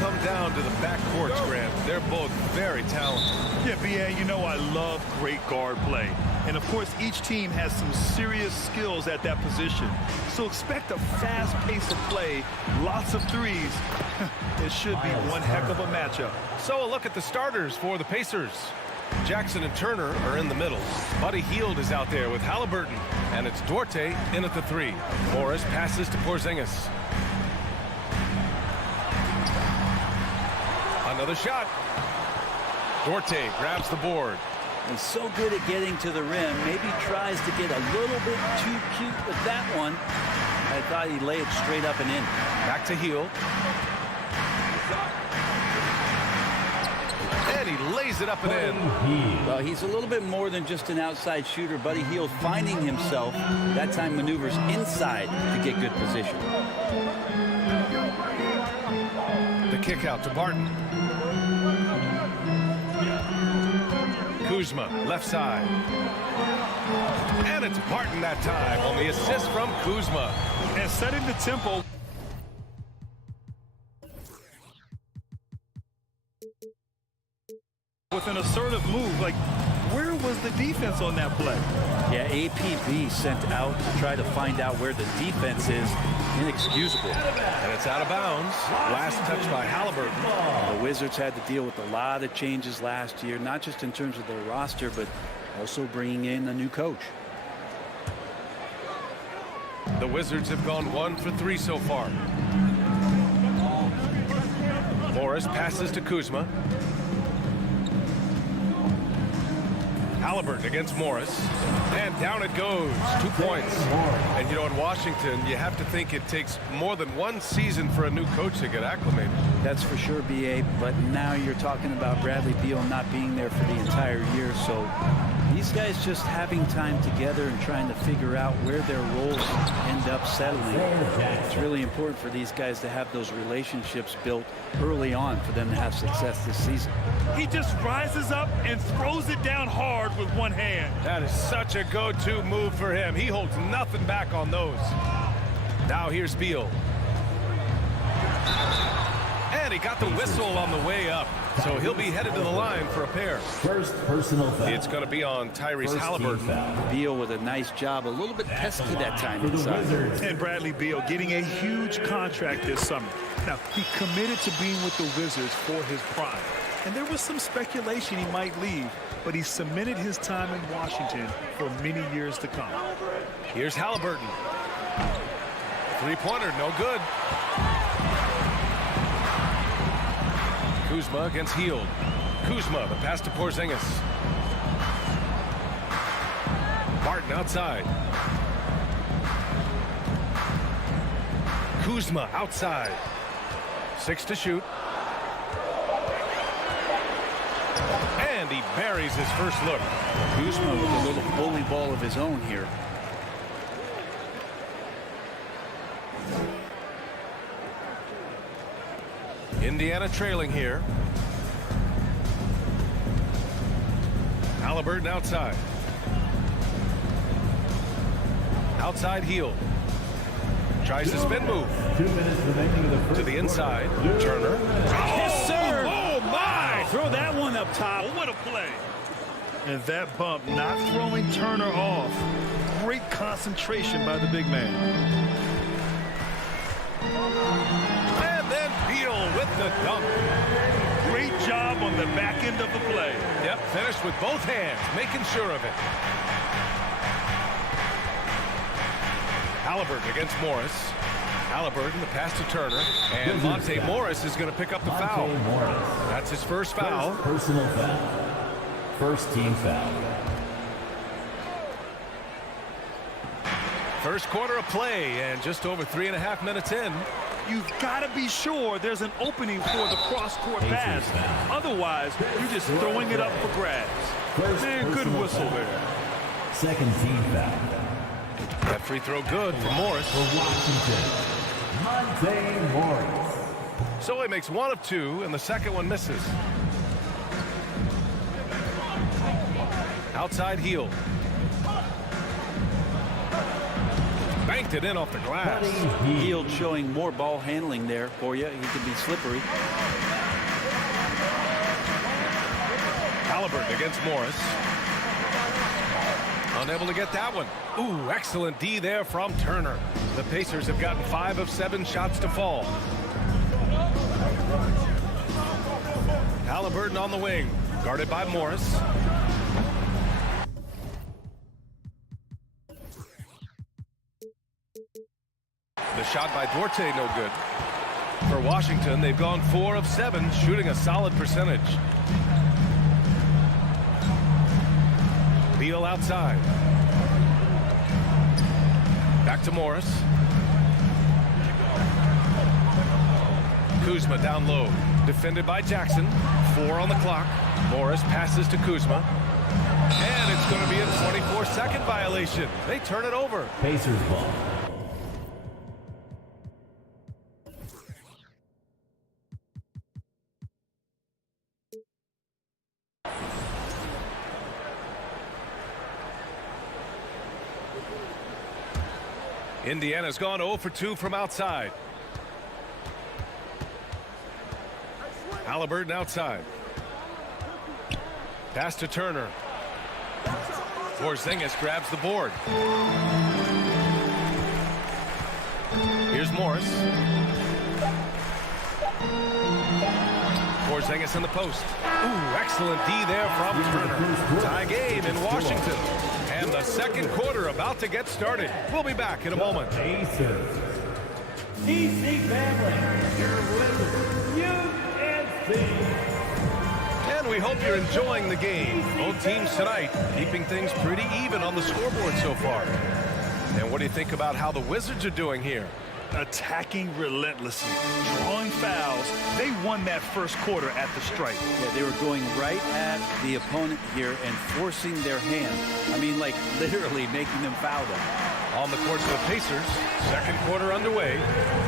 come down to the backcourts, Grant. They're both very talented. Yeah, B.A., you know I love great guard play. And, of course, each team has some serious skills at that position. So expect a fast pace of play, lots of threes. It should be one heck of a matchup. So a look at the starters for the Pacers. Jackson and Turner are in the middle. Buddy Hield is out there with Halliburton. And it's Duarte in at the 3. Morris passes to Porzingis. Another shot. Duarte grabs the board. He's so good at getting to the rim. Maybe tries to get a little bit too cute with that one. I thought he'd lay it straight up and in. Back to Hield. And he lays it up and in. Well, he's a little bit more than just an outside shooter. Buddy Hield finding himself. That time maneuvers inside to get good position. The kick out to Barton. Kuzma, left side. And it's Barton that time on the assist from Kuzma. And setting the tempo. With an assertive move, like, where was the defense on that play? Yeah, APB sent out to try to find out where the defense is. Inexcusable. And it's out of bounds. Last touch by Halliburton. The Wizards had to deal with a lot of changes last year, not just in terms of their roster, but also bringing in a new coach. The Wizards have gone 1 for 3 so far. Morris passes to Kuzma. Halliburton against Morris. And down it goes. 2 points. And, you know, in Washington, you have to think it takes more than one season for a new coach to get acclimated. That's for sure, B.A., but now you're talking about Bradley Beal not being there for the entire year, so these guys just having time together and trying to figure out where their roles end up settling. It's really important for these guys to have those relationships built early on for them to have success this season. He just rises up and throws it down hard with one hand. That is such a go-to move for him. He holds nothing back on those. Now here's Beal. And he got the whistle on the way up. So he'll be headed to the line for a pair. First personal foul. It's going to be on Tyrese Halliburton. Beal with a nice job. A little bit pesky that time inside. And Bradley Beal getting a huge contract this summer. Now, he committed to being with the Wizards for his prime. And there was some speculation he might leave, but he cemented his time in Washington for many years to come. Here's Halliburton. Three-pointer, no good. Kuzma against Hield. Kuzma, the pass to Porzingis. Barton outside. Kuzma outside. 6 to shoot. And he buries his first look. Kuzma with a little bully ball of his own here. Indiana trailing here. Halliburton outside. Outside Hield. Tries to spin move. 2 minutes remaining in the first To the inside. Turner. Yes, sir! Oh, my! Throw that one up top. What a play. And that bump not throwing Turner off. Great concentration by the big man. And then Beal with the dunk. Great job on the back end of the play. Yep, finished with both hands, making sure of it. Halliburton against Morris. Halliburton, the pass to Turner. And Monte Morris is going to pick up the foul. Morris. That's his first foul. First personal foul. First team foul. First quarter of play, and just over 3.5 minutes in. You've got to be sure there's an opening for the cross-court pass. Otherwise, you're just throwing it up for grabs. Man, good whistle there. Second team foul. That free throw good for Morris. For Washington, Monte Morris. So he makes 1 of 2, and the second one misses. Outside Hield. banked it in off the glass. Hield showing more ball handling there for you. He can be slippery. Halliburton against Morris. Unable to get that one. Ooh, excellent D there from Turner. The Pacers have gotten 5 of 7 shots to fall. Halliburton on the wing, guarded by Morris. The shot by Duarte, no good. For Washington, they've gone 4 of 7, shooting a solid percentage. Beal outside. Back to Morris. Kuzma down low. Defended by Jackson. 4 on the clock. Morris passes to Kuzma. And it's going to be a 24-second violation. They turn it over. Pacers ball. Indiana's gone 0 for 2 from outside. Halliburton outside. Pass to Turner. Porzingis grabs the board. Here's Morris. Porzingis in the post. Ooh, excellent D there from Turner. Tie game in Washington. And the second quarter about to get started. We'll be back in a moment. Pacers. DC family, your winner, UNC. And we hope you're enjoying the game. Both teams tonight keeping things pretty even on the scoreboard so far. And what do you think about how the Wizards are doing here? Attacking relentlessly, drawing fouls. They won that first quarter at the stripe. Yeah, they were going right at the opponent here and forcing their hand. I mean, like literally making them foul them. On the court for the Pacers, second quarter underway.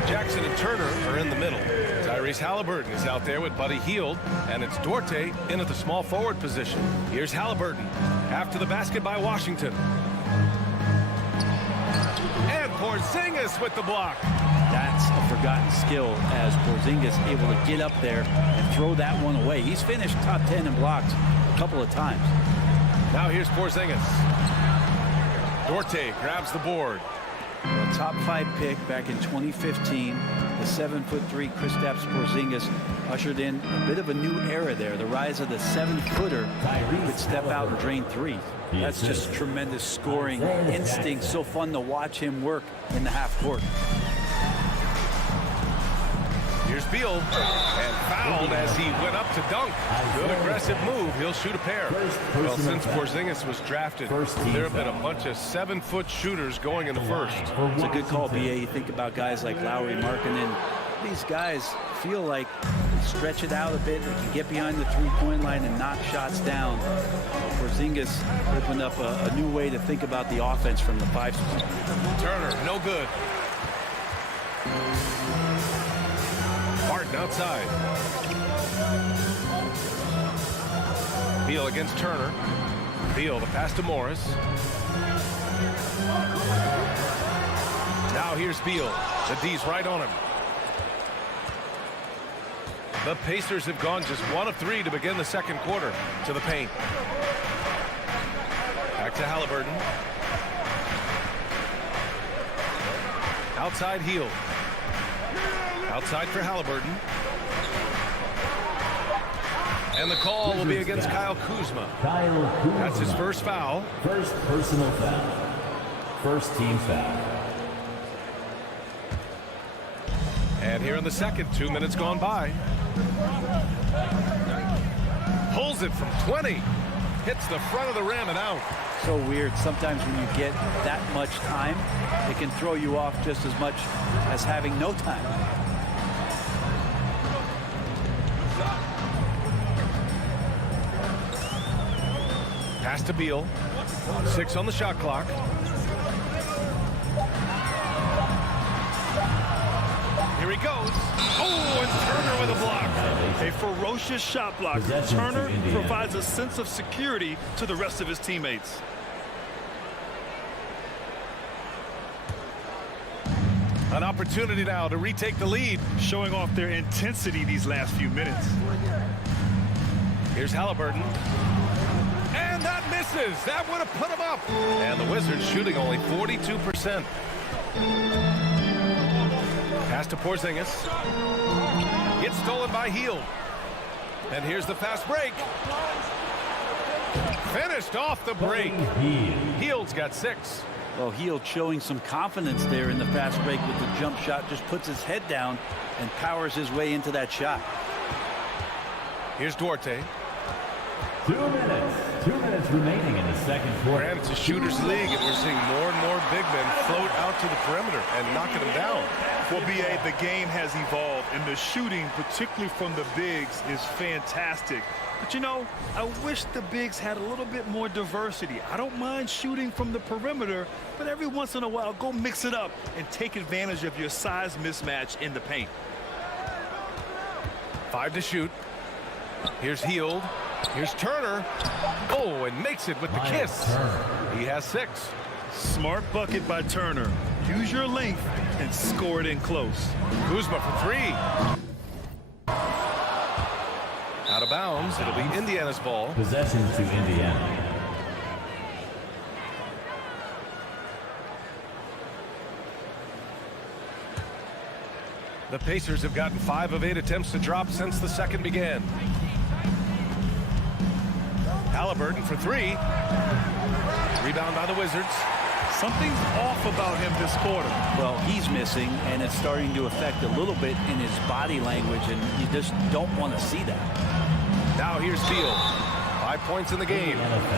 Jackson and Turner are in the middle. Tyrese Halliburton is out there with Buddy Hield, and it's Duarte in at the small forward position. Here's Halliburton after the basket by Washington. And Porzingis with the block. That's a forgotten skill as Porzingis able to get up there and throw that one away. He's finished top 10 in blocks a couple of times. Now here's Porzingis. Duarte grabs the board. A top 5 pick back in 2015. The 7'3" Kristaps Porzingis ushered in a bit of a new era there. The rise of the 7-footer who could step out and drain threes. That's just tremendous scoring instinct. So fun to watch him work in the half court. Here's Beal, and fouled as he went up to dunk. Good aggressive move. He'll shoot a pair. Well, since Porzingis was drafted, there have been a bunch of 7-foot shooters going in the first. It's a good call, BA. You think about guys like Lowry, Markkanen. These guys feel like they stretch it out a bit. They can get behind the three-point line and knock shots down. Porzingis opened up a new way to think about the offense from the 5 spot. Turner, no good. Martin outside. Beal against Turner. Beal, the pass to Morris. Now here's Beal. The D's right on him. The Pacers have gone just 1 of 3 to begin the second quarter. To the paint. Back to Halliburton. Outside Hield. Outside for Halliburton. And the call will be against Kyle Kuzma. That's his first foul. First personal foul. First team foul. And here in the second, 2 minutes gone by. Pulls it from 20. Hits the front of the rim and out. So weird. Sometimes when you get that much time, it can throw you off just as much as having no time. Pass to Beal. 6 on the shot clock. Here he goes. Oh, and Turner with a block. A ferocious shot blocker. Possession Turner to Indiana. provides a sense of security to the rest of his teammates. An opportunity now to retake the lead. Showing off their intensity these last few minutes. Here's Halliburton. And that misses. That would have put him up. And the Wizards shooting only 42%. Pass to Porzingis. It's stolen by Hield. And here's the fast break. Finished off the break. Hield's got 6. Well, Hield showing some confidence there in the fast break with the jump shot. Just puts his head down and powers his way into that shot. Here's Duarte. 2 minutes. 2 minutes remaining in the second quarter. And it's a shooter's league, and we're seeing more and more big men float out to the perimeter and knocking them down. Well, B.A., the game has evolved, and the shooting, particularly from the bigs, is fantastic. But, you know, I wish the bigs had a little bit more diversity. I don't mind shooting from the perimeter, but every once in a while, go mix it up and take advantage of your size mismatch in the paint. 5 to shoot. Here's Hield. Here's Turner. Oh, and makes it with the kiss. He has 6. Smart bucket by Turner. Use your length and score it in close. Kuzma for 3. Out of bounds. It'll be Indiana's ball. Possession to Indiana. The Pacers have gotten 5 of 8 attempts to drop since the second began. Halliburton for 3. Rebound by the Wizards. Something's off about him this quarter. Well, he's missing, and it's starting to affect a little bit in his body language, and you just don't want to see that. Now here's Beal. 5 points in the game.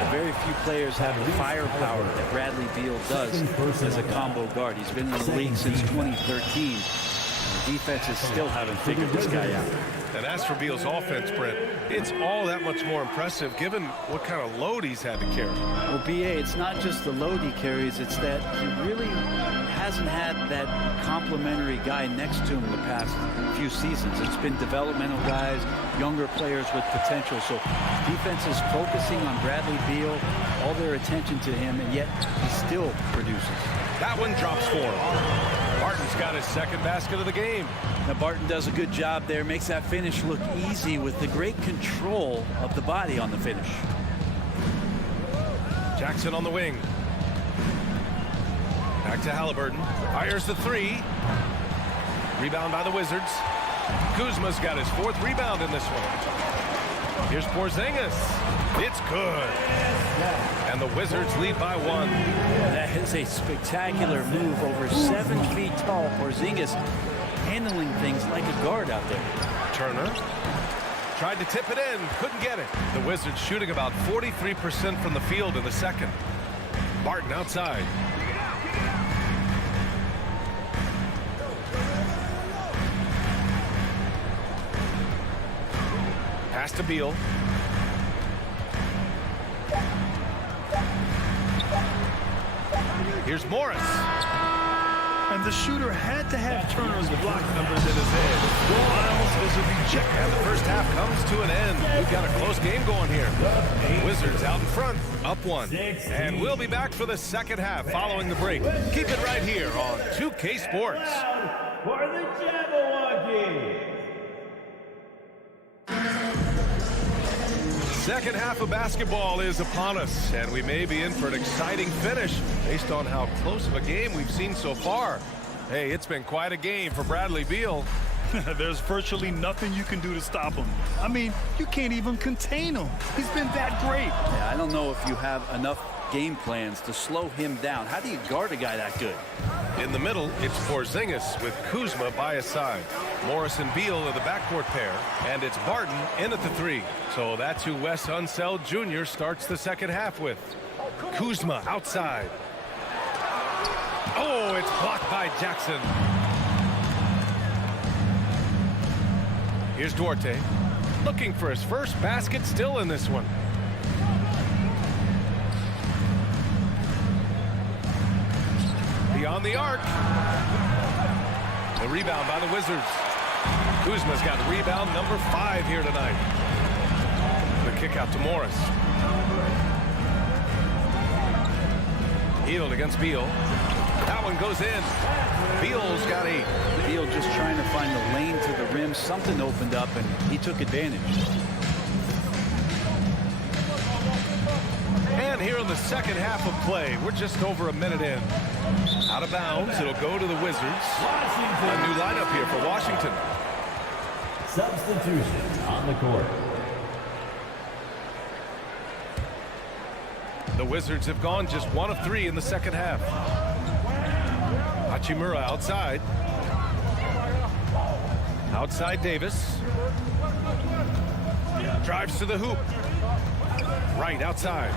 Very few players have the firepower that Bradley Beal does as a combo guard. He's been in the league since 2013. The defenses still haven't figured this guy out. And as for Beal's offense, Brent, it's all that much more impressive given what kind of load he's had to carry. Well, B.A., it's not just the load he carries, it's that he really hasn't had that complimentary guy next to him the past few seasons. It's been developmental guys, younger players with potential. So defense is focusing on Bradley Beal, all their attention to him, and yet he still produces. That one drops for him. Barton's got his second basket of the game. Now Barton does a good job there, makes that finish look easy with the great control of the body on the finish. Jackson on the wing. Back to Halliburton. Fires the 3. Rebound by the Wizards. Kuzma's got his 4th rebound in this one. Here's Porzingis. It's good. And the Wizards lead by 1. That is a spectacular move. Over 7 feet tall. Porzingis handling things like a guard out there. Turner tried to tip it in. Couldn't get it. The Wizards shooting about 43% from the field in the second. Barton outside. Pass to Beal. Here's Morris. And the shooter had to have Turner's block numbers in his head. Miles is a reject. And the first half comes to an end. We've got a close game going here. Wizards out in front, up 1. And we'll be back for the second half following the break. Keep it right here on 2K Sports. For the Jabberwockies. Second half of basketball is upon us, and we may be in for an exciting finish based on how close of a game we've seen so far. Hey, it's been quite a game for Bradley Beal. There's virtually nothing you can do to stop him. I mean, you can't even contain him. He's been that great. Yeah, I don't know if you have enough game plans to slow him down. How do you guard a guy that good? In the middle, it's Porzingis with Kuzma by his side. Morris and Beal are the backcourt pair, and it's Barton in at the 3. So that's who Wes Unseld Jr. starts the second half with. Kuzma outside. Oh, it's blocked by Jackson. Here's Duarte, looking for his first basket still in this one. Beyond the arc. The rebound by the Wizards. Kuzma's got rebound number 5 here tonight. The kick out to Morris. Hield against Beal. That one goes in. Beal's got 8. Beal just trying to find the lane to the rim. Something opened up, and he took advantage. And here in the second half of play, we're just over a minute in. Out of bounds, it'll go to the Wizards. A new lineup here for Washington. Substitution on the court. The Wizards have gone just 1 of 3 in the second half. Hachimura outside. Outside Davis. Drives to the hoop. Right outside.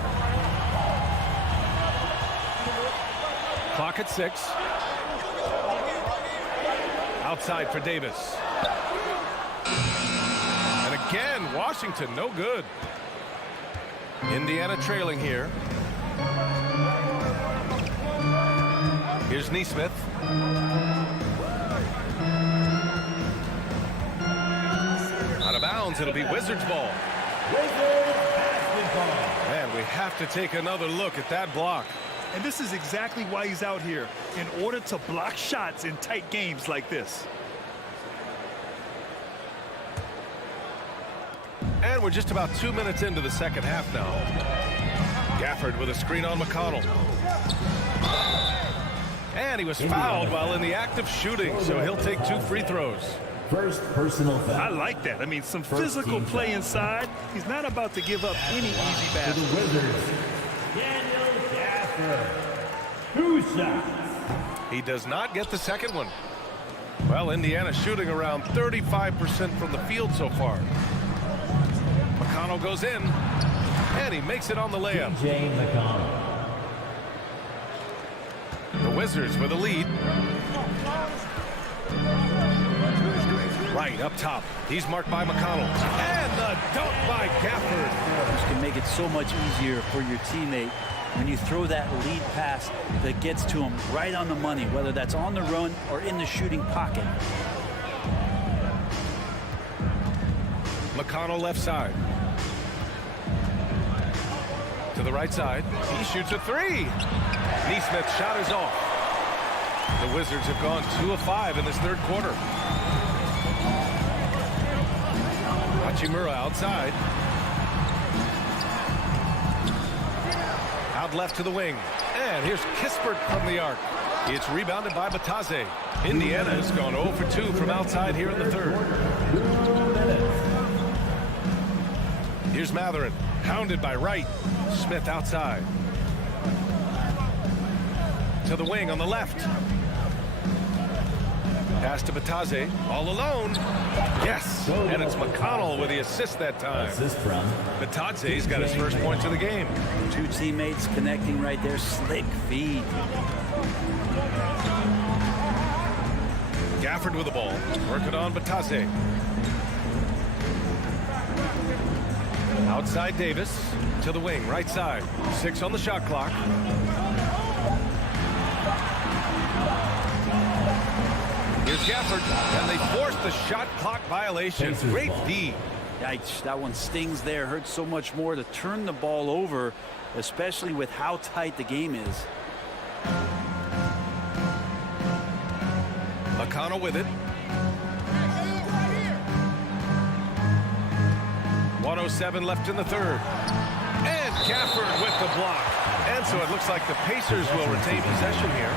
Clock at 6. Outside for Davis. And again, Washington, no good. Indiana trailing here. Here's Nesmith. Out of bounds, it'll be Wizards ball. Man, we have to take another look at that block. And this is exactly why he's out here, in order to block shots in tight games like this. And we're just about 2 minutes into the second half now. Gafford with a screen on McConnell. And he was fouled while in the act of shooting, so he'll take 2 free throws. First personal foul. I like that. I mean, some physical play inside. He's not about to give up any easy To basket. the Wizards, Daniel Gafford. 2 shots. He does not get the second one. Well, Indiana shooting around 35% from the field so far. McConnell goes in, and he makes it on the layup. T.J. McConnell. The Wizards with a lead. Right up top. He's marked by McConnell. And the dunk by Gafford. This can make it so much easier for your teammate when you throw that lead pass that gets to him right on the money, whether that's on the run or in the shooting pocket. McConnell left side. To the right side. He shoots a 3. Nesmith's shot is off. The Wizards have gone 2 of 5 in this third quarter. Hachimura outside. Out left to the wing. And here's Kispert from the arc. It's rebounded by Batase. Indiana has gone 0 for 2 from outside here in the third. Here's Matherin. Hounded by Wright. Smith outside. To the wing on the left. Pass to Batase. All alone. Yes. And it's McConnell with the assist that time. Assist from Batase's got his first points of the game. 2 teammates connecting right there. Slick feed. Gafford with the ball. Working on Batase. Outside Davis. To the wing. Right side. 6 on the shot clock. Here's Gafford. And they force the shot clock violation. Great D. Yikes, that one stings there. Hurts so much more to turn the ball over, especially with how tight the game is. McConnell with it. 1:07 left in the third. And Gafford with the block. And so it looks like the Pacers will retain possession here.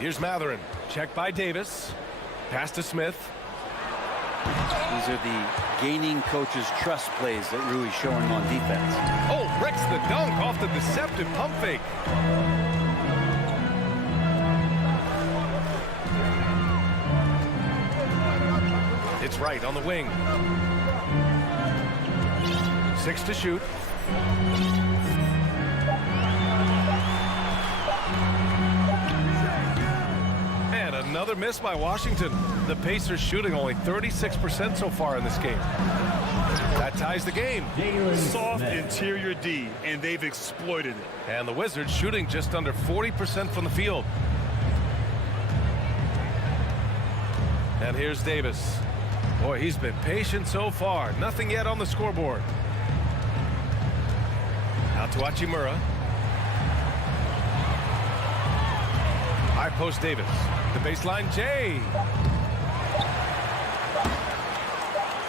Here's Matherin. Checked by Davis. Pass to Smith. These are the gaining coach's trust plays that Rui's showing on defense. Oh, breaks the dunk off the deceptive pump fake. It's right on the wing. 6 to shoot. And another miss by Washington. The Pacers shooting only 36% so far in this game. That ties the game. Soft interior D, and they've exploited it. And the Wizards shooting just under 40% from the field. And here's Davis. Boy, he's been patient so far. Nothing yet on the scoreboard. Out to Hachimura. High post Davis. The baseline Jay.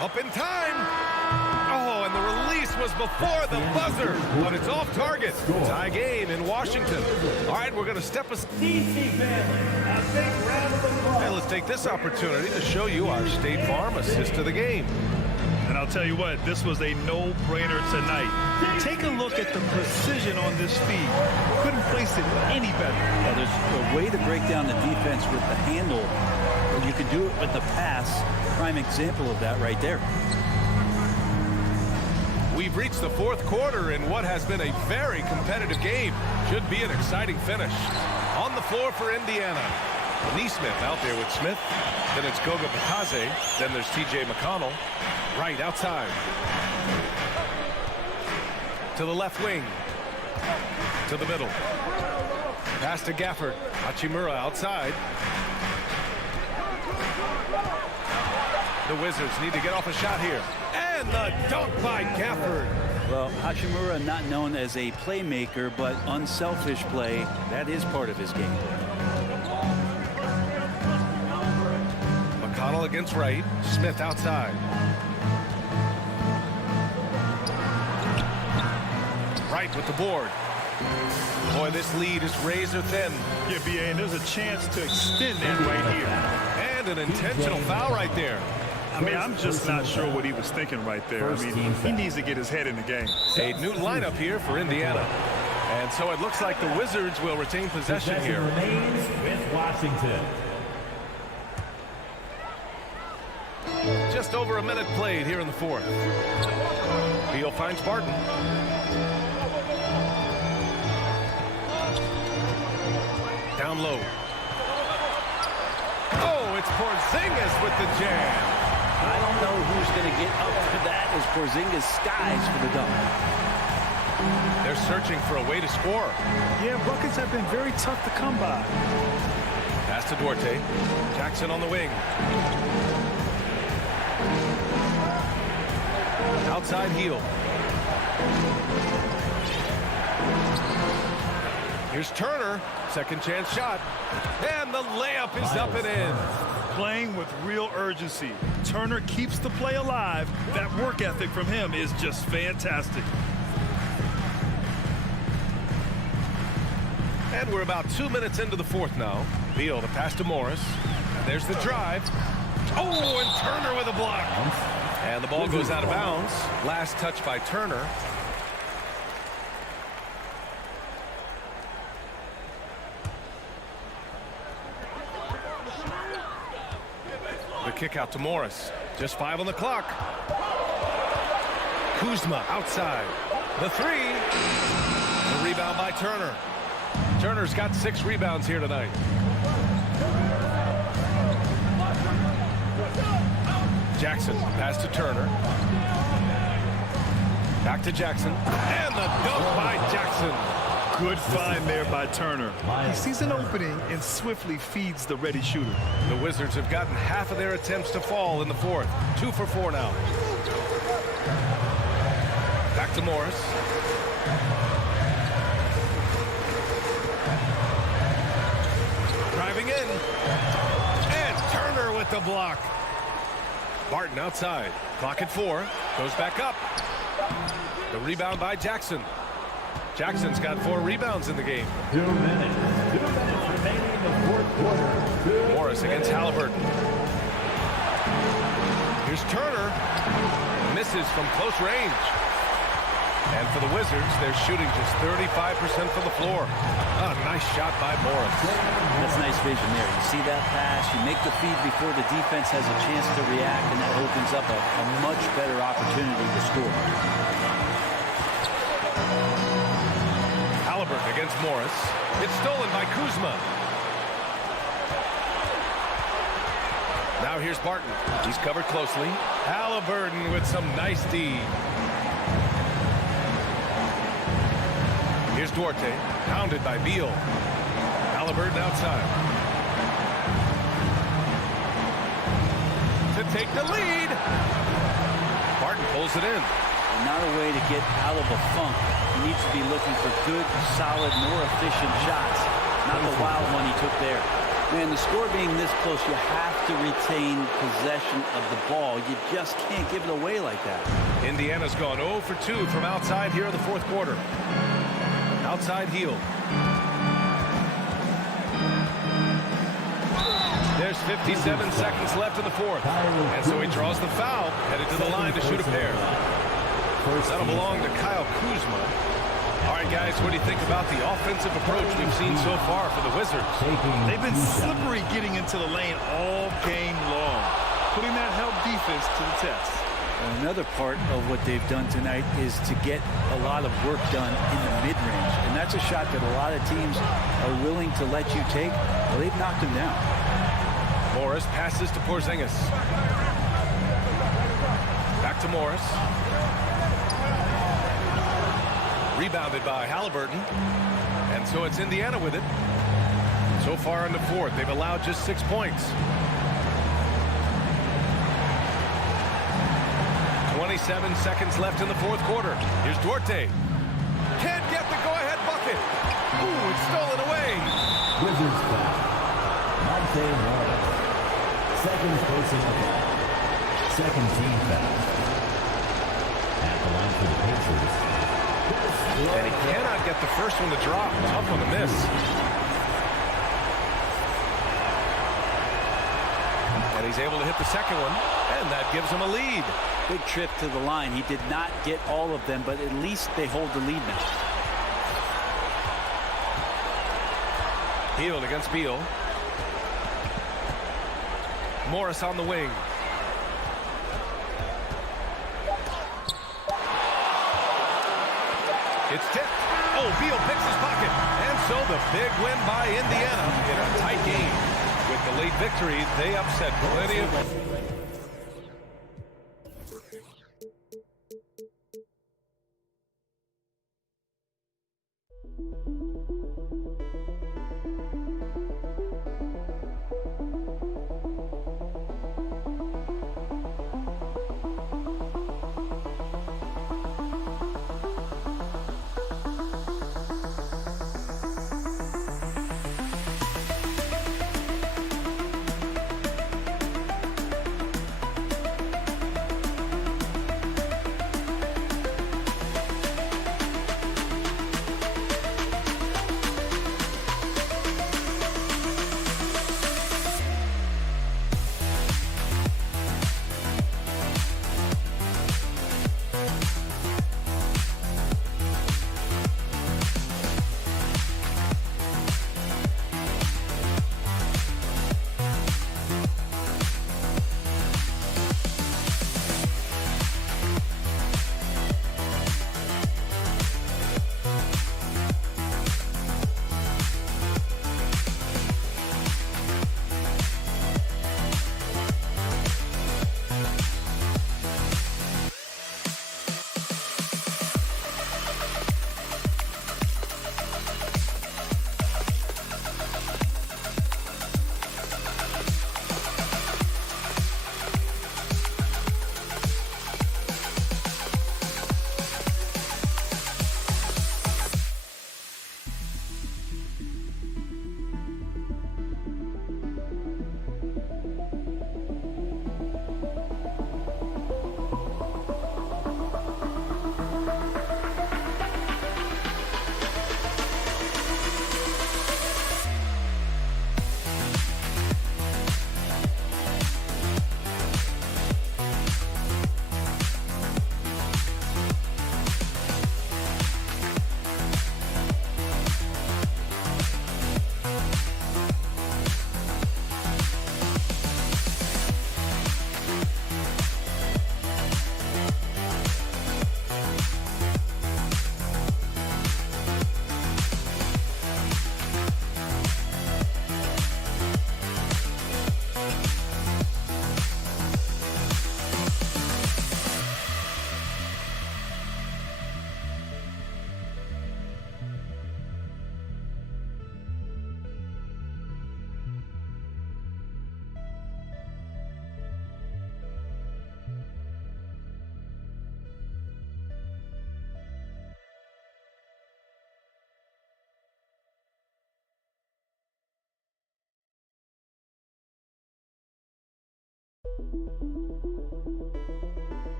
Up in time. Oh, and the release was before the buzzer, but it's off target. Tie game in Washington. All right, we're going to step aside. And let's take this opportunity to show you our State Farm assist to the game. And I'll tell you what, this was a no-brainer tonight. Take a look at the precision on this feed. Couldn't place it any better. Well, there's a way to break down the defense with the handle, or you can do it with the pass. Prime example of that right there. We've reached the fourth quarter in what has been a very competitive game. Should be an exciting finish. On the floor for Indiana. Neesmith out there with Smith. Then it's Goga Bitadze. Then there's T.J. McConnell. Right outside. To the left wing. To the middle. Pass to Gafford. Hachimura outside. The Wizards need to get off a shot here. And the dunk by Gafford. Well, Hachimura not known as a playmaker, but unselfish play. That is part of his game. McConnell against Wright. Smith outside. Wright with the board. Boy, this lead is razor thin. Yeah, BA, and there's a chance to extend that right here. And an intentional foul right there. I mean, I'm just not sure what he was thinking right there. I mean, he needs to get his head in the game. A new lineup here for Indiana. And so it looks like the Wizards will retain possession here. Remains with Washington. Just over a minute played here in the fourth. Beal finds Barton. Down low. Oh, it's Porzingis with the jam. I don't know who's going to get up for that as Porzingis skies for the dunk. They're searching for a way to score. Yeah, buckets have been very tough to come by. Pass to Duarte. Jackson on the wing. Outside heel. Here's Turner. Second chance shot. And the layup is up and in. Playing with real urgency. Turner keeps the play alive. That work ethic from him is just fantastic. And we're about 2 minutes into the fourth now. Beal, the pass to Morris. And there's the drive. Oh, and Turner with a block. And the ball goes out of bounds. Last touch by Turner. The kick out to Morris. Just 5 on the clock. Kuzma outside. The three. The rebound by Turner. Turner's got 6 rebounds here tonight. Jackson, pass to Turner. Back to Jackson. And the dunk by Jackson. Good find there by Turner. He sees an opening and swiftly feeds the ready shooter. The Wizards have gotten half of their attempts to fall in the fourth. 2 for 4 now. Back to Morris. Driving in. And Turner with the block. Barton outside. Clock at 4. Goes back up. The rebound by Jackson. Jackson's got 4 rebounds in the game. 2 minutes. 2 minutes remaining in the fourth quarter. Morris against Halliburton. Here's Turner. Misses from close range. And for the Wizards, they're shooting just 35% from the floor. A nice shot by Morris. That's nice vision there. You see that pass, you make the feed before the defense has a chance to react, and that opens up a much better opportunity to score. Halliburton against Morris. It's stolen by Kuzma. Now here's Barton. He's covered closely. Halliburton with some nice D. Here's Duarte, pounded by Beal. Halliburton outside. To take the lead. Barton pulls it in. Not a way to get out of a funk. He needs to be looking for good, solid, more efficient shots. Not the wild one he took there. Man, the score being this close, you have to retain possession of the ball. You just can't give it away like that. Indiana's gone 0 for 2 from outside here in the fourth quarter. Outside Hield. There's 57 seconds left in the fourth. And so he draws the foul, headed to the line to shoot a pair. That'll belong to Kyle Kuzma. All right, guys, what do you think about the offensive approach we've seen so far for the Wizards? They've been slippery getting into the lane all game long, putting that help defense to the test. Another part of what they've done tonight is to get a lot of work done in the mid-range. And that's a shot that a lot of teams are willing to let you take. Well, they've knocked him down. Morris passes to Porzingis. Back to Morris. Rebounded by Halliburton. And so it's Indiana with it. So far in the fourth, they've allowed just 6 points. 27 seconds left in the fourth quarter. Here's Duarte. Can't get the go-ahead bucket. Ooh, it's stolen away. Wizards foul. Monte Morris. Second personal foul. Second team foul. At the line for the Pacers. And he cannot get the first one to drop. Tough one to miss. And he's able to hit the second one, and that gives him a lead. Big trip to the line. He did not get all of them, but at least they hold the lead now. Hield against Beal. Morris on the wing. It's tipped. Oh, Beal picks his pocket. And so the big win by Indiana in a tight game. With the late victory, they upset plenty of...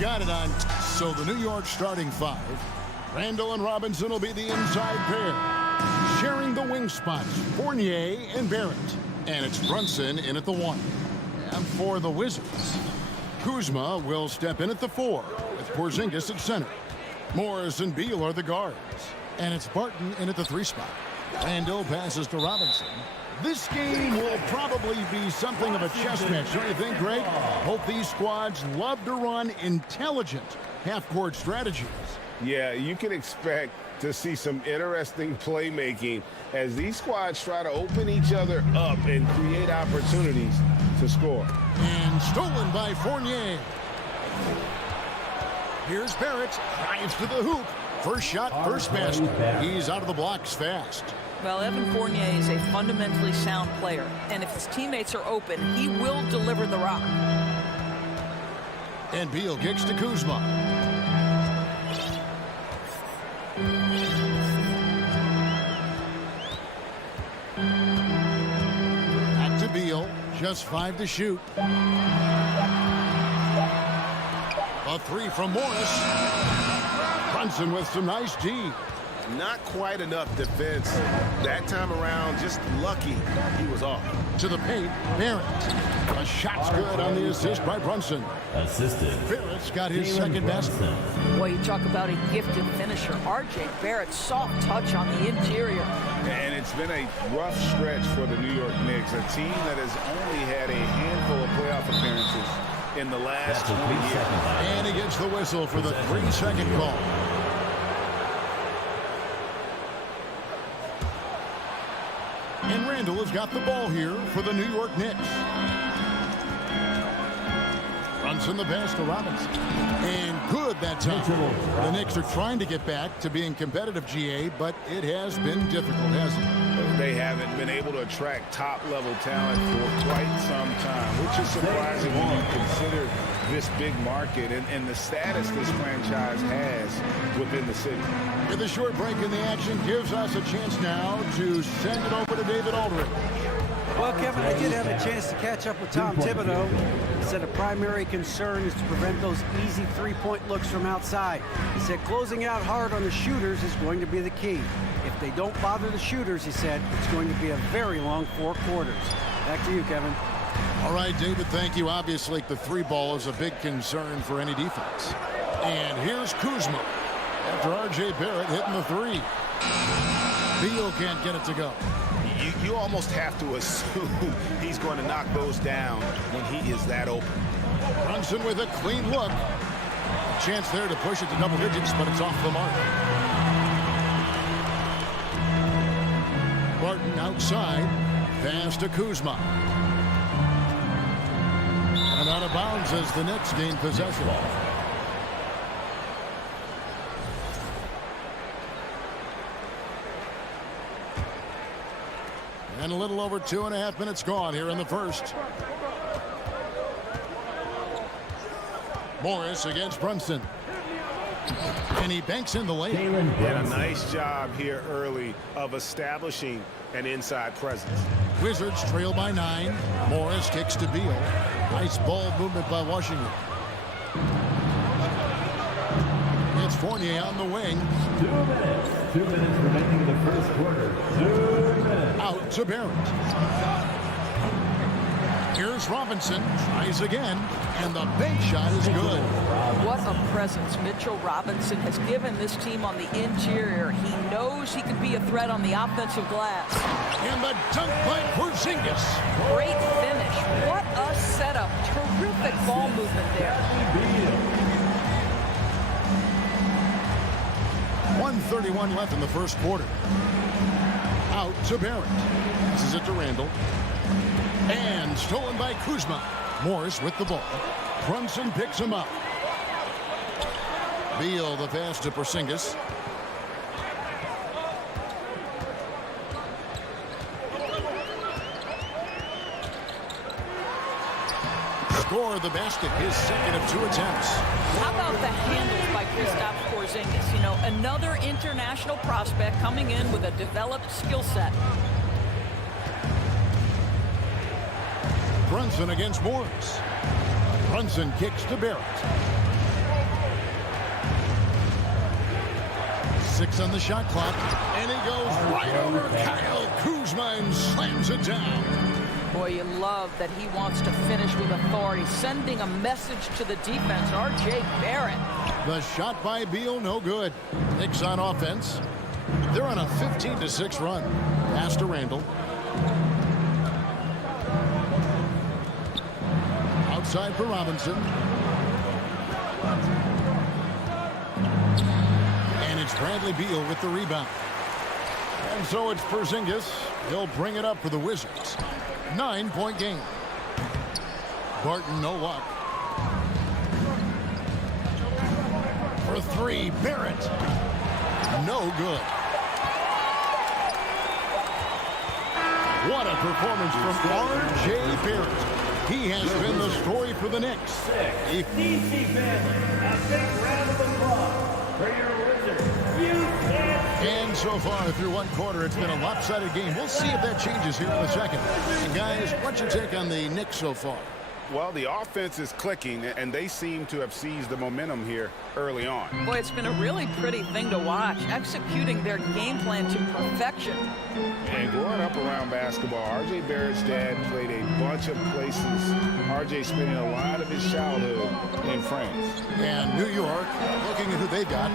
got it on. So the New York starting five. Randall and Robinson will be the inside pair. Sharing the wing spots, Fournier and Barrett. And it's Brunson in at the 1. And for the Wizards, Kuzma will step in at the 4 with Porzingis at center. Morris and Beal are the guards. And it's Barton in at the 3 spot. Randall passes to Robinson. This game will probably be something of a chess match, don't you think, Greg? Both these squads love to run intelligent half-court strategies. Yeah, you can expect to see some interesting playmaking as these squads try to open each other up and create opportunities to score. And stolen by Fournier. Here's Barrett, drives to the hoop. First shot, first basket. He's out of the blocks fast. Well, Evan Fournier is a fundamentally sound player, and if his teammates are open, he will deliver the rock. And Beal kicks to Kuzma. Back to Beal, just 5 to shoot. A 3 from Morris. Brunson with some nice D. Not quite enough defense that time around. Just lucky he was off. To the paint, Barrett. A shot's good on the assist by Brunson. Assisted. Barrett's got his second basket. Boy, you talk about a gifted finisher. R.J. Barrett's soft touch on the interior. And it's been a rough stretch for the New York Knicks, a team that has only had a handful of playoff appearances in the last 20 years. And he gets the whistle for the 3-second call. And Randall has got the ball here for the New York Knicks. Brunson the pass to Robinson. And good that time. The Knicks are trying to get back to being competitive, GA, but it has been difficult, hasn't it? They haven't been able to attract top-level talent for quite some time, which is surprising when you consider this big market and the status this franchise has within the city. With a short break in the action gives us a chance now to send it over to David Aldridge. Well, Kevin, I did have a chance to catch up with Tom Thibodeau. He said a primary concern is to prevent those easy three-point looks from outside. He said closing out hard on the shooters is going to be the key. If they don't bother the shooters, he said, it's going to be a very long 4 quarters. Back to you, Kevin. All right, David, thank you. Obviously, the 3 ball is a big concern for any defense. And here's Kuzma after R.J. Barrett hitting the 3. Beal can't get it to go. You almost have to assume he's going to knock those down when he is that open. Brunson with a clean look. A chance there to push it to double digits, but it's off the mark. Barton outside. Pass to Kuzma. And out of bounds as the Knicks gain possession. And a little over 2.5 minutes gone here in the first. Morris against Brunson. And he banks in the layup. And a nice job here early of establishing an inside presence. Wizards trail by 9. Morris kicks to Beal. Nice ball movement by Washington. It's Fournier on the wing. 2 minutes. 2 minutes remaining in the first quarter. 2 minutes. Out to Barrett. Here's Robinson. Tries again. And the bank shot is good. What a presence Mitchell Robinson has given this team on the interior. He knows he can be a threat on the offensive glass. And the dunk by Porzingis. Great finish. What a setup. Terrific ball movement there. 1:31 left in the first quarter. Out to Barrett. This is it to Randall. And stolen by Kuzma. Morris with the ball. Brunson picks him up. Beal the pass to Porzingis. Score the basket, his second of 2 attempts. How about the handles by Kristaps Porzingis? You know, another international prospect coming in with a developed skill set. Brunson against Morris. Brunson kicks to Barrett. 6 on the shot clock. And he goes right over Kyle Kuzma and slams it down. Boy, you love that he wants to finish with authority, sending a message to the defense. R.J. Barrett. The shot by Beal, no good. Knicks on offense. They're on a 15-6 run. Pass to Randall. Outside for Robinson. And it's Bradley Beal with the rebound. And so it's Porzingis. He'll bring it up for the Wizards. 9-point game. Barton, no luck. For 3, Barrett. No good. What a performance from R.J. Barrett. He has been the story for the Knicks. And so far through one quarter, it's been a lopsided game. We'll see if that changes here in a second. And guys, what's your take on the Knicks so far? Well, the offense is clicking, and they seem to have seized the momentum here early on. Boy, it's been a really pretty thing to watch, executing their game plan to perfection. And growing up around basketball, R.J. Barrett's dad played a bunch of places. R.J. spending a lot of his childhood in France. And New York, looking at who they got.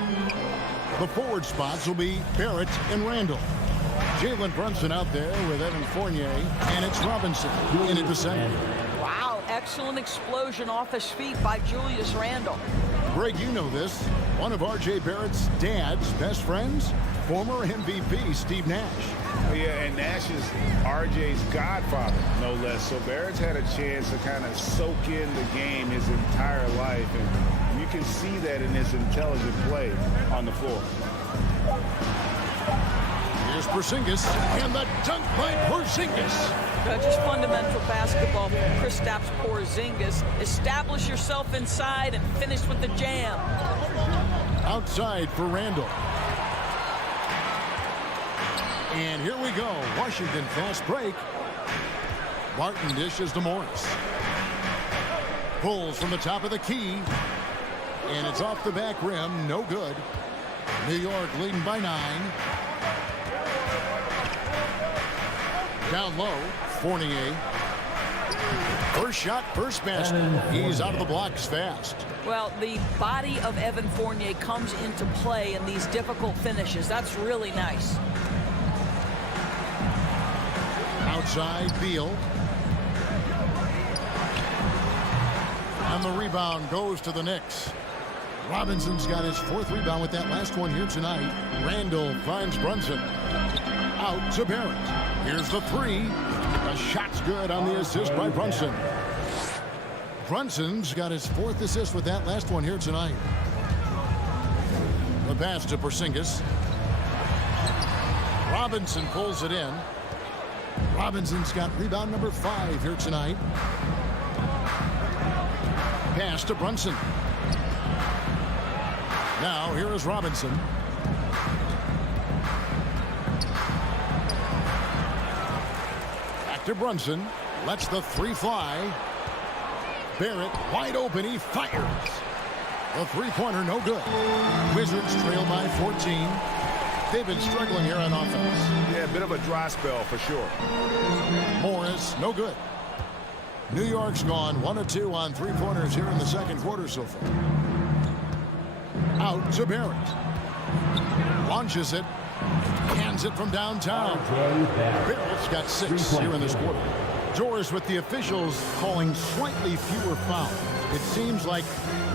The forward spots will be Barrett and Randall. Jalen Brunson out there with Evan Fournier, and it's Robinson in at the center. Wow, excellent explosion off his feet by Julius Randle. Greg, you know this. One of R.J. Barrett's dad's best friends, former MVP Steve Nash. Yeah, and Nash is R.J.'s godfather, no less. So Barrett's had a chance to kind of soak in the game his entire life, and you can see that in his intelligent play on the floor. Here's Porzingis, and the dunk by Porzingis. Just fundamental basketball from Kristaps Porzingis. Establish yourself inside and finish with the jam. Outside for Randall. And here we go. Washington fast break. Martin dishes to Morris. Pulls from the top of the key. And it's off the back rim. No good. New York leading by 9. Down low, Fournier. First shot, first basket. He's out of the blocks fast. Well, the body of Evan Fournier comes into play in these difficult finishes. That's really nice. Outside, Beal. And the rebound goes to the Knicks. Robinson's got his 4th rebound with that last one here tonight. Randall finds Brunson. Out to Barrett. Here's the 3. The shot's good on the assist by Brunson. Brunson's got his 4th assist with that last one here tonight. The pass to Porzingis. Robinson pulls it in. Robinson's got rebound number 5 here tonight. Pass to Brunson. Now here is Robinson. Back to Brunson. Lets the 3 fly. Barrett wide open. He fires. The 3-pointer no good. Wizards trail by 14. They've been struggling here on offense. Yeah, a bit of a dry spell for sure. Morris, no good. New York's gone 1 of 2 on 3-pointers here in the second quarter so far. Out to Barrett. Launches it. Hands it from downtown. Barrett's got 6 here in this quarter. Joris, with the officials calling slightly fewer fouls, it seems like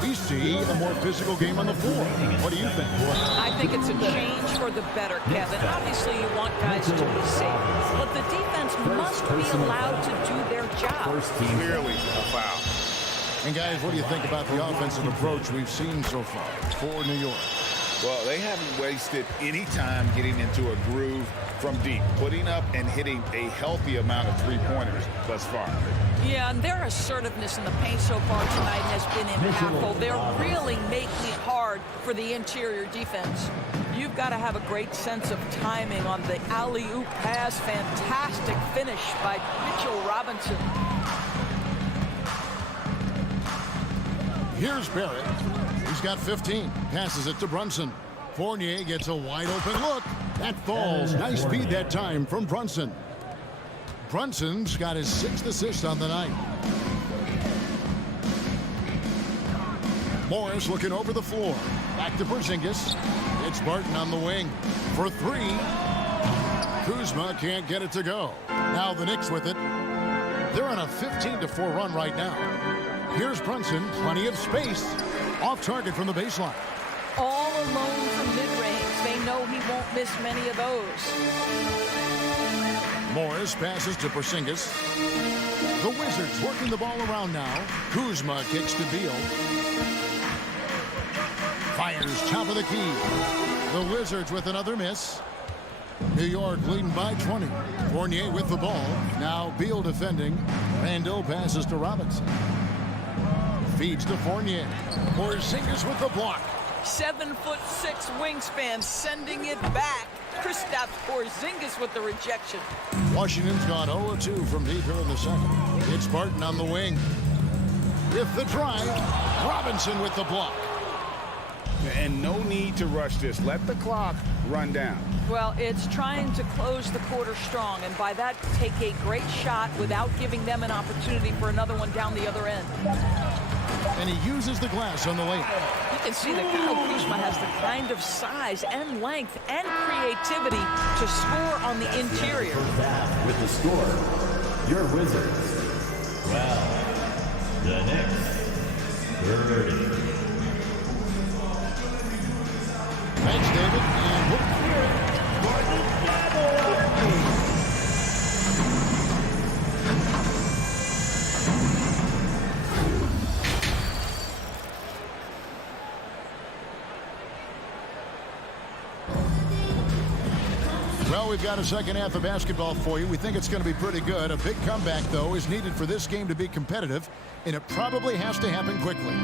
we see a more physical game on the floor. What do you think? I think it's a change for the better, Kevin. Obviously, you want guys to be safe, but the defense must be allowed to do their job. Clearly a foul. And guys, what do you think about the offensive approach we've seen so far for New York? Well, they haven't wasted any time getting into a groove from deep, putting up and hitting a healthy amount of 3-pointers thus far. Yeah, and their assertiveness in the paint so far tonight has been impactful. They're really making it hard for the interior defense. You've got to have a great sense of timing on the alley-oop pass. Fantastic finish by Mitchell Robinson. Here's Barrett. He's got 15. Passes it to Brunson. Fournier gets a wide open look. That falls. Nice feed that time from Brunson. Brunson's got his 6th assist on the night. Morris looking over the floor. Back to Porzingis. It's Barton on the wing for 3. Kuzma can't get it to go. Now the Knicks with it. They're on a 15-4 run right now. Here's Brunson. Plenty of space. Off target from the baseline. All alone from mid-range. They know he won't miss many of those. Morris passes to Porzingis. The Wizards working the ball around now. Kuzma kicks to Beal. Fires top of the key. The Wizards with another miss. New York leading by 20. Fournier with the ball. Now Beal defending. Randall passes to Robinson. Feeds to Fournier. Porzingis with the block. 7'6" wingspan sending it back. Kristaps Porzingis with the rejection. Washington's gone 0-2 from deep here in the second. It's Barton on the wing. With the drive, Robinson with the block. And no need to rush this. Let the clock run down. Well, it's trying to close the quarter strong, and by that, take a great shot without giving them an opportunity for another one down the other end. And he uses the glass on the lane. You can see that Kyle Kuzma has the kind of size and length and creativity to score on the interior. First half with the score, your Wizards 12, the Knicks 30. Thanks, David. And look here for the double. Well, we've got a second half of basketball for you. We think it's going to be pretty good. A big comeback, though, is needed for this game to be competitive, and it probably has to happen quickly.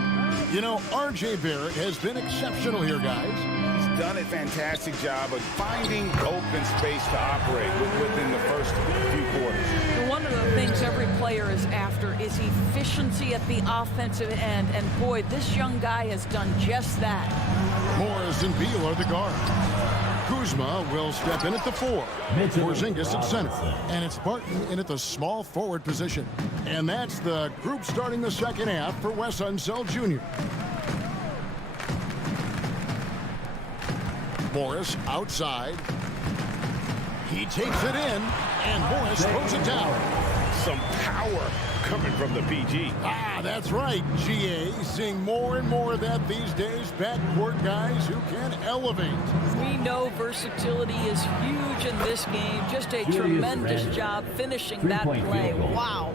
You know, R.J. Barrett has been exceptional here, guys. He's done a fantastic job of finding open space to operate within the first few quarters. One of the things every player is after is efficiency at the offensive end, and boy, this young guy has done just that. Morris and Beal are the guard. Kuzma will step in at the 4. Porzingis at center. And it's Barton in at the small forward position. And that's the group starting the second half for Wes Unseld Jr. Morris outside. He takes it in, and Morris throws it down. Some power coming from the PG. Ah, that's right, GA. Seeing more and more of that these days. Backcourt guys who can elevate. We know versatility is huge in this game. Just a tremendous job finishing that play. Wow.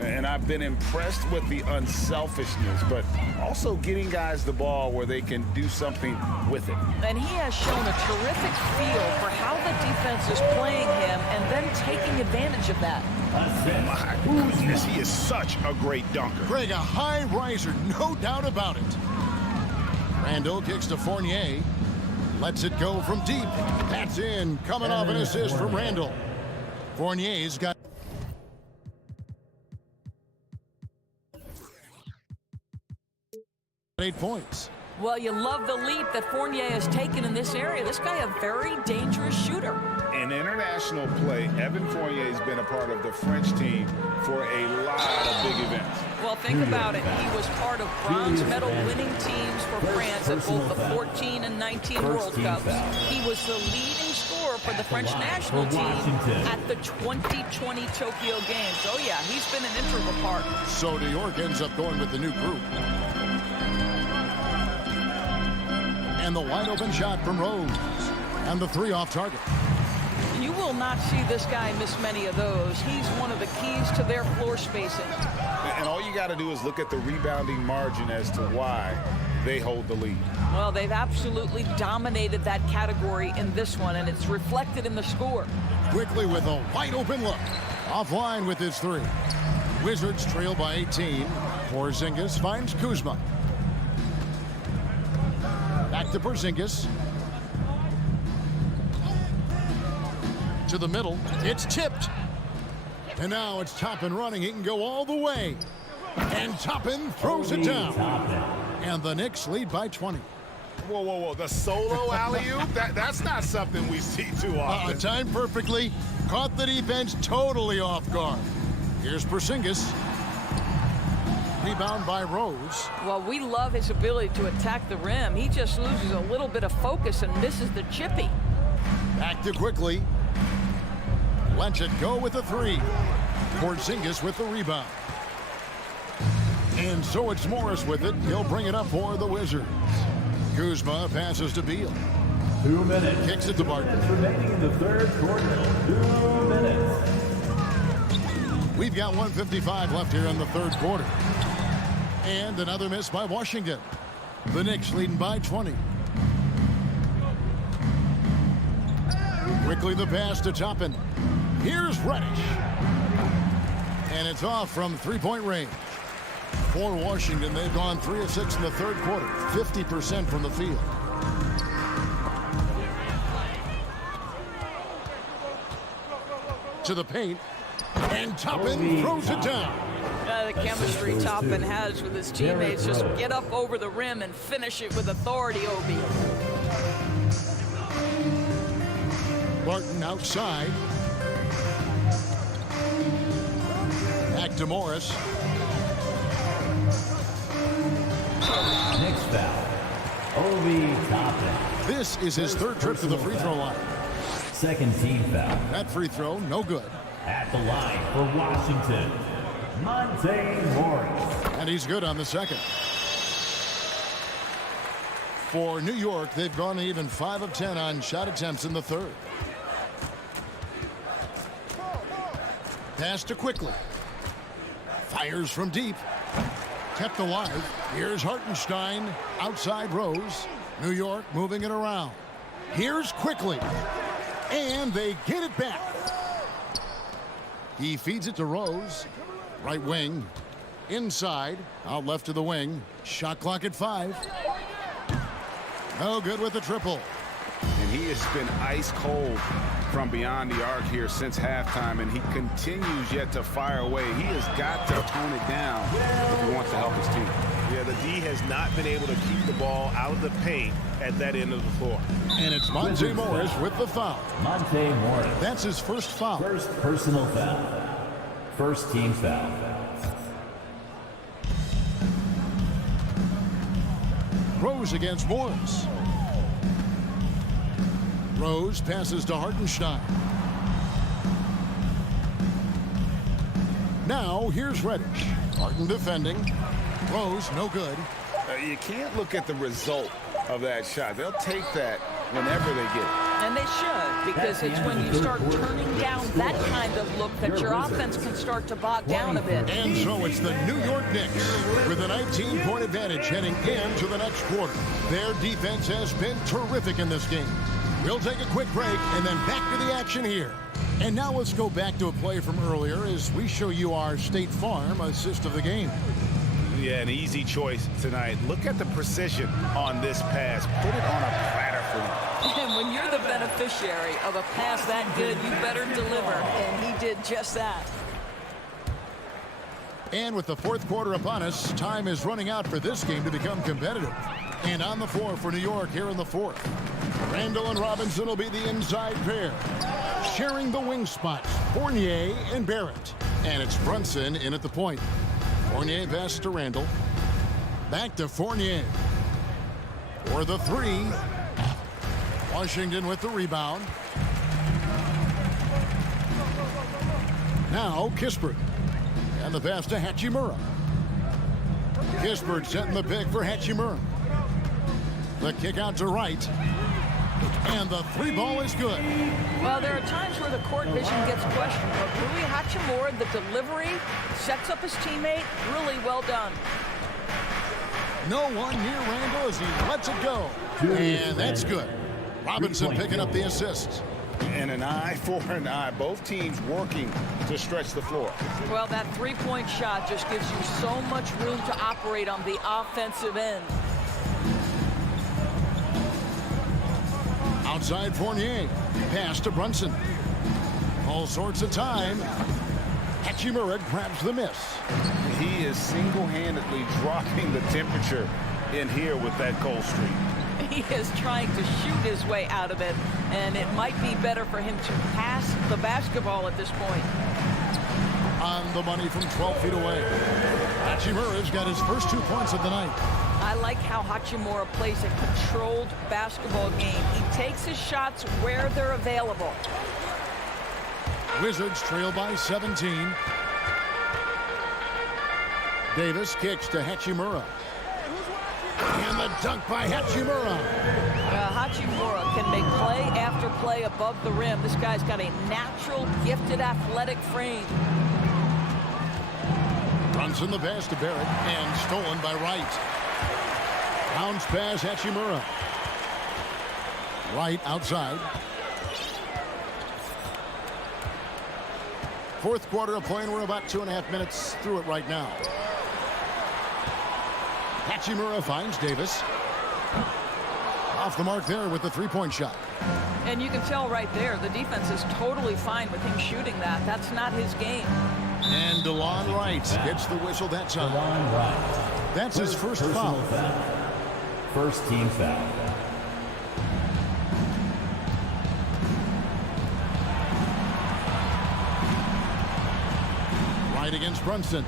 And I've been impressed with the unselfishness, but also getting guys the ball where they can do something with it. And he has shown a terrific feel for how the defense is playing him and then taking advantage of that. My goodness, he is such a great dunker. Greg, a high riser, no doubt about it. Randall kicks to Fournier. Lets it go from deep. That's in. Coming off an assist from Randall. Fournier's got 8 points. Well, you love the leap that Fournier has taken in this area. This guy a very dangerous shooter. In international play, Evan Fournier has been a part of the French team for a lot of big events. Well, think about it. He was part of bronze medal winning teams for France at both the 14 and 19 World Cups. He was the leading scorer for the French national team at the 2020 Tokyo Games. Oh, yeah, he's been an integral part. So New York ends up going with the new group. And the wide open shot from Rose. And the 3 off target. You will not see this guy miss many of those. He's one of the keys to their floor spacing. And all you got to do is look at the rebounding margin as to why they hold the lead. Well, they've absolutely dominated that category in this one, and it's reflected in the score. Quickly with a wide open look. Offline with his 3. Wizards trail by 18. Porzingis finds Kuzma. Back to Porzingis. To the middle. It's tipped. And now it's Toppin running. He can go all the way. And Toppin throws it down. And the Knicks lead by 20. Whoa, whoa, whoa. The solo alley-oop? That's not something we see too often. Timed perfectly. Caught the defense totally off guard. Here's Porzingis. Rebound by Rose. Well, we love his ability to attack the rim. He just loses a little bit of focus and misses the chippy. Back to quickly. Lets it go with the three. Porzingis with the rebound. And so it's Morris with it. He'll bring it up for the Wizards. Kuzma passes to Beal. 2 minutes. Kicks it to Barton. Remaining in the third quarter. 2 minutes. We've got 1:55 left here in the third quarter. And another miss by Washington. The Knicks leading by 20. Quickly the pass to Toppin. Here's Reddish. And it's off from three-point range. For Washington, they've gone 3 of 6 in the third quarter. 50% from the field. To the paint. And Toppin throws it down. The chemistry Toppin has with his teammates. Just get up over the rim and finish it with authority, Obi. Barton outside. Back to Morris. Knicks foul. Obi Toppin. This is his third trip to the free throw line. Second team foul. That free throw, no good. At the line for Washington, Monte Morris. And he's good on the second. For New York, they've gone even 5 of 10 on shot attempts in the third. Pass to quickly. Fires from deep. Kept alive. Here's Hartenstein. Outside Rose. New York moving it around. Here's quickly. And they get it back. He feeds it to Rose. Right wing. Inside. Out left to the wing. Shot clock at 5. No good with the triple. And he has been ice cold from beyond the arc here since halftime, and he continues yet to fire away. He has got to tone it down if he wants to help his team. Yeah, the D has not been able to keep the ball out of the paint at that end of the floor. And it's Monte Morris with the foul. Monte Morris. That's his first foul. First personal foul. First team foul. Rose against Morris. Rose passes to Hartenstein. Now here's Reddish. Harden defending. Rose no good. You can't look at the result of that shot. They'll take that whenever they get it. And they should, because it's when you start turning down that kind of look that your offense can start to bog down a bit. And so it's the New York Knicks with a 19-point advantage heading into the next quarter. Their defense has been terrific in this game. We'll take a quick break and then back to the action here. And now let's go back to a play from earlier as we show you our State Farm assist of the game. Yeah, an easy choice tonight. Look at the precision on this pass. Put it on a platter for him. And when you're the beneficiary of a pass that good, you better deliver. And he did just that. And with the fourth quarter upon us, time is running out for this game to become competitive. And on the floor for New York here in the fourth. Randall and Robinson will be the inside pair. Sharing the wing spots, Fournier and Barrett. And it's Brunson in at the point. Fournier passes to Randall. Back to Fournier. For the three. Washington with the rebound. Now Kispert. And the pass to Hachimura. Kispert setting the pick for Hachimura. The kick out to right. And the three ball is good. Well, there are times where the court vision gets questioned, but Rui Hachimura, the delivery, sets up his teammate. Really well done. No one near Randall as he lets it go. And that's good. Robinson picking up the assist. And an eye for an eye. Both teams working to stretch the floor. Well, that three-point shot just gives you so much room to operate on the offensive end. Outside Fournier. Pass to Brunson. All sorts of time. Hachimura grabs the miss. He is single-handedly dropping the temperature in here with that cold streak. He is trying to shoot his way out of it, and it might be better for him to pass the basketball at this point. On the money from 12 feet away. Hachimura's got his first 2 points of the night. I like how Hachimura plays a controlled basketball game. He takes his shots where they're available. Wizards trail by 17. Davis kicks to Hachimura. And the dunk by Hachimura. Hachimura can make play after play above the rim. This guy's got a natural, gifted, athletic frame. Brunson the pass to Barrett and stolen by Wright. Bounce pass Hachimura. Wright outside. Fourth quarter of play, and we're about 2.5 minutes through it right now. Hachimura finds Davis. Off the mark there with the three-point shot. And you can tell right there, the defense is totally fine with him shooting that. That's not his game. And DeLon Wright gets the whistle that time. DeLon Wright. That's his first foul. First team foul. Wright against Brunson.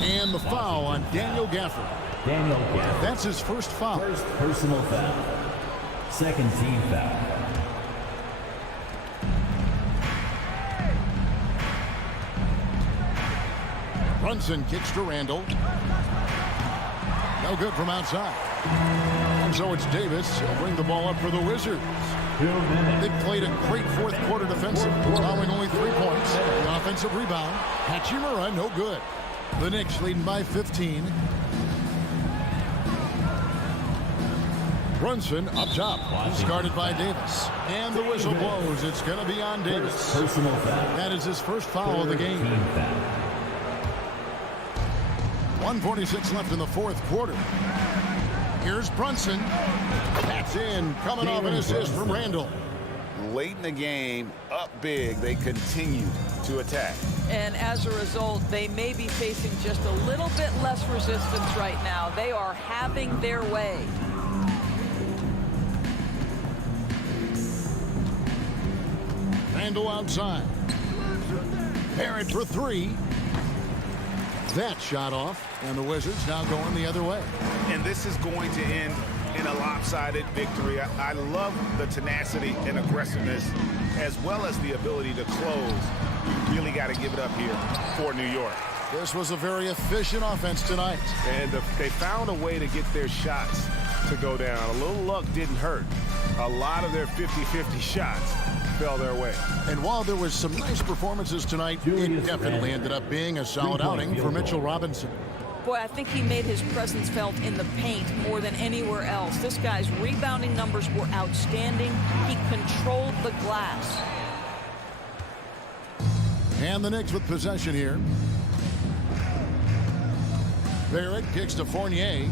And the foul on Daniel Gafford. Daniel Gafford. That's his first foul. First personal foul. Second team foul. Brunson kicks to Randall. No good from outside. And so it's Davis. He'll bring the ball up for the Wizards. 2 minutes. They played a great fourth quarter defensive, allowing only 3 points. The offensive rebound. Hachimura, no good. The Knicks leading by 15. Brunson up top. He's guarded by Davis. And the whistle blows. It's going to be on Davis. Personal foul. That is his first foul of the game. Team foul. 1:46 left in the fourth quarter. Here's Brunson. That's in. Coming off an assist from Randall. Late in the game, up big, they continue to attack. And as a result, they may be facing just a little bit less resistance right now. They are having their way. Randall outside. Barrett for three. That shot off, and the Wizards now going the other way. And this is going to end in a lopsided victory. I love the tenacity and aggressiveness, as well as the ability to close. You really got to give it up here for New York. This was a very efficient offense tonight. And they found a way to get their shots to go down. A little luck didn't hurt. A lot of their 50-50 shots fell their way. And while there was some nice performances tonight, it definitely ended up being a solid outing for Mitchell Robinson. Boy, I think he made his presence felt in the paint more than anywhere else. This guy's rebounding numbers were outstanding. He controlled the glass. And the Knicks with possession here. Barrett kicks to Fournier.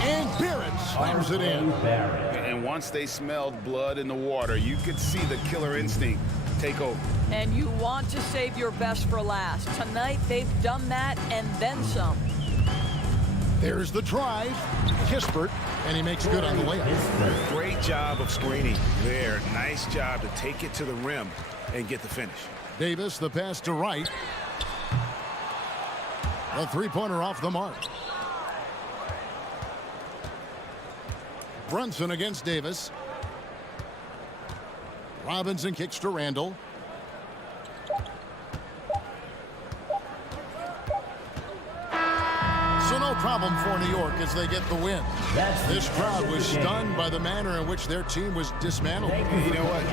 And Barrett slams it in. And once they smelled blood in the water, you could see the killer instinct take over. And you want to save your best for last. Tonight, they've done that and then some. There's the drive. Kispert, and he makes good on the layup. Great job of screening there. Nice job to take it to the rim and get the finish. Davis, the pass to Wright. A three-pointer off the mark. Brunson against Davis. Robinson kicks to Randall. So no problem for New York as they get the win. This crowd was stunned by the manner in which their team was dismantled. You know what?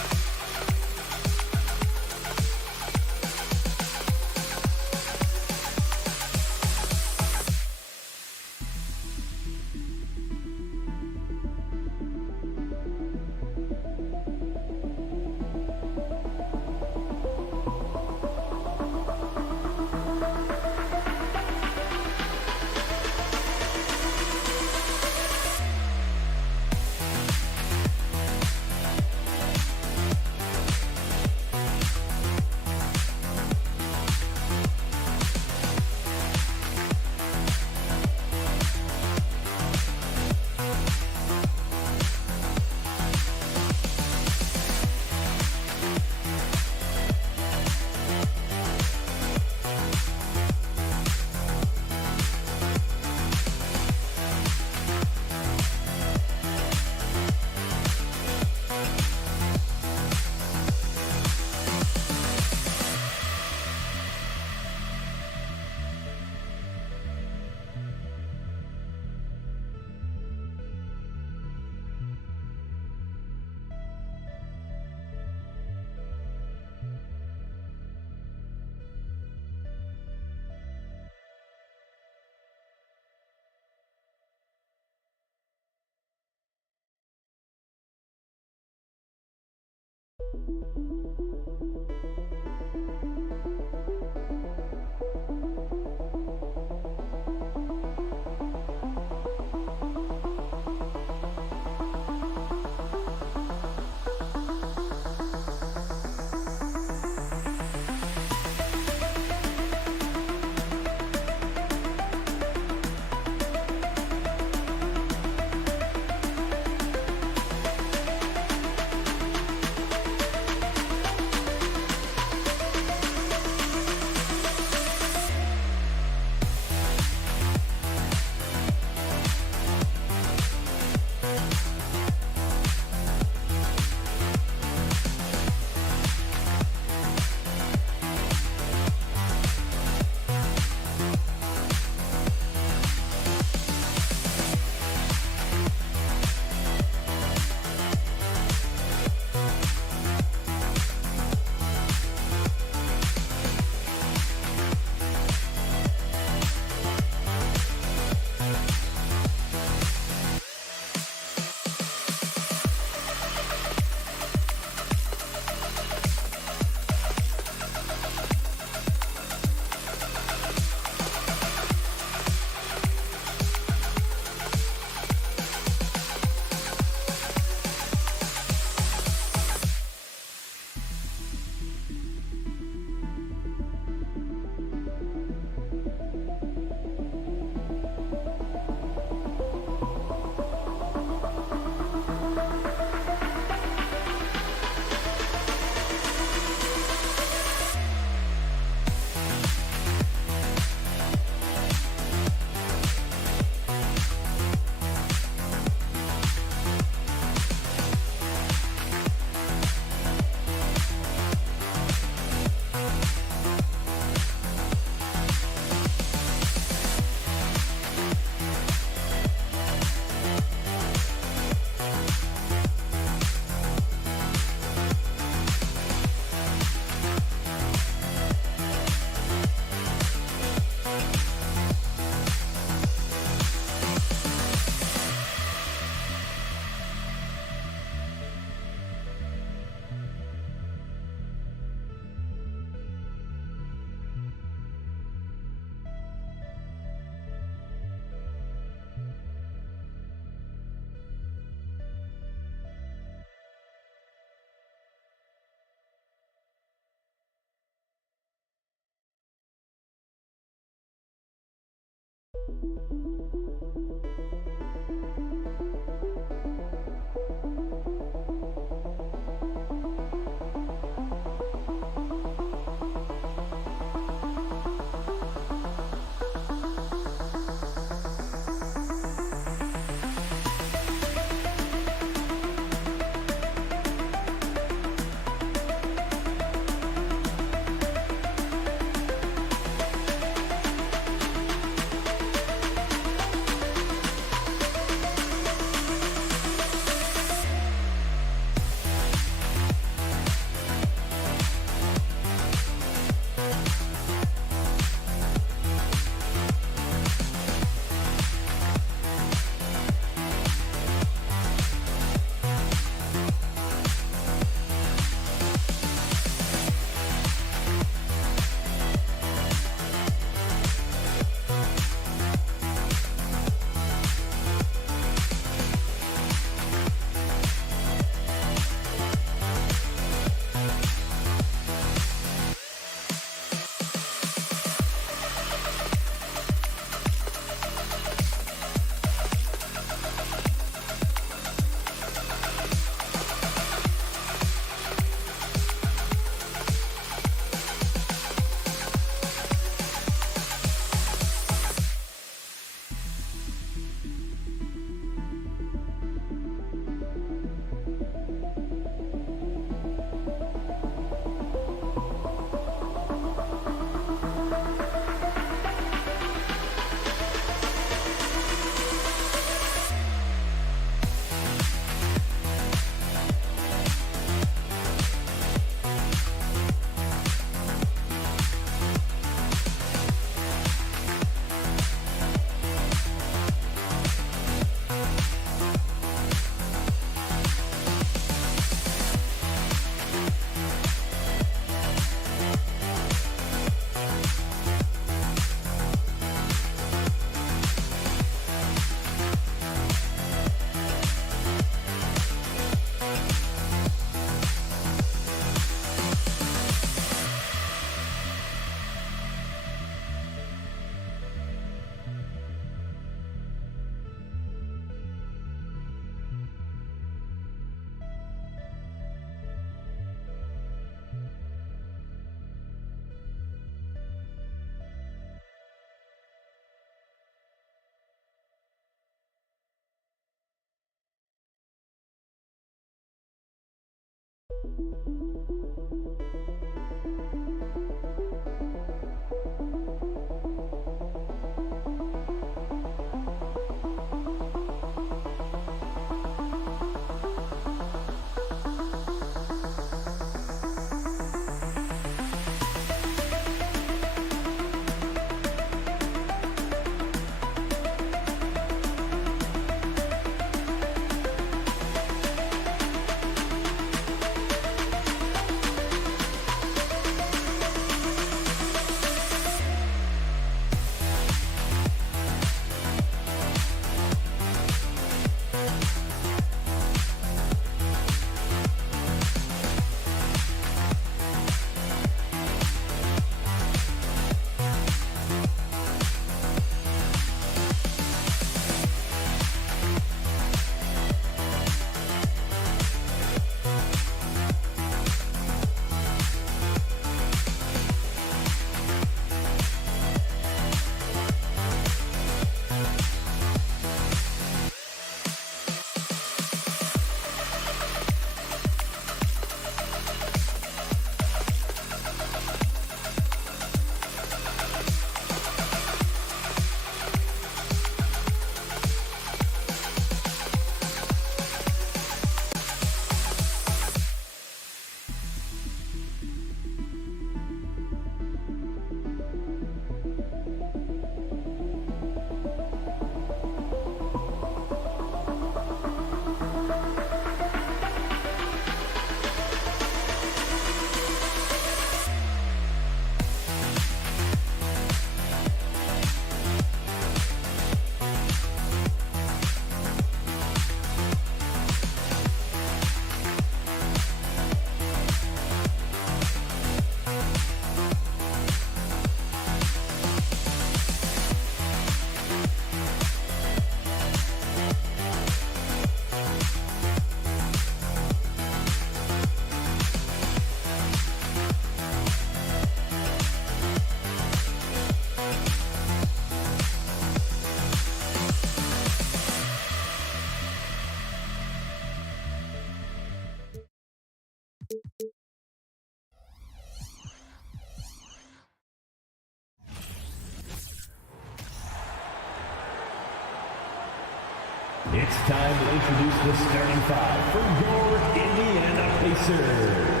the starting five for your Indiana Pacers.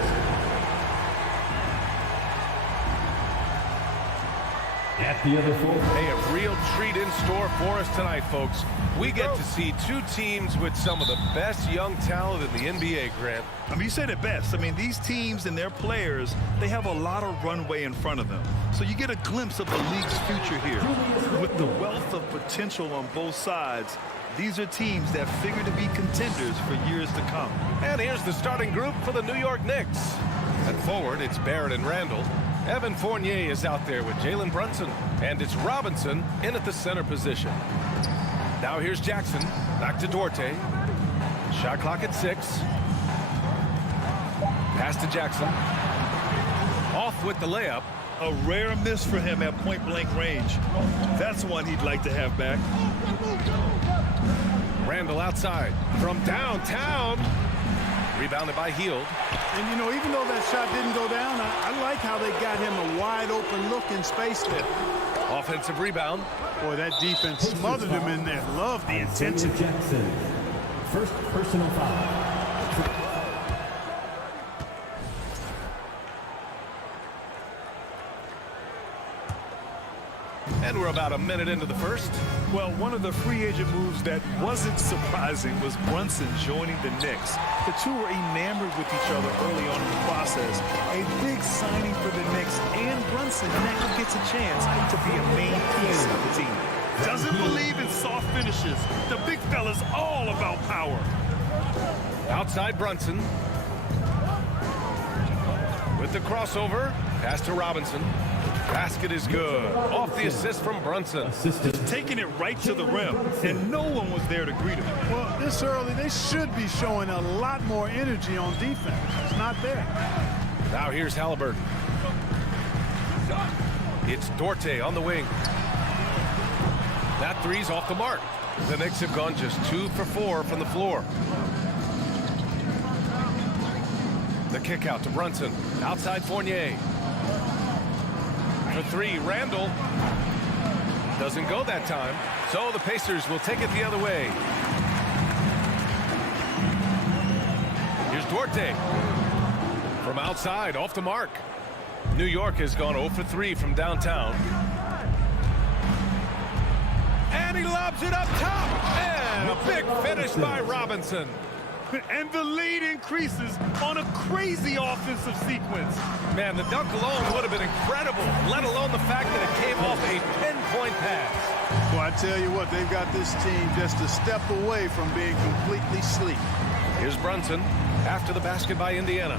At the other four. Hey, a real treat in store for us tonight, folks. We get to see two teams with some of the best young talent in the NBA, Grant. I mean, you said it best. I mean, these teams and their players, they have a lot of runway in front of them. So you get a glimpse of the league's future here. With the wealth of potential on both sides, these are teams that figure to be contenders for years to come. And here's the starting group for the New York Knicks. At forward, it's Barrett and Randall. Evan Fournier is out there with Jalen Brunson. And it's Robinson in at the center position. Now here's Jackson. Back to Duarte. Shot clock at 6. Pass to Jackson. Off with the layup. A rare miss for him at point-blank range. That's one he'd like to have back. Randall outside from downtown. Rebounded by Hield. And, you know, even though that shot didn't go down, I like how they got him a wide-open look in space there. Offensive rebound. Boy, that defense smothered him in there. Love the intensity. Jackson, first personal foul. And we're about a minute into the first. Well, one of the free agent moves that wasn't surprising was Brunson joining the Knicks. The two were enamored with each other early on in the process. A big signing for the Knicks, and Brunson never gets a chance to be a main piece of the team. Doesn't believe in soft finishes. The big fella's all about power. Outside Brunson. With the crossover. Pass to Robinson. Basket is good. Off the assist from Brunson. Just taking it right to the rim, and no one was there to greet him. Well, this early, they should be showing a lot more energy on defense. It's not there. Now here's Halliburton. It's Duarte on the wing. That three's off the mark. The Knicks have gone just 2 for 4 from the floor. The kick out to Brunson. Outside Fournier. For 3, Randall. Doesn't go that time. So the Pacers will take it the other way. Here's Duarte. From outside, off the mark. New York has gone 0 for 3 from downtown. And he lobs it up top. And a big finish by Robinson. And the lead increases on a crazy offensive sequence. Man, the dunk alone would have been incredible, let alone the fact that it came off a pinpoint pass. Well, I tell you what, they've got this team just a step away from being completely sleep. Here's Brunson after the basket by Indiana.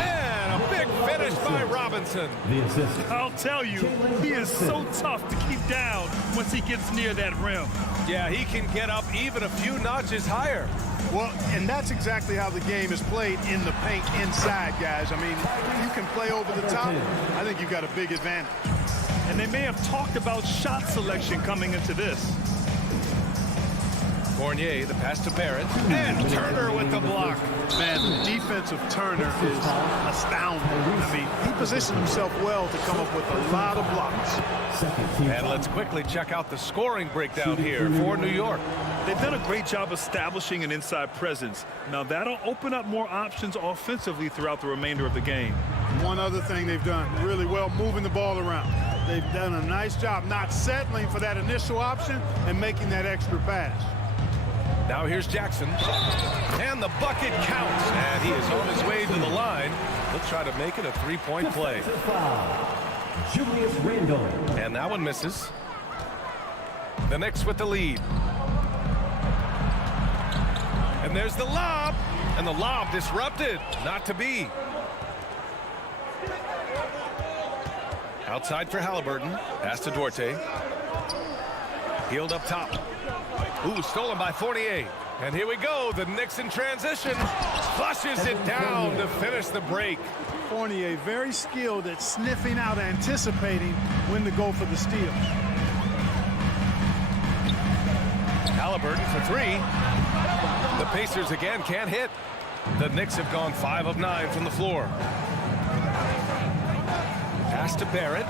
And a big finish by Robinson. The assist. I'll tell you, he is so tough to keep down once he gets near that rim. Yeah, he can get up even a few notches higher. Well, and that's exactly how the game is played in the paint inside, guys. I mean, you can play over the top. I think you've got a big advantage. And they may have talked about shot selection coming into this. Fournier, the pass to Barrett. And Turner with the block. Man, the defense of Turner is astounding. I mean, he positioned himself well to come up with a lot of blocks. And let's quickly check out the scoring breakdown here for New York. They've done a great job establishing an inside presence. Now that'll open up more options offensively throughout the remainder of the game. One other thing they've done really well, moving the ball around. They've done a nice job not settling for that initial option and making that extra pass. Now here's Jackson. And the bucket counts. And he is on his way to the line. He'll try to make it a three-point play. Julius Randle. And that one misses. The Knicks with the lead. And there's the lob. And the lob disrupted. Not to be. Outside for Halliburton. Pass to Duarte. Healed up top. Ooh, stolen by Fournier. And here we go. The Knicks in transition. Flushes it down to finish the break. Fournier very skilled at sniffing out, anticipating when to go for the steal. Halliburton for 3. The Pacers again can't hit. The Knicks have gone 5 of 9 from the floor. Pass to Barrett.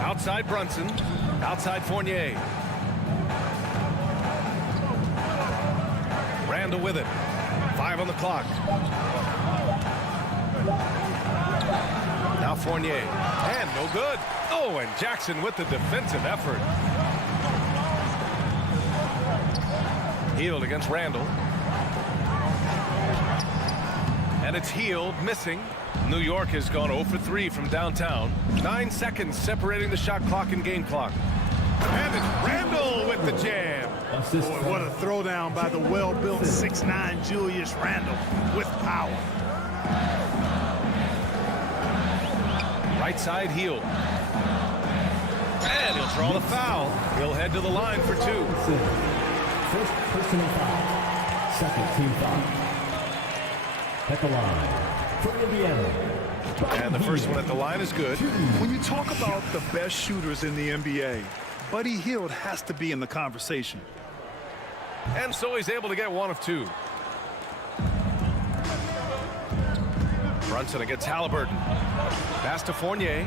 Outside Brunson. Outside Fournier. Randall with it. 5 on the clock. Now Fournier. And no good. Oh, and Jackson with the defensive effort. Hield against Randall. And it's Hield missing. New York has gone 0 for 3 from downtown. 9 seconds separating the shot clock and game clock. And it's Randall with the jam. Boy, what a throwdown by the well-built 6'9" Julius Randle with power. Right side Hield. And he'll draw the foul. He'll head to the line for 2. First personal foul. Second team foul. At the line for Indiana. And the first one at the line is good. When you talk about the best shooters in the NBA, Buddy Hield has to be in the conversation. And so he's able to get 1 of 2. Brunson against Halliburton. Pass to Fournier.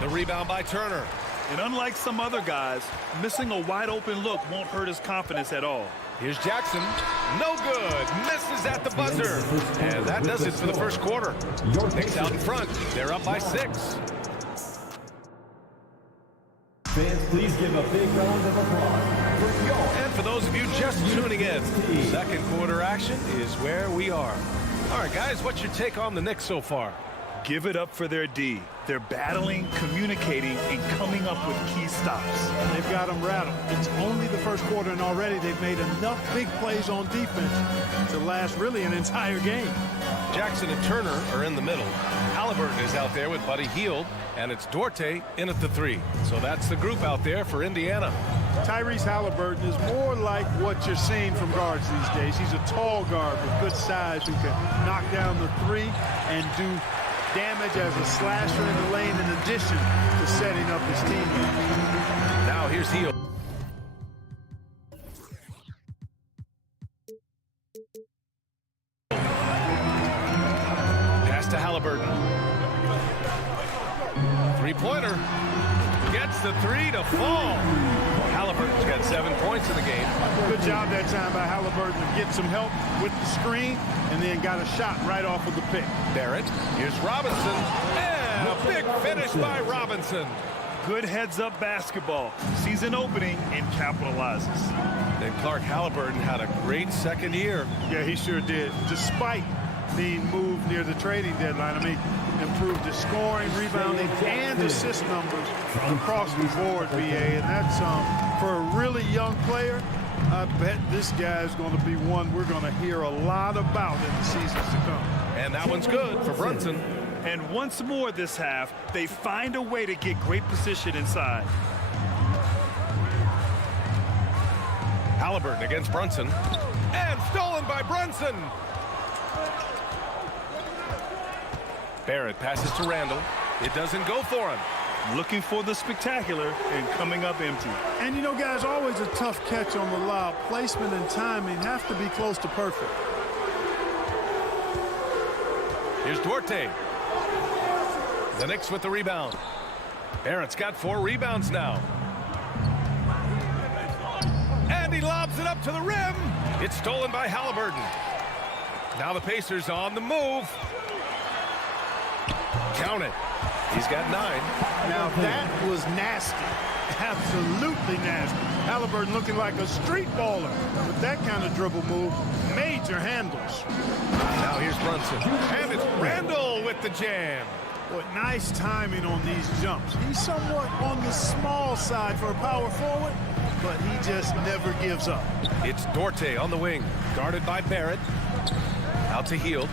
The rebound by Turner. And unlike some other guys, missing a wide open look won't hurt his confidence at all. Here's Jackson. No good. Misses at the buzzer. And that does it for the first quarter. Knicks out in front. They're up by 6. Fans, please give a big round of applause for y'all. And for those of you just tuning in, second quarter action is where we are. All right, guys, what's your take on the Knicks so far? Give it up for their D. They're battling, communicating, and coming up with key stops. They've got them rattled. It's only the first quarter, and already they've made enough big plays on defense to last really an entire game. Jackson and Turner are in the middle. Halliburton is out there with Buddy Hield, and it's Duarte in at the 3. So that's the group out there for Indiana. Tyrese Halliburton is more like what you're seeing from guards these days. He's a tall guard with good size who can knock down the 3 and do damage as a slasher in the lane in addition to setting up his teammates. Now here's Hield. Pass to Halliburton. Three-pointer. Gets the 3 to fall. Halliburton's got 7 points in the game. Good job that time by Halliburton to get some help with the screen and then got a shot right off of the pick. Barrett. Here's Robinson. And a big finish by Robinson. Good heads-up basketball. Sees an opening and capitalizes. And Clark Halliburton had a great second year. Yeah, he sure did. Despite being moved near the trading deadline, I mean, improved his scoring, rebounding, and assist numbers across the board, BA. And that's for a really young player. I bet this guy is going to be one we're going to hear a lot about in the seasons to come. And that one's good for Brunson. And once more this half, they find a way to get great position inside. Halliburton against Brunson. And stolen by Brunson. Barrett passes to Randall. It doesn't go for him. Looking for the spectacular and coming up empty. And you know, guys, always a tough catch on the lob. Placement and timing have to be close to perfect. Here's Duarte. The Knicks with the rebound. Barrett's got 4 rebounds now. And he lobs it up to the rim. It's stolen by Halliburton. Now the Pacers on the move. Count it. He's got 9. Now that was nasty. Absolutely nasty. Halliburton looking like a street baller with that kind of dribble move. Major handles. Now here's Brunson. And it's Randall with the jam. Boy, nice timing on these jumps. He's somewhat on the small side for a power forward, but he just never gives up. It's Duarte on the wing, guarded by Barrett. Out to Hield.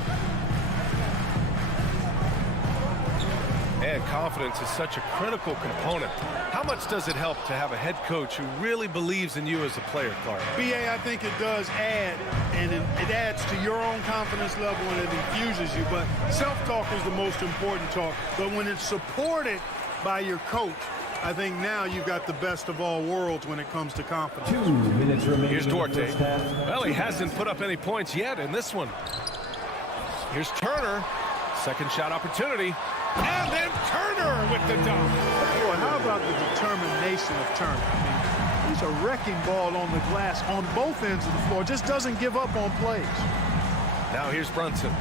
And confidence is such a critical component. How much does it help to have a head coach who really believes in you as a player, Clark? BA, I think it does add, and it adds to your own confidence level and it infuses you. But self-talk is the most important talk. But when it's supported by your coach, I think now you've got the best of all worlds when it comes to confidence. 2 minutes remaining. Here's Duarte. Well, he hasn't put up any points yet in this one. Here's Turner. Second shot opportunity. And then Turner with the dunk. Boy, how about the determination of Turner? I mean, He's a wrecking ball on the glass on both ends of the floor. Just doesn't give up on plays. Now here's Brunson.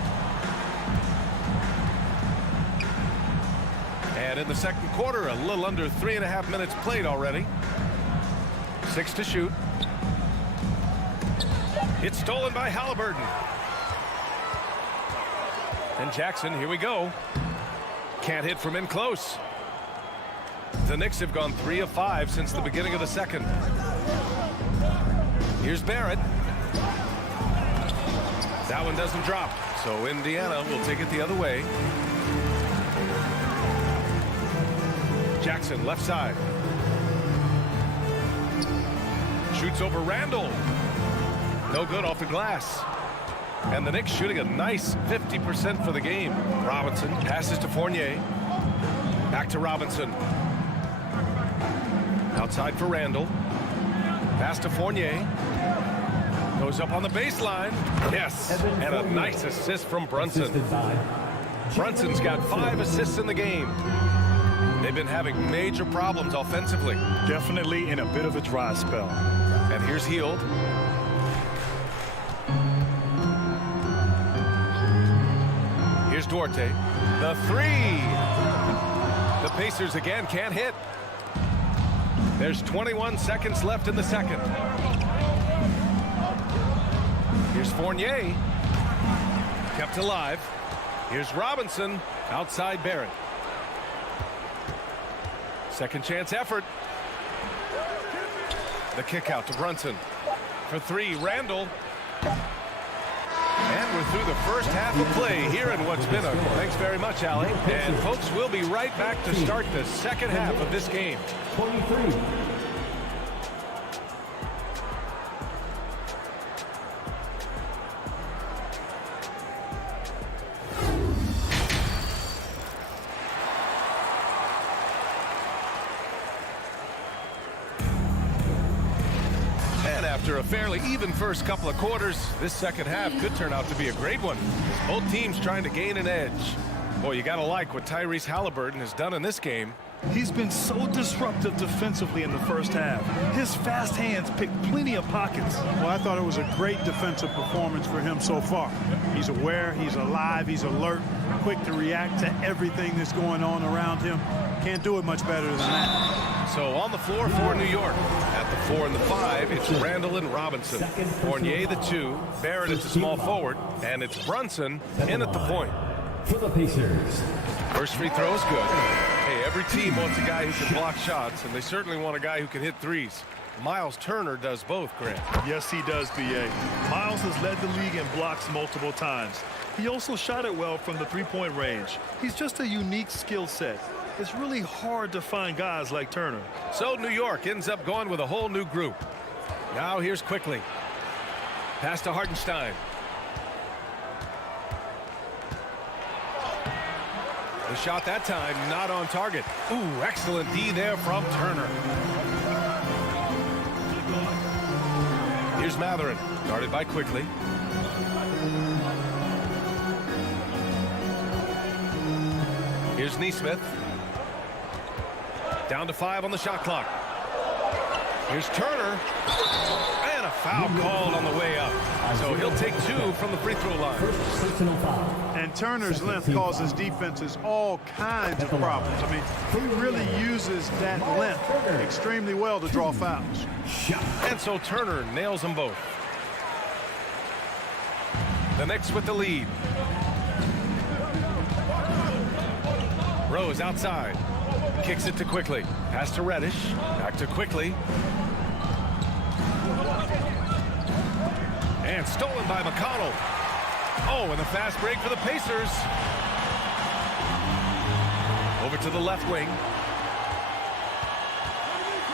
And in the second quarter, a little under 3.5 minutes played already. 6 to shoot. It's stolen by Halliburton. And Jackson, here we go. Can't hit from in close. The Knicks have gone 3 of 5 since the beginning of the second. Here's Barrett. That one doesn't drop, so Indiana will take it the other way. Jackson, left side. Shoots over Randall. No good off the glass. And the Knicks shooting a nice 50% for the game. Robinson passes to Fournier. Back to Robinson. Outside for Randall. Pass to Fournier. Goes up on the baseline. Yes, and a nice assist from Brunson. Brunson's got 5 assists in the game. They've been having major problems offensively. Definitely in a bit of a dry spell. And here's Hield. Here's Duarte. The 3. The Pacers again can't hit. There's 21 seconds left in the second. Here's Fournier. Kept alive. Here's Robinson. Outside Barrett. Second chance effort. The kick out to Brunson. For 3, Randall. And we're through the first half of play here in what's been a... Thanks very much, Allie. And folks, we'll be right back to start the second half of this game. 23. After a fairly even first couple of quarters, this second half could turn out to be a great one. Both teams trying to gain an edge. Boy, you gotta like what Tyrese Halliburton has done in this game. He's been so disruptive defensively in the first half. His fast hands picked plenty of pockets. Well, I thought it was a great defensive performance for him so far. He's aware, he's alive, he's alert, quick to react to everything that's going on around him. Can't do it much better than that. So on the floor for New York. At the 4 and the 5, it's Randall and Robinson. Fournier the 2, Barrett at the small forward, and it's Brunson in at the point. For the Pacers. First free throw is good. Hey, every team wants a guy who can block shots, and they certainly want a guy who can hit threes. Miles Turner does both, Grant. Yes, he does, B.A. Miles has led the league in blocks multiple times. He also shot it well from the three-point range. He's just a unique skill set. It's really hard to find guys like Turner. So New York ends up going with a whole new group. Now here's Quickly. Pass to Hartenstein. The shot that time not on target. Ooh, excellent D there from Turner. Here's Matherin, guarded by Quickly. Here's Nesmith. Down to 5 on the shot clock. Here's Turner. And a foul called on the way up. So he'll take 2 from the free throw line. And Turner's length causes defenses all kinds of problems. I mean, he really uses that length extremely well to draw fouls. And so Turner nails them both. The Knicks with the lead. Rose outside. Kicks it to Quickly. Pass to Reddish. Back to Quickly. And stolen by McConnell. Oh, and the fast break for the Pacers. Over to the left wing.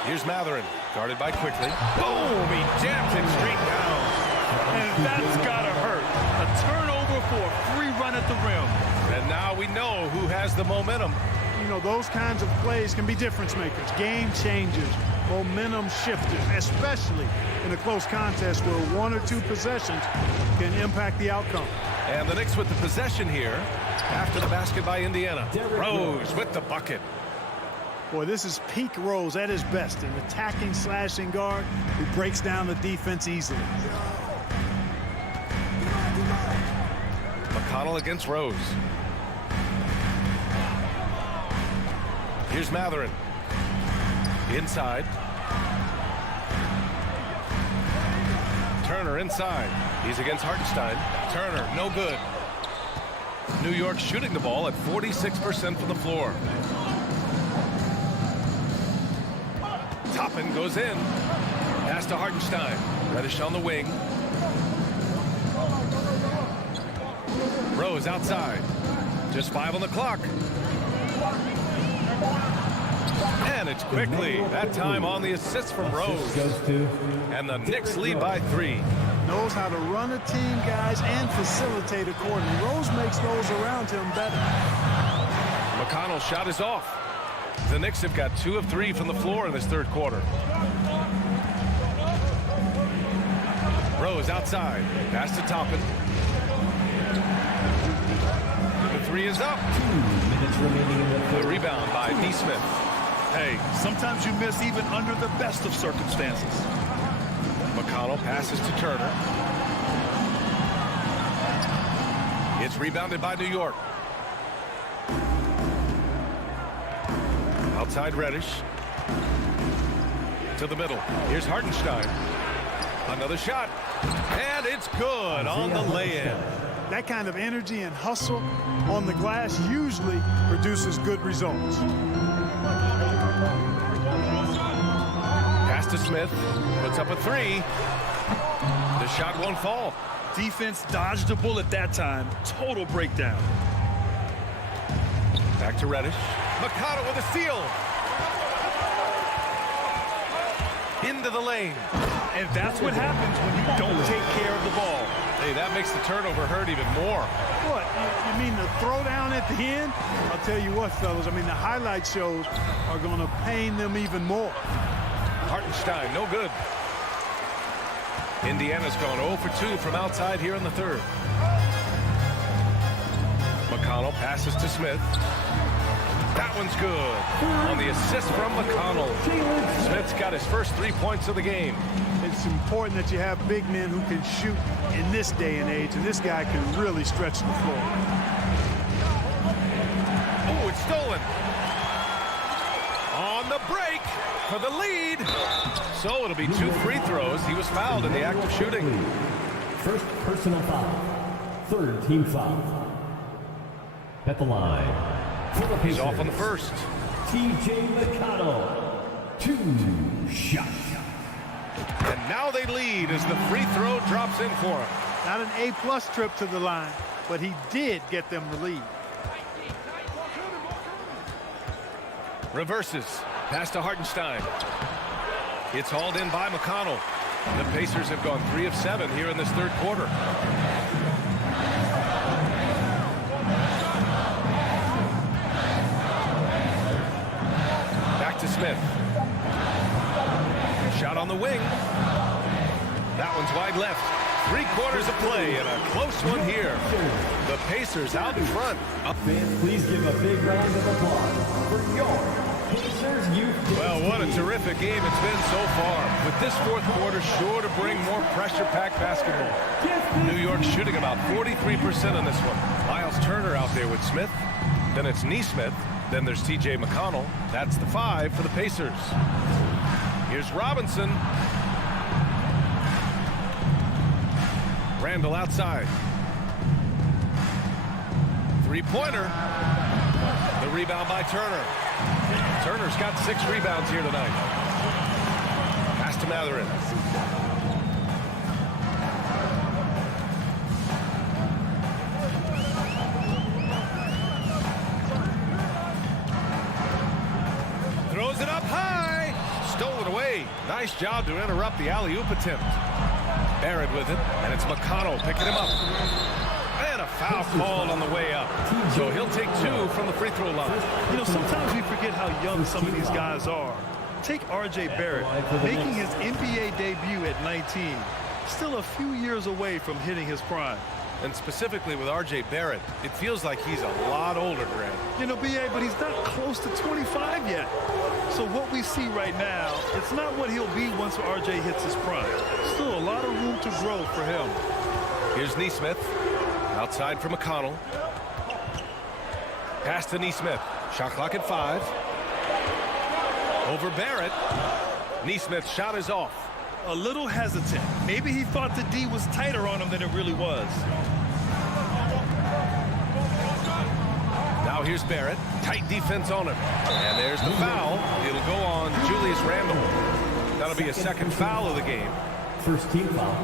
Here's Matherin, guarded by Quickly. Boom! He jams it straight down. And that's gotta hurt. A turnover for a free run at the rim. And now we know who has the momentum. You know, those kinds of plays can be difference makers, game changers, momentum shifters, especially in a close contest where 1 or 2 possessions can impact the outcome. And the Knicks with the possession here after the basket by Indiana. Rose with the bucket. Boy, this is peak Rose at his best, an attacking, slashing guard who breaks down the defense easily. McConnell against Rose. Here's Matherin. Inside. Turner inside. He's against Hartenstein. Turner, no good. New York shooting the ball at 46% from the floor. Toppin goes in. Pass to Hartenstein. Reddish on the wing. Rose outside. Just 5 on the clock. And it's quickly. That time on the assist from Rose. And the Knicks lead by 3. Knows how to run a team, guys, and facilitate accordingly. Rose makes those around him better. McConnell's shot is off. The Knicks have got 2 of 3 from the floor in this third quarter. Rose outside. Pass to Toppin. The 3 is up. 2 minutes remaining in the third. The rebound by Neesmith. Hey, sometimes you miss even under the best of circumstances. McConnell passes to Turner. It's rebounded by New York. Outside Reddish. To the middle. Here's Hartenstein. Another shot. And it's good on the lay-in. That kind of energy and hustle on the glass usually produces good results. Pass to Smith. Puts up a 3. The shot won't fall. Defense dodged a bullet that time. Total breakdown. Back to Reddish. McConnell with a steal. Into the lane. And that's what happens when you don't take care of the ball. Hey, that makes the turnover hurt even more. What, you mean the throwdown at the end? I'll tell you what, fellas, I mean, the highlight shows are going to pain them even more. Hartenstein, no good. Indiana's gone 0 for 2 from outside here in the third. McConnell passes to Smith. That one's good. On the assist from McConnell. Smith's got his first 3 points of the game. It's important that you have big men who can shoot in this day and age, and this guy can really stretch the floor. Oh, it's stolen. On the break for the lead. So it'll be 2 free throws. He was fouled in the act of shooting. First personal foul. Third team foul. At the line. He's off on the first. TJ McConnell. 2 shots. And now they lead as the free throw drops in for him. Not an A-plus trip to the line, but he did get them the lead. Reverses. Pass to Hartenstein. It's hauled in by McConnell. The Pacers have gone 3 of 7 here in this third quarter. Back to Smith. Shot on the wing. That one's wide left. 3 quarters of play and a close one here. The Pacers out in front. Fans, please give a big round of applause for your Pacers youth. Well, what a terrific game it's been so far. With this fourth quarter sure to bring more pressure-packed basketball. New York shooting about 43% on this one. Miles Turner out there with Smith. Then it's Neesmith. Then there's TJ McConnell. That's the 5 for the Pacers. Here's Robinson. Randall outside. 3-pointer. The rebound by Turner. Turner's got 6 rebounds here tonight. Pass to Matherin. Throws it up high. Stolen away. Nice job to interrupt the alley-oop attempt. Barrett with it, and it's McConnell picking him up. And a foul called on the way up. So he'll take 2 from the free throw line. You know, sometimes we forget how young some of these guys are. Take R.J. Barrett, making his NBA debut at 19. Still a few years away from hitting his prime. And specifically with R.J. Barrett, it feels like he's a lot older, Grant. You know, B.A., but he's not close to 25 yet. So what we see right now, it's not what he'll be once R.J. hits his prime. Still a lot of room to grow for him. Here's Neesmith. Outside for McConnell. Pass to Neesmith. Shot clock at 5. Over Barrett. Neesmith's shot is off. A little hesitant. Maybe he thought the D was tighter on him than it really was. Now here's Barrett. Tight defense on him. And there's the foul. It'll go on Julius Randle. That'll be a second foul of the game. First team foul.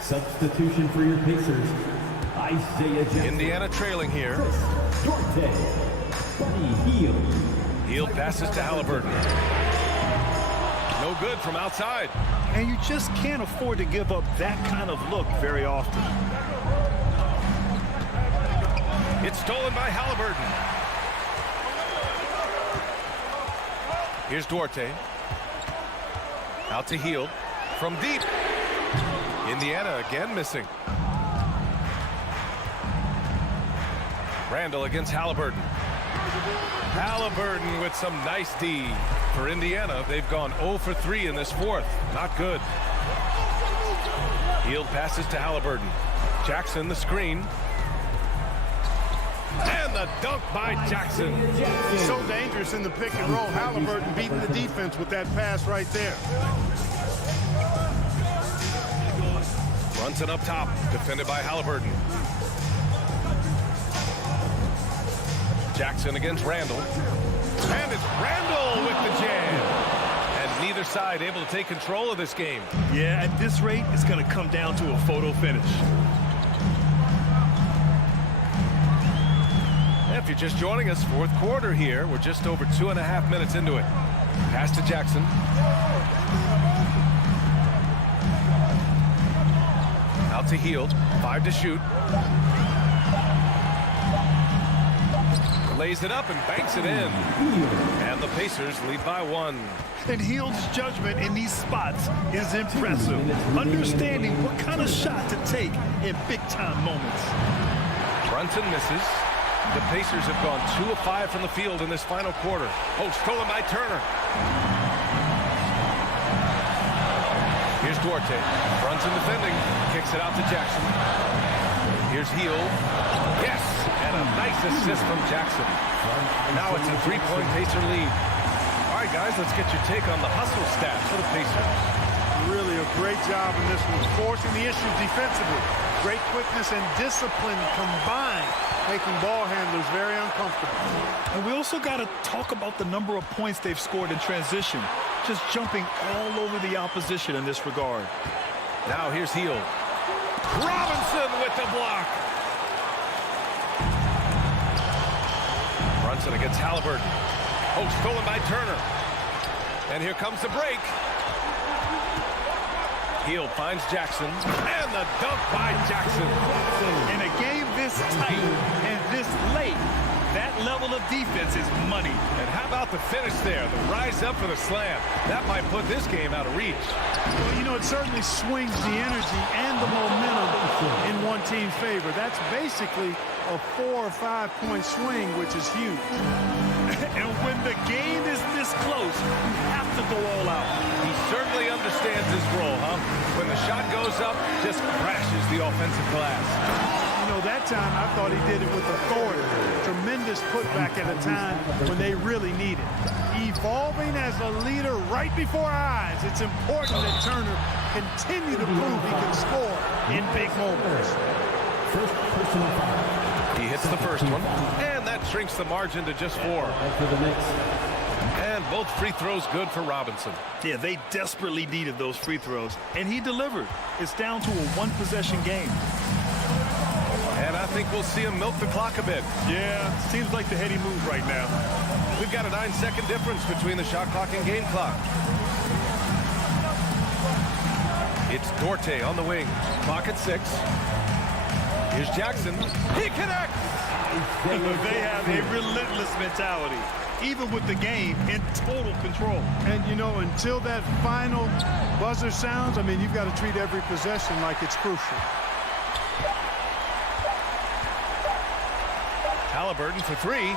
Substitution for your Pacers. Isaiah Jackson. Indiana trailing here. Duarte. Buddy Hield. Hield passes to Halliburton. No good from outside. And you just can't afford to give up that kind of look very often. It's stolen by Halliburton. Here's Duarte. Out to Hield. From deep. Indiana again missing. Randle against Halliburton. Halliburton with some nice D. For Indiana, they've gone 0 for 3 in this fourth. Not good. Hield passes to Halliburton. Jackson the screen. And the dunk by Jackson. So dangerous in the pick and roll. Halliburton beating the defense with that pass right there. Brunson up top, defended by Halliburton. Jackson against Randle. And it's Randle with the jam. And neither side able to take control of this game. Yeah, at this rate, it's going to come down to a photo finish. If you're just joining us, fourth quarter here. We're just over 2.5 minutes into it. Pass to Jackson. Out to Hield. 5 to shoot. Lays it up and banks it in. And the Pacers lead by 1. And Hield's judgment in these spots is impressive. Understanding what kind of shot to take in big-time moments. Brunson misses. The Pacers have gone 2 of 5 from the field in this final quarter. Oh, stolen by Turner. Here's Duarte. Brunson defending. Kicks it out to Jackson. Here's Hield. Yes! And a nice assist from Jackson. Now it's a 3-point Pacer lead. All right, guys, let's get your take on the hustle stats for the Pacers. Really a great job in this one, forcing the issue defensively. Great quickness and discipline combined, making ball handlers very uncomfortable. And we also got to talk about the number of points they've scored in transition, just jumping all over the opposition in this regard. Now here's Hield. Robinson with the block. Brunson against Halliburton. Oh, stolen by Turner. And here comes the break. Hield finds Jackson. And the dunk by Jackson. In a game this tight and this late, that level of defense is money. And how about the finish there? The rise up for the slam. That might put this game out of reach. Well, you know, it certainly swings the energy and the momentum in one team's favor. That's basically a 4 or 5 point swing, which is huge. And when the game is this close, you have to go all out. He certainly understands his role, huh? When the shot goes up, just crashes the offensive glass. You know, that time I thought he did it with authority. Tremendous putback at a time when they really need it. Evolving as a leader right before our eyes. It's important that Turner continue to prove he can score in big moments. First personal foul. He hits the first one, and that shrinks the margin to just 4. For the Knicks. And both free throws good for Robinson. Yeah, they desperately needed those free throws, and he delivered. It's down to a one-possession game. And I think we'll see him milk the clock a bit. Yeah, seems like the heady move right now. We've got a 9-second difference between the shot clock and game clock. It's Duarte on the wing. Clock at 6. Here's Jackson. He connects! They have a relentless mentality, even with the game in total control. And, you know, until that final buzzer sounds, I mean, you've got to treat every possession like it's crucial. Halliburton for three.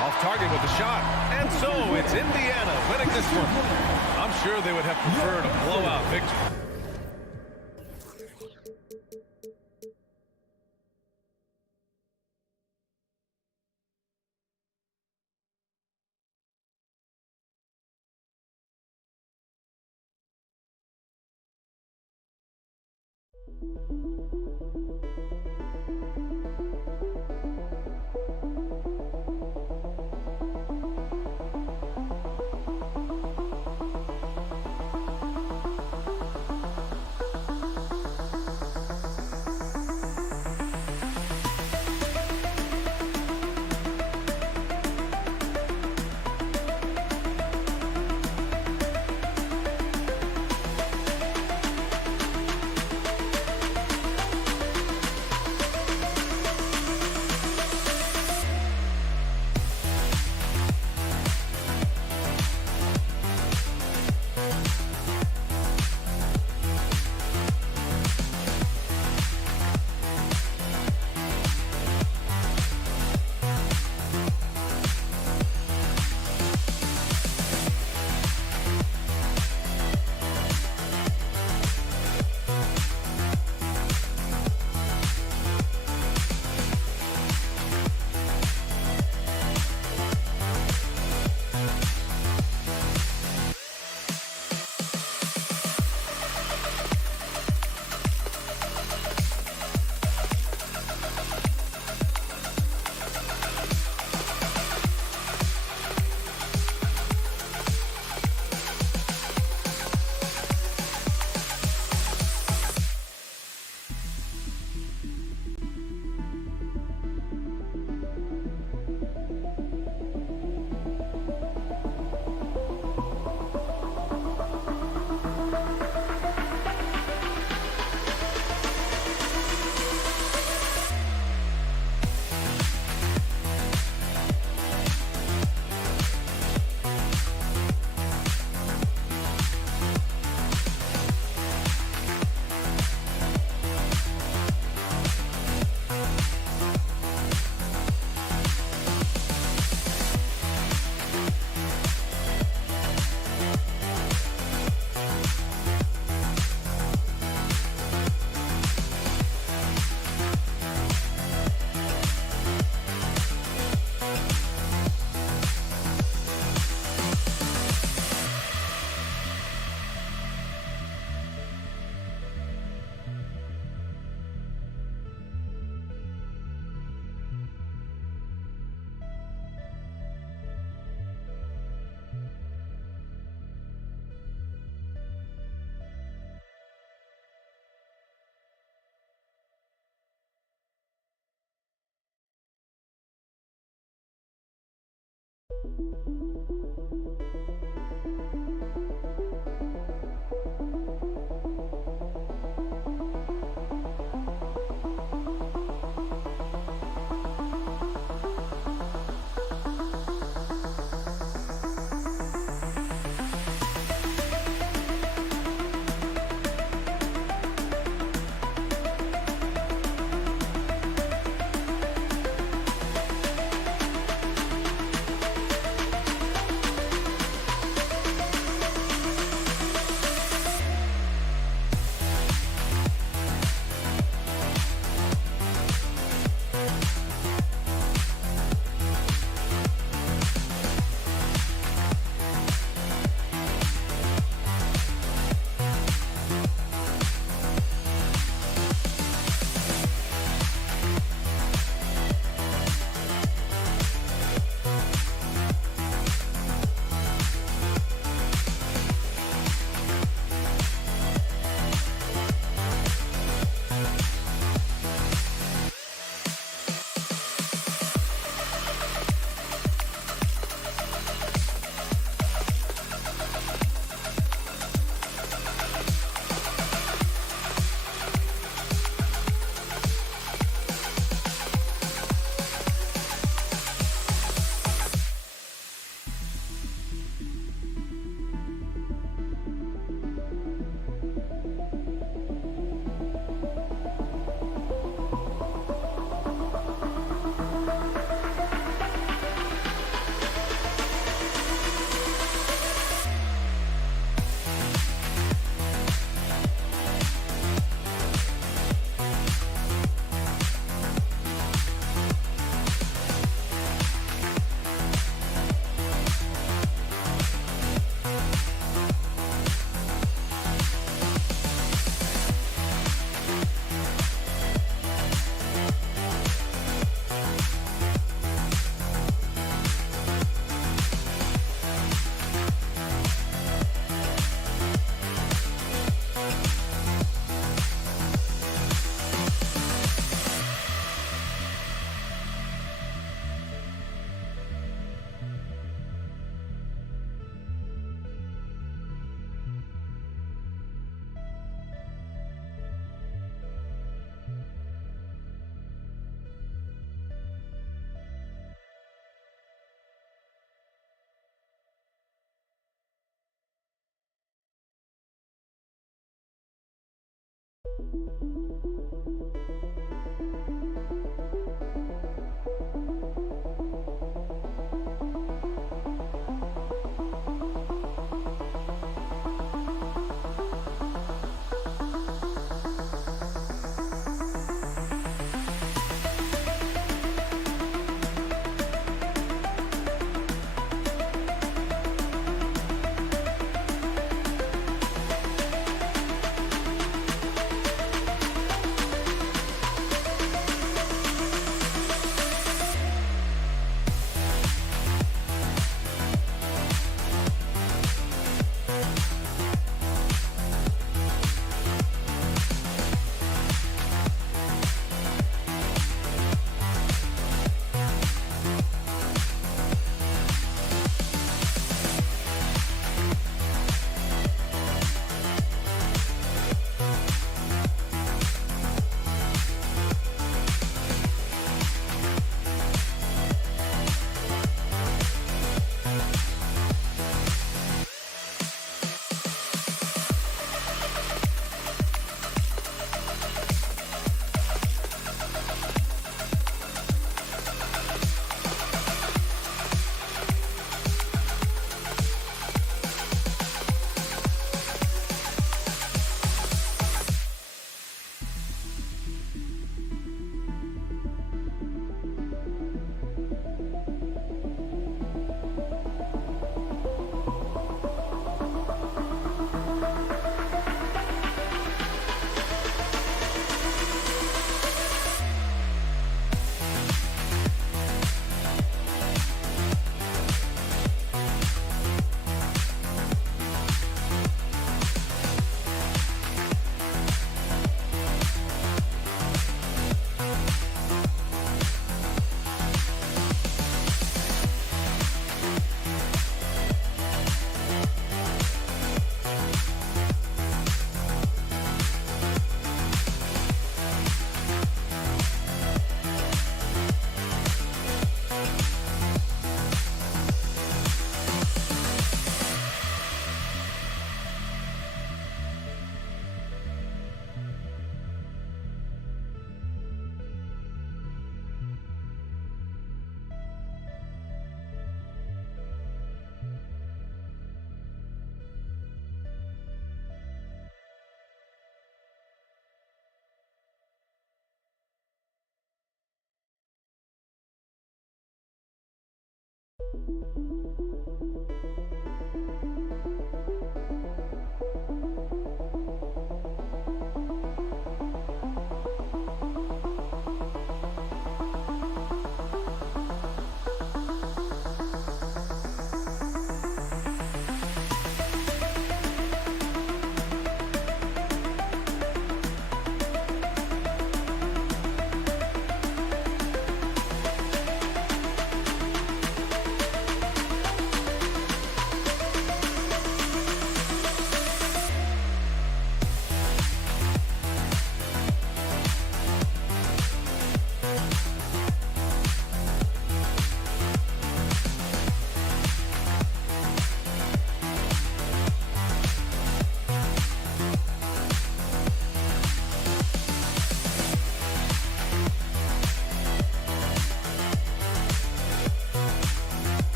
Off target with the shot. And so it's Indiana winning this one. I'm sure they would have preferred a blowout victory.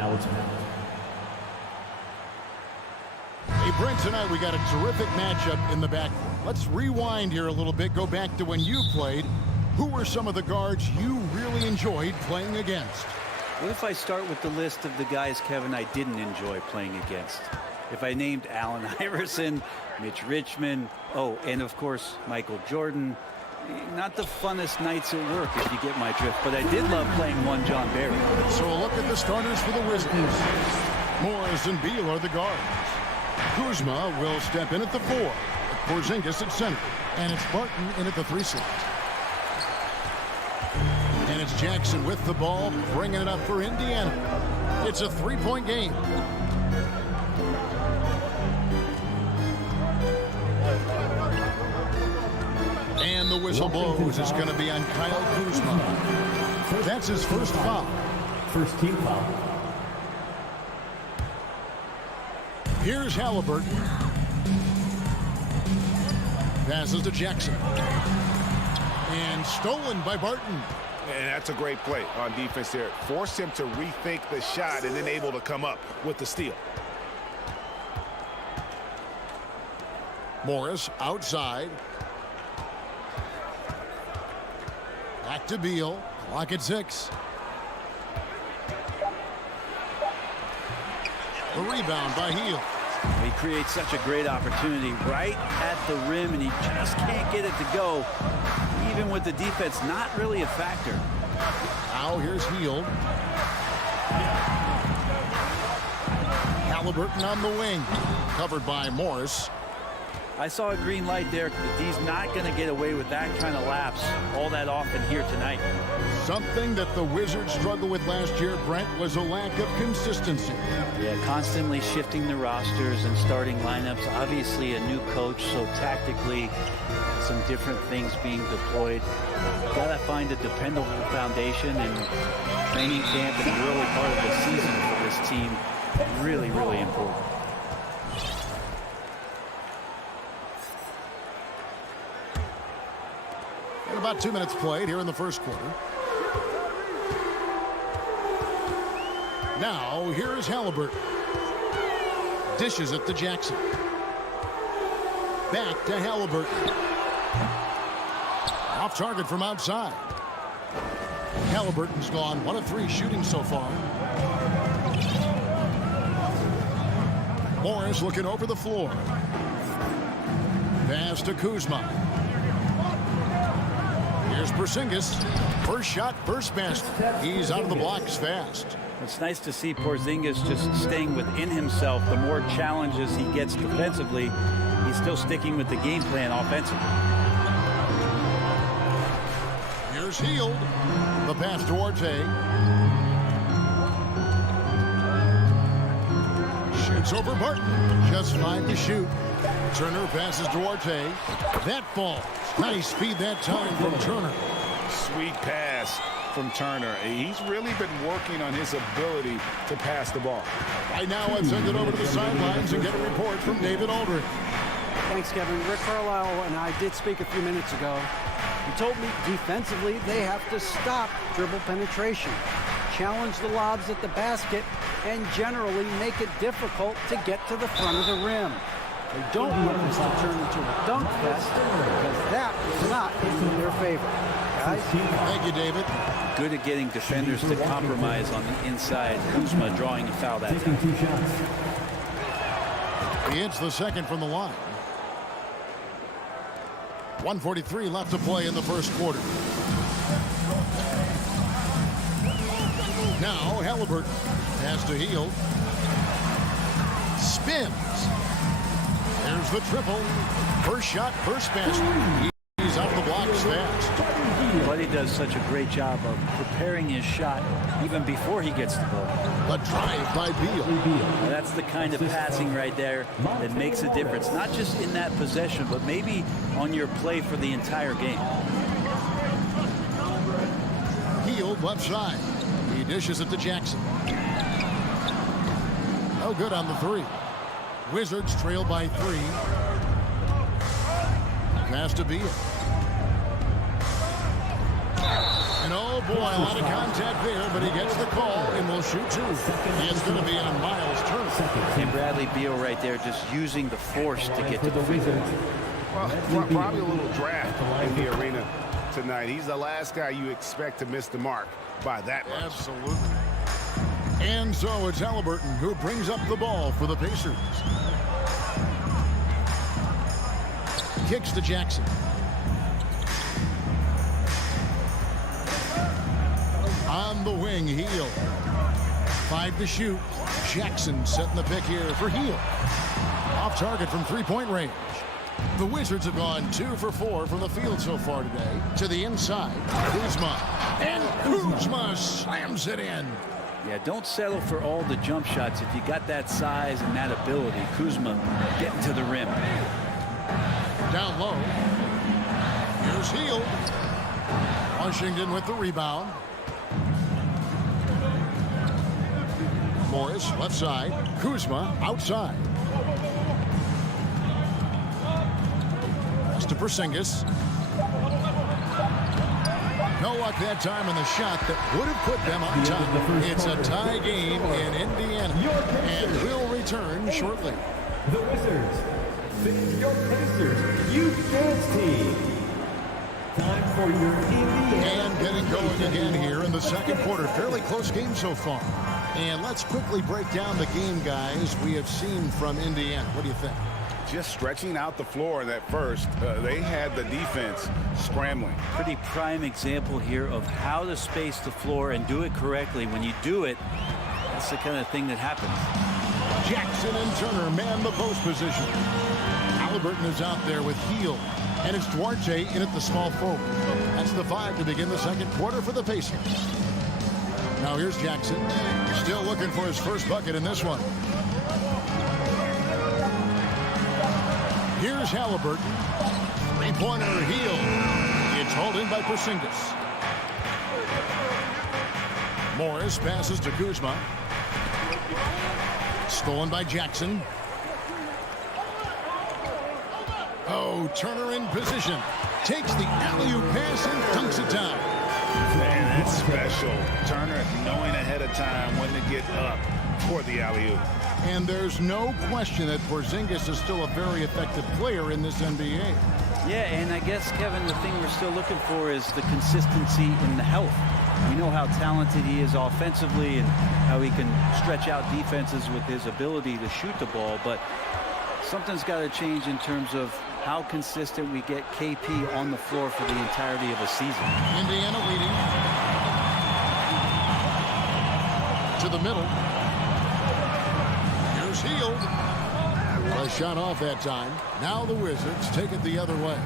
Now it's Hey, Brent, tonight we got a terrific matchup in the backcourt. Let's rewind here a little bit, go back to when you played. Who were some of the guards you really enjoyed playing against? What if I start with the list of the guys, Kevin, I didn't enjoy playing against? If I named Allen Iverson, Mitch Richmond, oh, and of course, Michael Jordan, not the funnest nights at work, if you get my drift, but I did love playing one John Barry. So a look at the starters for the Wizards. Morris and Beal are the guards. Kuzma will step in at the 4. Porzingis at center. And it's Barton in at the 3 slot. And it's Jackson with the ball, bringing it up for Indiana. It's a 3-point game. And the whistle blows. It's going to be on Kyle Kuzma. That's his first foul. first team foul. Here's Halliburton. Passes to Jackson. And stolen by Barton. And that's a great play on defense there. Forced him to rethink the shot and then able to come up with the steal. Morris outside. Back to Beal. Clock at 6. The rebound by Hield. He creates such a great opportunity right at the rim, and he just can't get it to go. Even with the defense not really a factor. Now here's Hield. Halliburton on the wing. Covered by Morris. I saw a green light there. He's not going to get away with that kind of lapse all that often here tonight. Something that the Wizards struggled with last year, Brent, was a lack of consistency. Yeah, constantly shifting the rosters and starting lineups. Obviously a new coach, so tactically some different things being deployed. Got to find a dependable foundation, and training camp and the early part of the season for this team really, really important. And about 2 minutes played here in the first quarter. Now, here is Halliburton. Dishes it to Jackson. Back to Halliburton. Off target from outside. Halliburton's gone 1 of 3 shooting so far. Morris looking over the floor. Pass to Kuzma. Here's Porzingis. First shot, first basket. He's out of the blocks fast. It's nice to see Porzingis just staying within himself. The more challenges he gets defensively, he's still sticking with the game plan offensively. Here's Hield. The pass to Orte. Shoots over Barton. Just 5 to shoot. Turner passes to Orte. That falls. Nice feed that time from Turner. Sweet pass from Turner. He's really been working on his ability to pass the ball. Right now, let's send it over to the sidelines and get a report from David Aldridge. Thanks, Kevin. Rick Carlisle and I did speak a few minutes ago. He told me defensively they have to stop dribble penetration, challenge the lobs at the basket, and generally make it difficult to get to the front of the rim. They don't want this to turn into a dunk fest because that is not in their favor. Guys? Thank you, David. Good at getting defenders to compromise on the inside. Kuzma drawing a foul that Taking time. 2 shots. He hits the second from the line. 1:43 left to play in the first quarter. Now Halliburton has to Hield. Spins. There's the triple. First shot, first basket. He's out of the blocks fast. Buddy does such a great job of preparing his shot even before he gets the ball. The drive by Beal. Now that's the kind of passing right there that makes a difference, not just in that possession, but maybe on your play for the entire game. Hield left side. He dishes it to Jackson. No good on the 3. Wizards trail by 3. Pass to Beal. And oh, Oh, boy, a lot of contact there, but he gets the call and will shoot two. It's going to be on Miles' turn. And Bradley Beal right there just using the force to get to the free throw. Well, probably a little draft in the arena tonight. He's the last guy you expect to miss the mark by that much. Absolutely. And so it's Halliburton who brings up the ball for the Pacers. Kicks to Jackson. On the wing, Heel. 5 to shoot. Jackson setting the pick here for Heel. Off target from three-point range. The Wizards have gone 2 for 4 from the field so far today. To the inside, Kuzma. And Kuzma slams it in. Yeah, don't settle for all the jump shots. If you got that size and that ability, Kuzma getting to the rim. Down low. Here's Heel. Washington with the rebound. Morris, left side. Kuzma, outside. Pass to Porzingis. No luck that time on the shot that would have put them on top. It's a tie game in Indiana. And we'll return shortly. The Wizards face your Pacers Youth Dance Team. Time for your Indiana. And getting going again here in the second quarter. Fairly close game so far. And let's quickly break down the game, guys, we have seen from Indiana. What do you think? Just stretching out the floor in that first. They had the defense scrambling. Pretty prime example here of how to space the floor and do it correctly. When you do it, that's the kind of thing that happens. Jackson and Turner man the post position. Halliburton is out there with Heel. And it's Duarte in at the small forward. That's the 5 to begin the second quarter for the Pacers. Now here's Jackson. Still looking for his first bucket in this one. Here's Halliburton. Three-pointer, Heel. It's hauled in by Porzingis. Morris passes to Kuzma. Stolen by Jackson. Oh, Turner in position. Takes the alley-oop pass and dunks it down. Man, that's special. Turner knowing ahead of time when to get up for the alley-oop. And there's no question that Porzingis is still a very effective player in this NBA. Yeah, and I guess, Kevin, the thing we're still looking for is the consistency in the health. We know how talented he is offensively and how he can stretch out defenses with his ability to shoot the ball, but something's got to change in terms of how consistent we get KP on the floor for the entirety of a season. Indiana leading. To the middle. Here's Heel. A shot off that time. Now the Wizards take it the other way.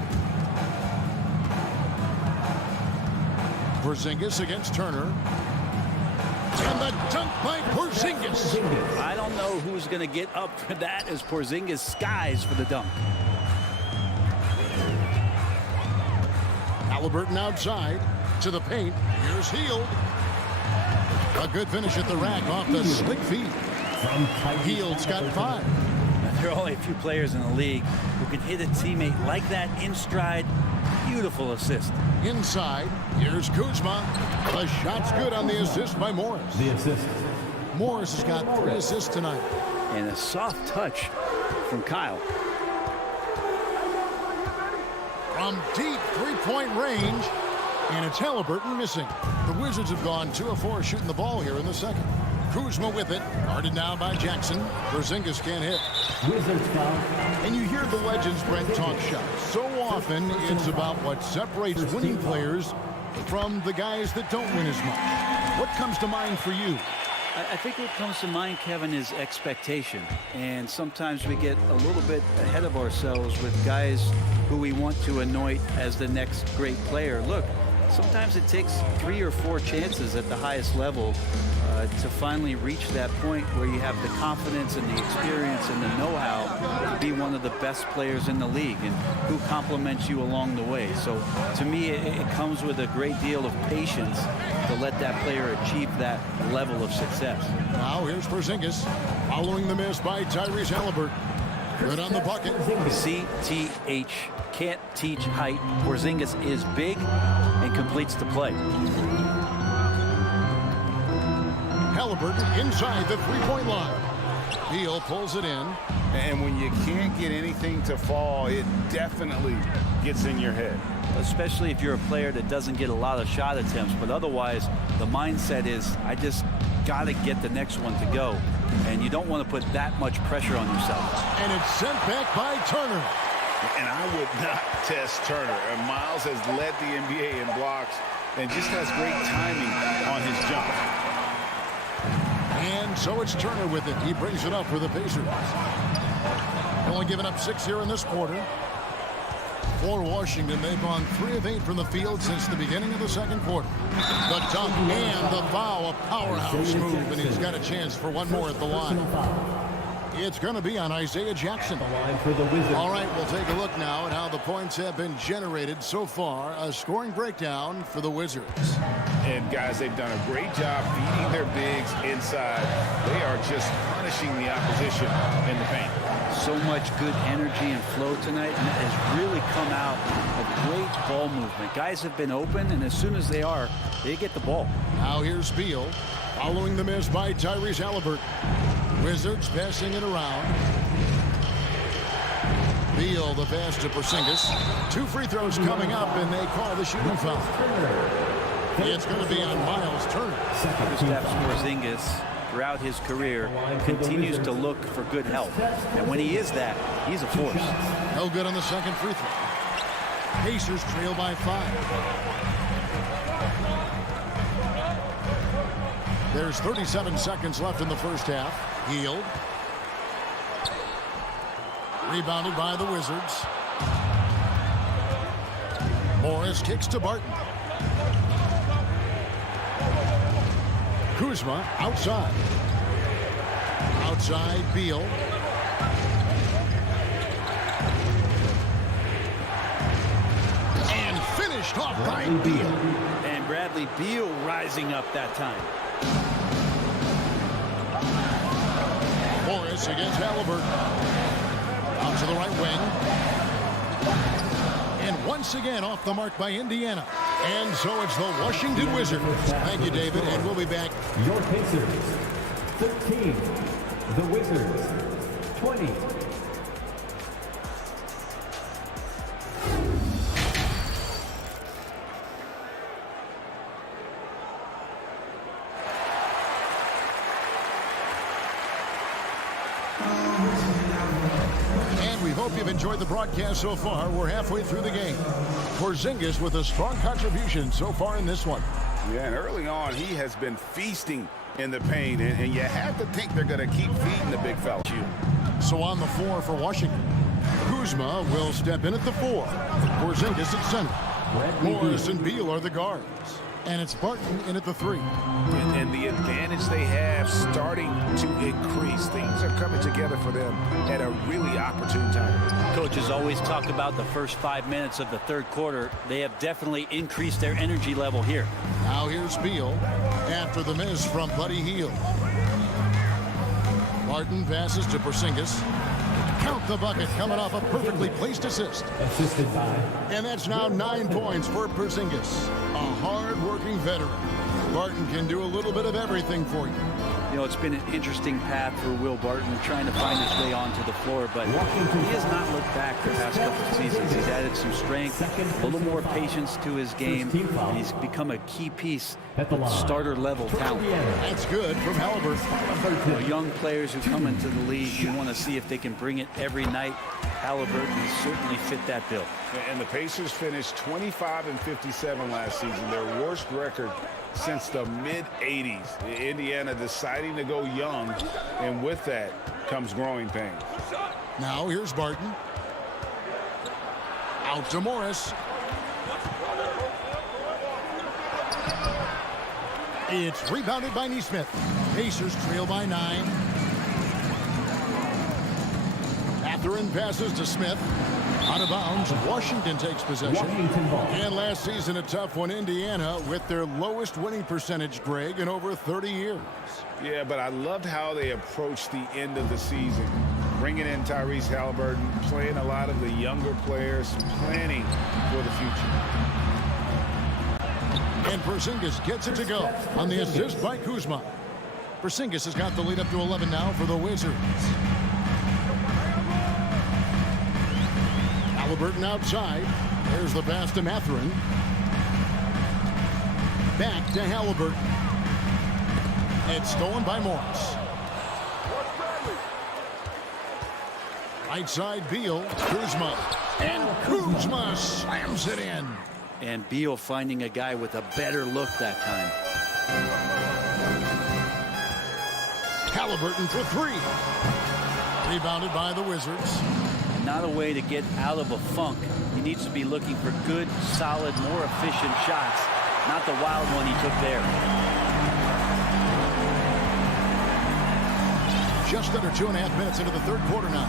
Porzingis against Turner. And the dunk by Porzingis. I don't know who's going to get up for that as Porzingis skies for the dunk. Halliburton outside to the paint. Here's Heel. A good finish at the rack off the slick feet. Heel's got 5. There are only a few players in the league who can hit a teammate like that in stride. Beautiful assist. Inside, here's Kuzma. The shot's good on the assist by Morris. The assist. Morris has got 3 assists tonight. And a soft touch from Kyle. From deep three-point range, and it's Halliburton missing. The Wizards have gone 2 of 4 shooting the ball here in the second. Kuzma with it, guarded now by Jackson. Porzingis can't hit. Wizards foul. And you hear the legends, Brent, talk shots. So often, it's about what separates winning players from the guys that don't win as much. What comes to mind for you? I think what comes to mind, Kevin, is expectation. And sometimes we get a little bit ahead of ourselves with guys who we want to anoint as the next great player. Look, sometimes it takes 3 or 4 chances at the highest level to finally reach that point where you have the confidence and the experience and the know-how to be one of the best players in the league and who compliments you along the way. So to me, it comes with a great deal of patience to let that player achieve that level of success. Now here's Porzingis following the miss by Tyrese Halliburton. Good on the bucket. CTH, can't teach height. Porzingis is big and completes the play. Halliburton inside the three-point line. Beal pulls it in. And when you can't get anything to fall, it definitely gets in your head. Especially if you're a player that doesn't get a lot of shot attempts, but otherwise the mindset is, I just got to get the next one to go. And you don't want to put that much pressure on yourself. And it's sent back by Turner. And I would not test Turner. And Miles has led the NBA in blocks and just has great timing on his jump. And so it's Turner with it. He brings it up for the Pacers. Only given up 6 here in this quarter. For Washington, they've gone 3 of 8 from the field since the beginning of the second quarter. The dunk and the foul, a powerhouse move, and he's got a chance for one more at the line. It's going to be on Isaiah Jackson. All right, we'll take a look now at how the points have been generated so far. A scoring breakdown for the Wizards. And guys, they've done a great job feeding their bigs inside. They are just punishing the opposition in the paint. So much good energy and flow tonight, and it has really come out of great ball movement. Guys have been open, and as soon as they are, they get the ball. Now here's Beal, following the miss by Tyrese Halliburton. Wizards passing it around. Beal, the pass to Porzingis. 2 free throws coming up, and they call the shooting foul. It's going to be on Miles Turner. Kristaps Porzingis, throughout his career, continues to look for good help. And when he is that, he's a force. No good on the second free throw. Pacers trail by 5. There's 37 seconds left in the first half. Hield. Rebounded by the Wizards. Morris kicks to Barton. Kuzma outside. Outside Beal. And finished off by Beal. And Bradley Beal rising up that time. Morris against Halliburton. Out to the right wing. And once again off the mark by Indiana. And so it's the Washington Wizards. Thank you, David, and we'll be back. Your Pacers, 13. The Wizards, 20. Hope you've enjoyed the broadcast so far. We're halfway through the game. Porzingis with a strong contribution so far in this one. Yeah, and early on, he has been feasting in the paint, and you have to think they're going to keep feeding the big fella. So on the floor for Washington, Kuzma will step in at the 4. Porzingis at center. Morris and Beal are the guards. And it's Barton in at the 3. And the advantage they have starting to increase. Things are coming together for them at a really opportune time. Coaches always talk about the first 5 minutes of the third quarter. They have definitely increased their energy level here. Now here's Beal after the miss from Buddy Hield. Barton passes to Porzingis. Count the bucket coming off a perfectly placed assist. Assisted by. And that's now 9 points for Porzingis. A hard-working veteran. Barton can do a little bit of everything for you. You know, it's been an interesting path for Will Barton trying to find his way onto the floor, but he has not looked back the past couple of seasons. He's added some strength, a little more patience to his game, and he's become a key piece of starter-level talent. That's good from Halliburton. You know, young players who come into the league, you want to see if they can bring it every night. Halliburton has certainly fit that bill. And the Pacers finished 25-57 last season, their worst record since the mid-'80s. Indiana deciding to go young, and with that comes growing pains. Now here's Barton. Out to Morris. It's rebounded by Nesmith. Pacers trail by 9. Mathurin passes to Smith. Out of bounds, Washington takes possession. And last season, a tough one, Indiana, with their lowest winning percentage, Greg, in over 30 years. Yeah, but I loved how they approached the end of the season. Bringing in Tyrese Halliburton, playing a lot of the younger players, planning for the future. And Porzingis gets it to go on the assist by Kuzma. Porzingis has got the lead up to 11 now for the Wizards. Halliburton outside. There's the pass to Mathurin. Back to Halliburton. It's stolen by Morris. Right side, Beal. Kuzma. And Kuzma slams it in. And Beal finding a guy with a better look that time. Halliburton for three. Rebounded by the Wizards. Not a way to get out of a funk. He needs to be looking for good, solid, more efficient shots, not the wild one he took there. Just under 2.5 minutes into the third quarter now.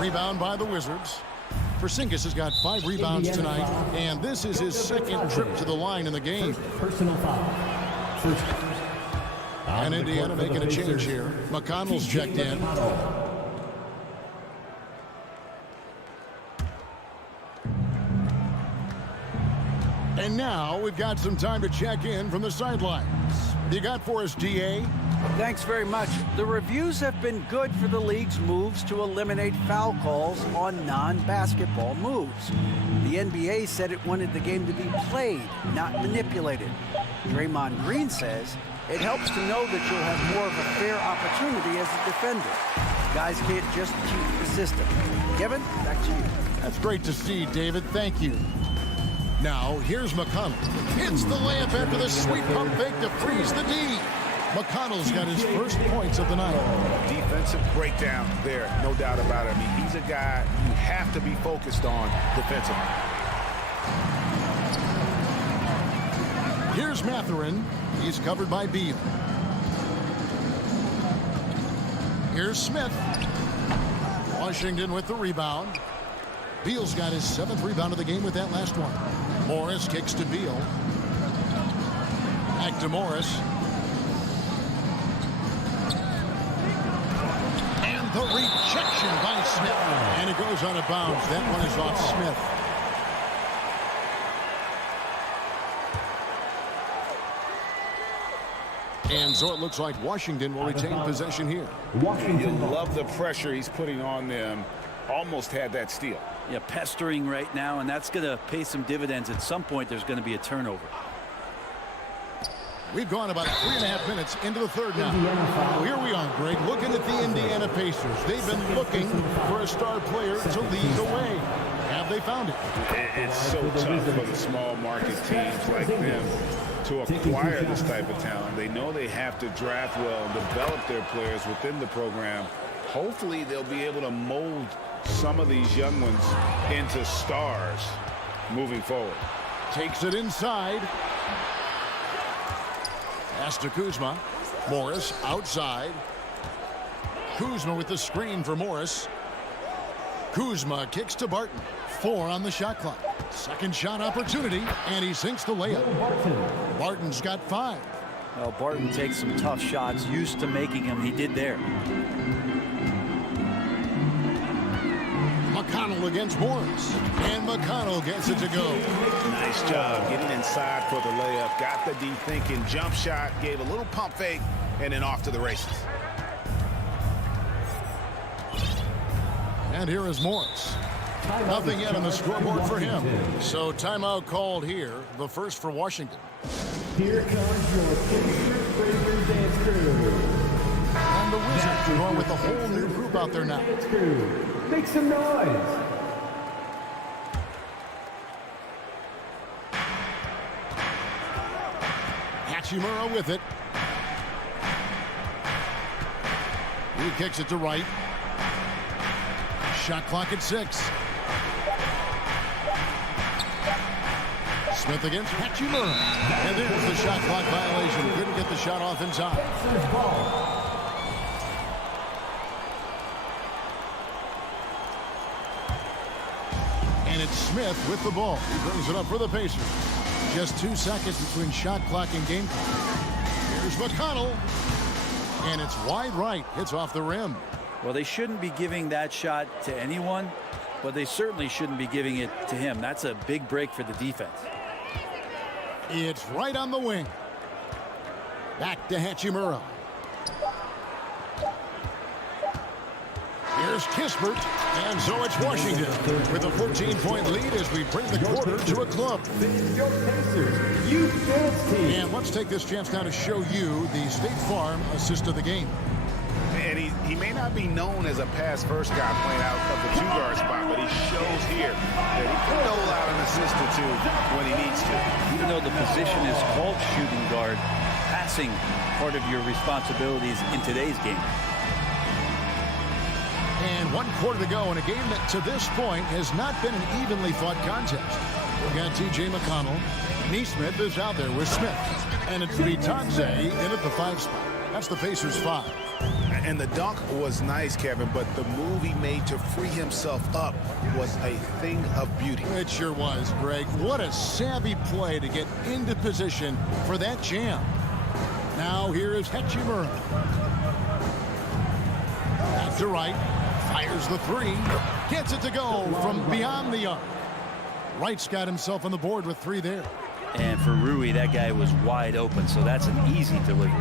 Rebound by the Wizards. Porzingis has got 5 rebounds tonight, and this is his second trip to the line in the game. Personal foul. And Indiana making a change here. McConnell's checked in. And now we've got some time to check in from the sidelines. What do you got for us, DA? Thanks very much. The reviews have been good for the league's moves to eliminate foul calls on non-basketball moves. The NBA said it wanted the game to be played, not manipulated. Draymond Green says it helps to know that you'll have more of a fair opportunity as a defender. Guys can't just cheat the system. Kevin, back to you. That's great to see, David. Thank you. Now, here's McConnell. Hits the layup after the sweet pump fake to freeze the D. McConnell's got his first points of the night. Defensive breakdown there, no doubt about it. I mean, he's a guy you have to be focused on defensively. Here's Mathurin. He's covered by Beal. Here's Smith. Washington with the rebound. Beal's got his 7th rebound of the game with that last one. Morris kicks to Beal. Back to Morris. And the rejection by Smith. And it goes out of bounds. That one is off Smith. And so it looks like Washington will retain possession here. You love the pressure he's putting on them. Almost had that steal. Yeah, pestering right now, and that's going to pay some dividends. At some point, there's going to be a turnover. We've gone about 3.5 minutes into the third now. Well, here we are, Greg, looking at the Indiana Pacers. They've been looking for a star player to lead the way. Have they found it? It's so tough for the small market teams like them to acquire this type of talent. They know they have to draft well and develop their players within the program. Hopefully, they'll be able to mold some of these young ones into stars moving forward. Takes it inside. Pass to Kuzma. Morris outside. Kuzma with the screen for Morris. Kuzma kicks to Barton. 4 on the shot clock. Second shot opportunity, and he sinks the layup. Barton's got 5. Well, Barton takes some tough shots, used to making them. He did there. McConnell against Morris. And McConnell gets it to go. Nice job getting inside for the layup. Got the D thinking. Jump shot. Gave a little pump fake. And then off to the races. And here is Morris. Nothing yet on the scoreboard for him. So timeout called here. The first for Washington. Here comes your favorite Breaker Dance Crew. And the Wizards are going with a whole new group out there now. Dance Crew. Make some noise. Hachimura with it. He kicks it to right. Shot clock at 6. Smith against Hachimura. And there's the shot clock violation. Couldn't get the shot off in time. And it's Smith with the ball. He brings it up for the Pacers. Just 2 seconds between shot clock and game clock. Here's McConnell. And it's wide right. Hits off the rim. Well, they shouldn't be giving that shot to anyone, but they certainly shouldn't be giving it to him. That's a big break for the defense. It's right on the wing. Back to Hachimura. Here's Kispert, and so it's Washington with a 14-point lead as we bring the quarter to a close. And let's take this chance now to show you the State Farm assist of the game. And he may not be known as a pass-first guy playing out of the two-guard spot, but he shows here that he can dole out an assist or two when he needs to. Even though the position is called shooting guard, passing part of your responsibilities in today's game. And 1 quarter to go in a game that to this point has not been an evenly fought contest. We've got T.J. McConnell. Neesmith is out there with Smith. And it's Bitadze in at the 5 spot. That's the Pacers 5. And the dunk was nice, Kevin, but the move he made to free himself up was a thing of beauty. It sure was, Greg. What a savvy play to get into position for that jam. Now here is Hachimura. Back to right. Fires the 3. Gets it to go from beyond the arc. Wright's got himself on the board with 3 there. And for Rui, that guy was wide open, so that's an easy delivery.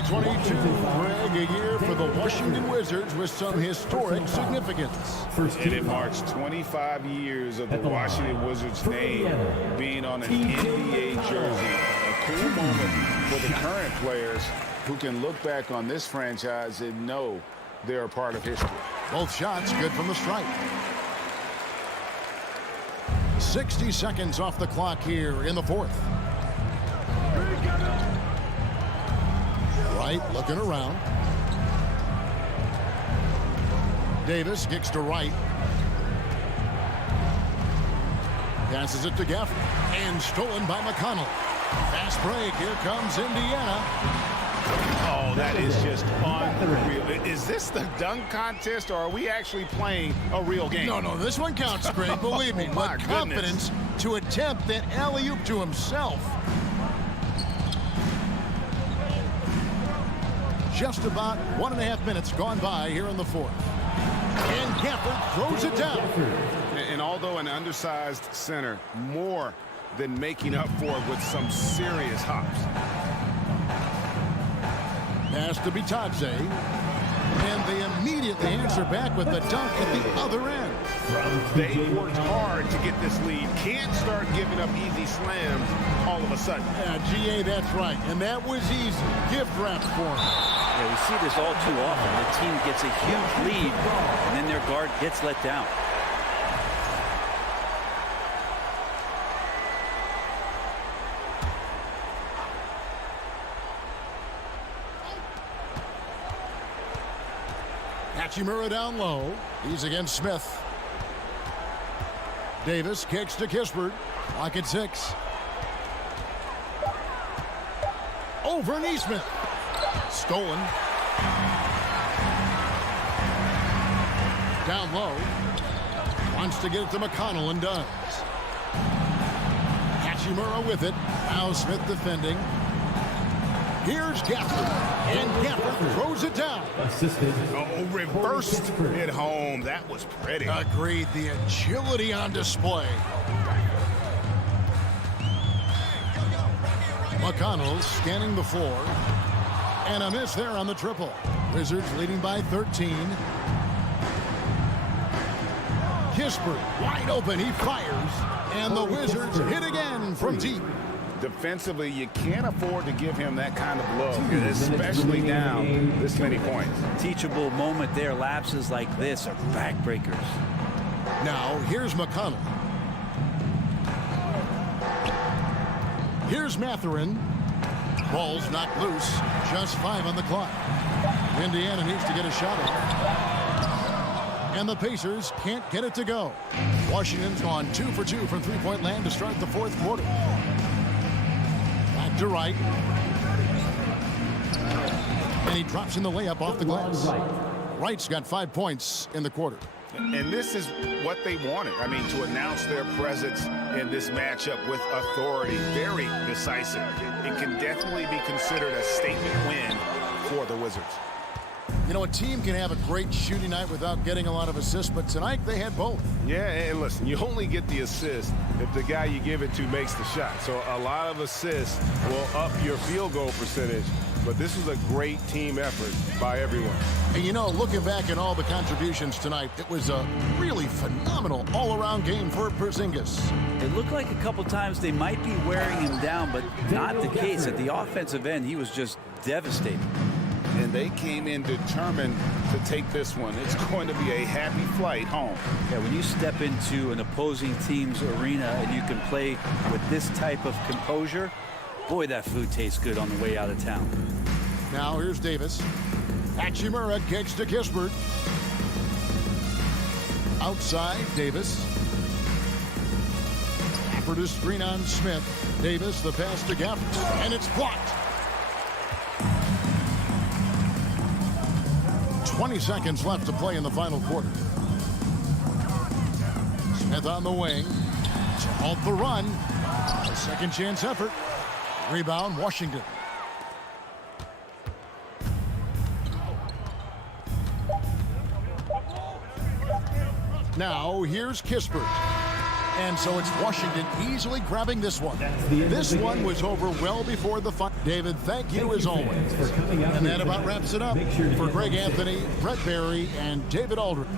2022, Greg, a year for the Washington Wizards with some historic significance. And it marks 25 years of the Washington Wizards name being on an NBA jersey. A cool moment for the current players who can look back on this franchise and know they're a part of history. Both shots good from the stripe. 60 seconds off the clock here in the 4th. Wright looking around. Davis kicks to Wright. Passes it to Gafford. And stolen by McConnell. Fast break. Here comes Indiana. Oh, that is just unreal. Is this the dunk contest, or are we actually playing a real game? No, this one counts, Greg. Believe me. My But confidence to attempt that alley-oop to himself. Just about 1.5 minutes gone by here in the 4th. And Gafford throws it down. And although an undersized center, more than making up for it with some serious hops. Pass to Bitadze. And they immediately answer back with the dunk at the other end. They worked hard to get this lead. Can't start giving up easy slams all of a sudden. Yeah, GA, that's right. And that was easy. Gift wrap for him. Yeah, we see this all too often. The team gets a huge lead, and then their guard gets let down. Hachimura down low. He's against Smith. Davis kicks to Kispert. Clock at 6. Over Neesmith. Stolen. Down low. Wants to get it to McConnell and does. Hachimura with it. Now Smith defending. Here's Gafford. And Gafford throws it down. Oh, reversed it home. That was pretty. Agreed. The agility on display. McConnell scanning the floor. And a miss there on the triple. Wizards leading by 13. Kispert wide open. He fires. And the Wizards hit again from deep. Defensively, you can't afford to give him that kind of look, especially down this many points. Teachable moment there. Lapses like this are backbreakers. Now, here's McConnell. Here's Mathurin. Ball's knocked loose. Just 5 on the clock. Indiana needs to get a shot off. And the Pacers can't get it to go. Washington's gone 2 for 2 from three-point land to start the 4th quarter. Back to Wright. And he drops in the layup off the glass. Wright's got 5 points in the quarter. And this is what they wanted. I mean, to announce their presence in this matchup with authority. Very decisive. It can definitely be considered a statement win for the Wizards. You know, a team can have a great shooting night without getting a lot of assists, but tonight they had both. Yeah, and listen, you only get the assist if the guy you give it to makes the shot. So a lot of assists will up your field goal percentage, but this was a great team effort by everyone. And you know, looking back at all the contributions tonight, it was a really phenomenal all-around game for Porzingis. It looked like a couple times they might be wearing him down, but not the case. At the offensive end, he was just devastating. And they came in determined to take this one. It's going to be a happy flight home. Yeah, when you step into an opposing team's arena and you can play with this type of composure, boy, that food tastes good on the way out of town. Now here's Davis. Hachimura kicks to Kispert. Outside, Davis. Gafford is screen on Smith. Davis, the pass to Gafford, and it's blocked. 20 seconds left to play in the final quarter. Smith on the wing to halt the run. A second chance effort. Rebound, Washington. Now here's Kispert. And so it's Washington easily grabbing this one. This one was over well before the fight. David, thank you as always. And that about wraps it up for Greg Anthony, Brett Barry, and David Aldridge.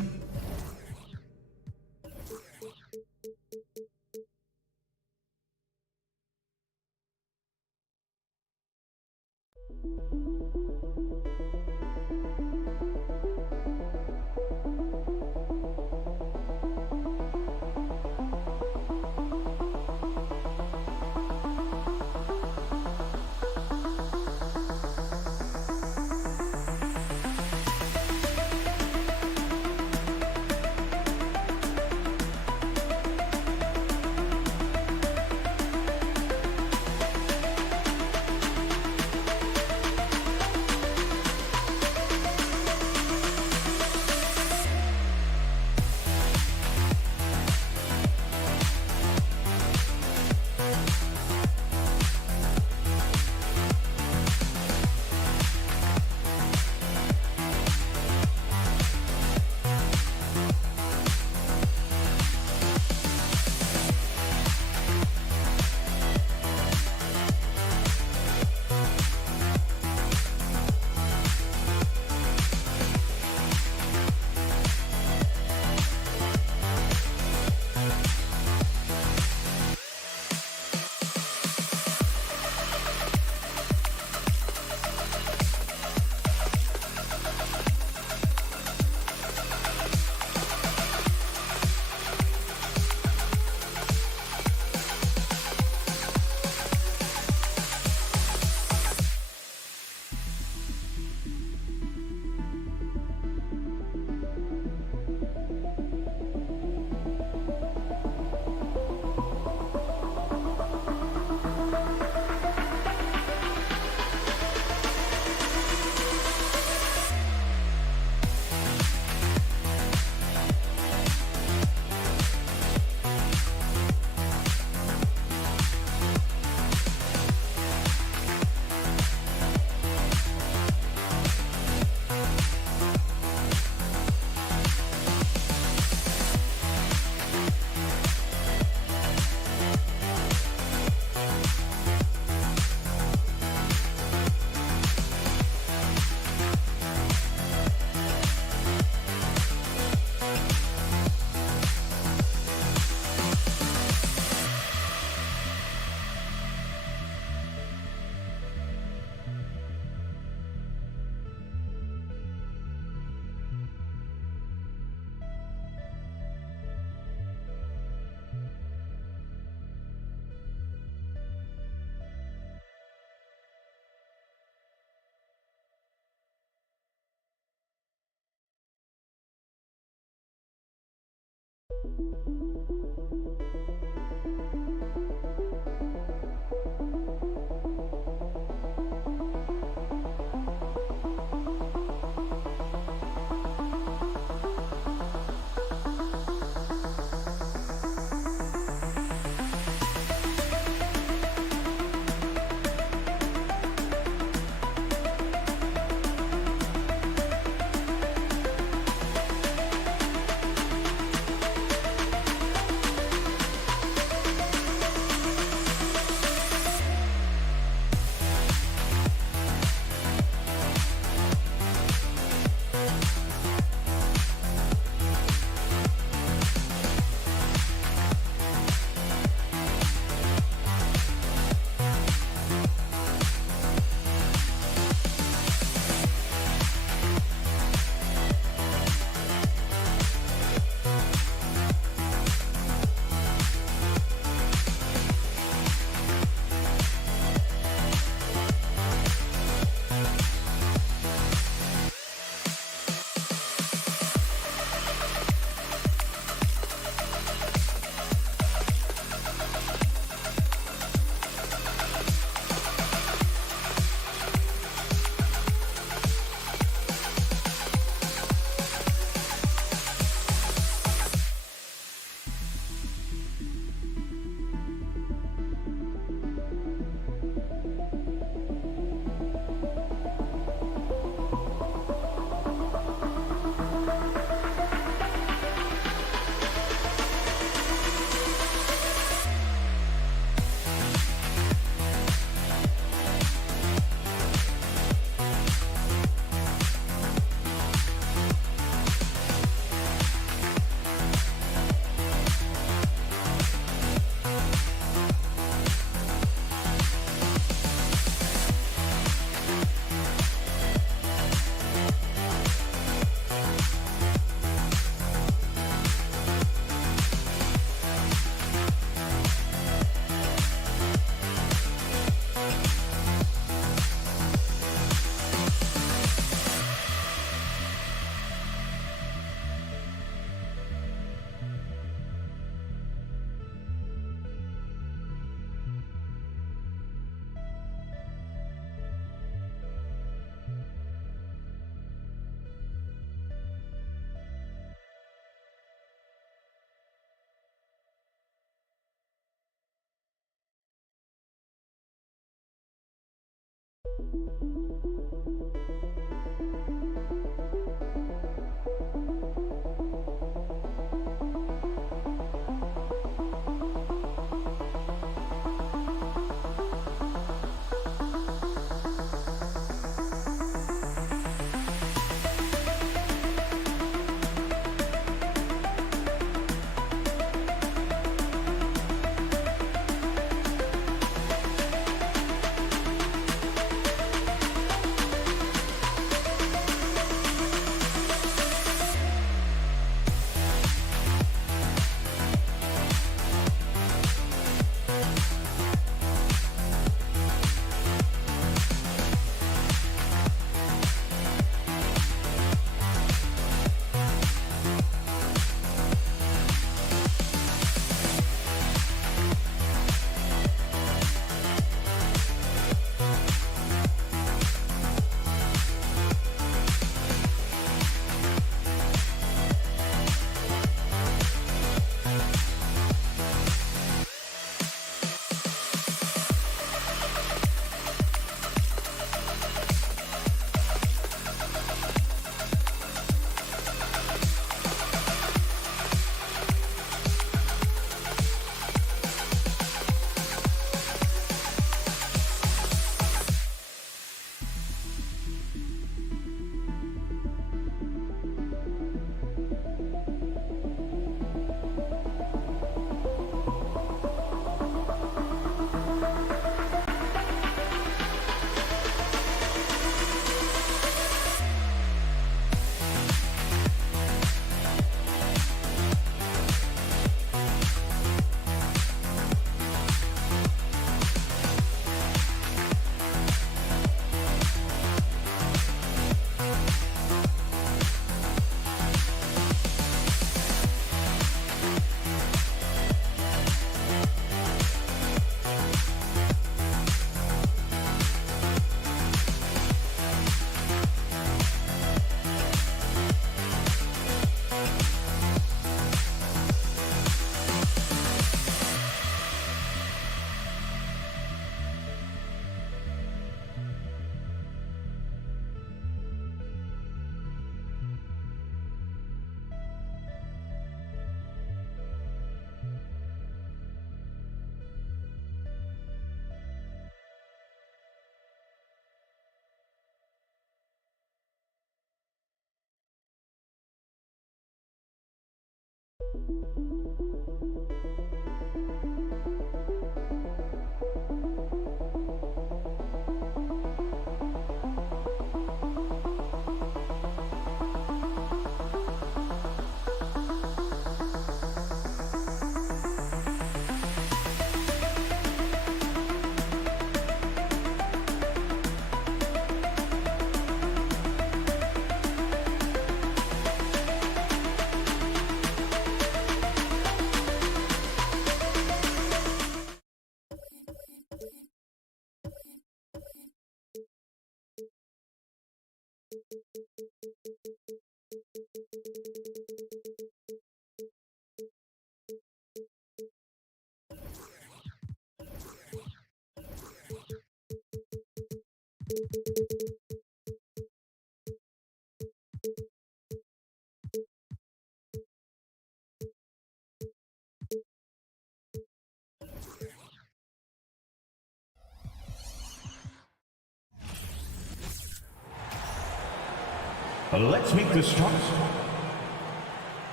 Let's meet the start.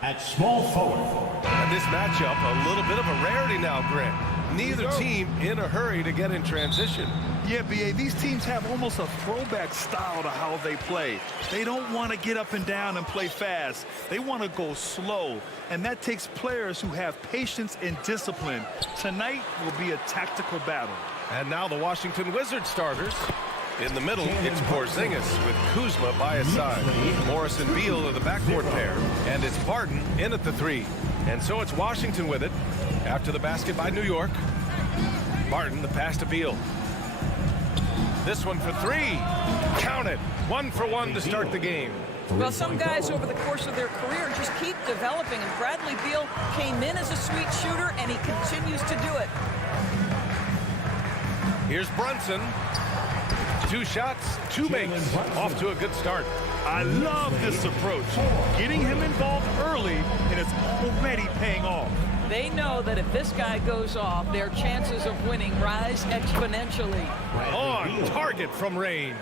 At small forward. And this matchup, a little bit of a rarity now, Grant. Neither team in a hurry to get in transition. Yeah, B.A., these teams have almost a throwback style to how they play. They don't want to get up and down and play fast. They want to go slow, and that takes players who have patience and discipline. Tonight will be a tactical battle. And now the Washington Wizards starters. In the middle, it's Porzingis with Kuzma by his side. Morris and Beal are the backcourt pair. And it's Barton in at the three. And so it's Washington with it. After the basket by New York. Barton, the pass to Beal. This one for three. Count it. 1 for 1 to start the game. Well, some guys over the course of their career just keep developing. And Bradley Beal came in as a sweet shooter, and he continues to do it. Here's Brunson. 2 shots, 2 makes. Off to a good start. I love this approach. Getting him involved early, and it's already paying off. They know that if this guy goes off, their chances of winning rise exponentially. On target from range.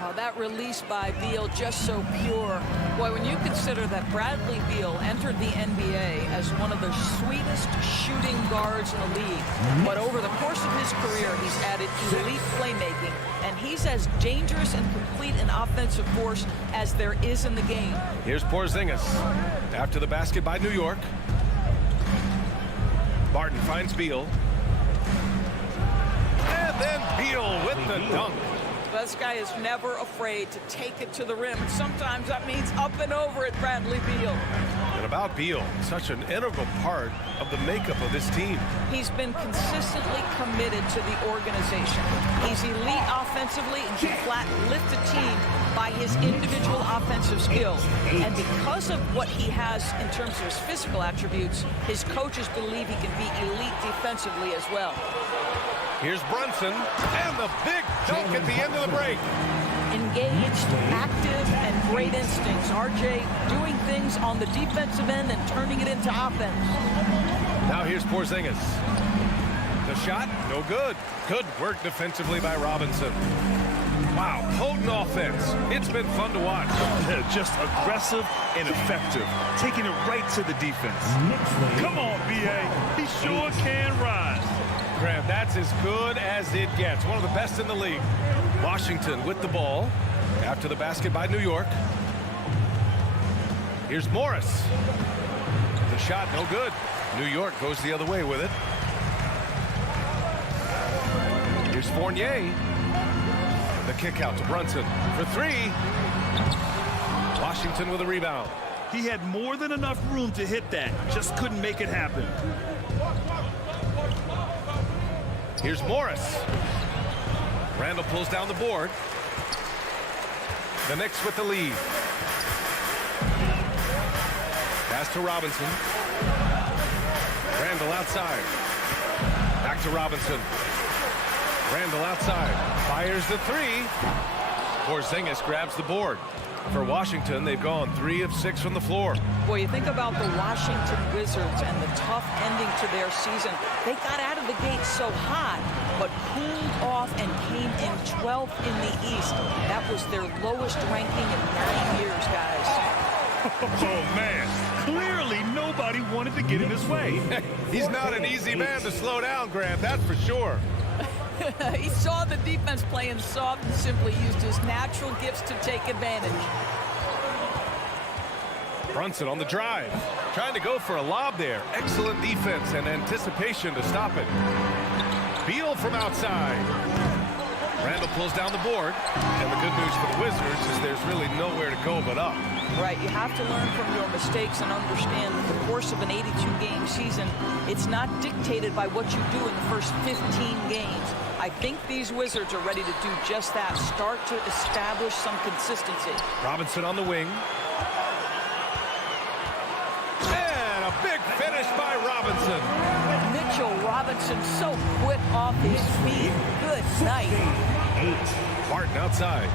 Oh, that release by Beal just so pure. Boy, when you consider that Bradley Beal entered the NBA as one of the sweetest shooting guards in the league, but over the course of his career, he's added elite playmaking, and he's as dangerous and complete an offensive force as there is in the game. Here's Porzingis. After the basket by New York. Barton finds Beal. And then Beal with the dunk. This guy is never afraid to take it to the rim. And sometimes that means up and over at Bradley Beal. And about Beal, such an integral part of the makeup of this team. He's been consistently committed to the organization. He's elite offensively and can flat lift a team by his individual offensive skills. And because of what he has in terms of his physical attributes, his coaches believe he can be elite defensively as well. Here's Brunson, and the big dunk at the end of the break. Engaged, active, and great instincts. RJ doing things on the defensive end and turning it into offense. Now here's Porzingis. The shot, no good. Good work defensively by Robinson. Wow, potent offense. It's been fun to watch. Just aggressive and effective, taking it right to the defense. Come on, BA. He sure can rise. Graham, that's as good as it gets. One of the best in the league. Washington with the ball after the basket by New York. Here's Morris. The shot, no good. New York goes the other way with it. Here's Fournier. The kick out to Brunson for 3. Washington with a rebound. He had more than enough room to hit that. Just couldn't make it happen. Here's Morris. Randall pulls down the board. The Knicks with the lead. Pass to Robinson. Randall outside. Back to Robinson. Randall outside. Fires the 3. Porzingis grabs the board. For Washington, they've gone 3 of 6 from the floor. Boy, you think about the Washington Wizards and the tough ending to their season. They got out of the gate so hot, but cooled off and came in 12th in the East. That was their lowest ranking in 9 years, guys. Oh, man. Clearly, nobody wanted to get in his way. He's not an easy man to slow down, Graham, that's for sure. He saw the defense playing soft and simply used his natural gifts to take advantage. Brunson on the drive. Trying to go for a lob there. Excellent defense and anticipation to stop it. Beal from outside. Randall pulls down the board. And the good news for the Wizards is there's really nowhere to go but up. Right, you have to learn from your mistakes and understand that the course of an 82-game season, it's not dictated by what you do in the first 15 games. I think these Wizards are ready to do just that, start to establish some consistency. Robinson on the wing. And a big finish by Robinson. Mitchell Robinson so quick off his feet. Good night. Barton outside.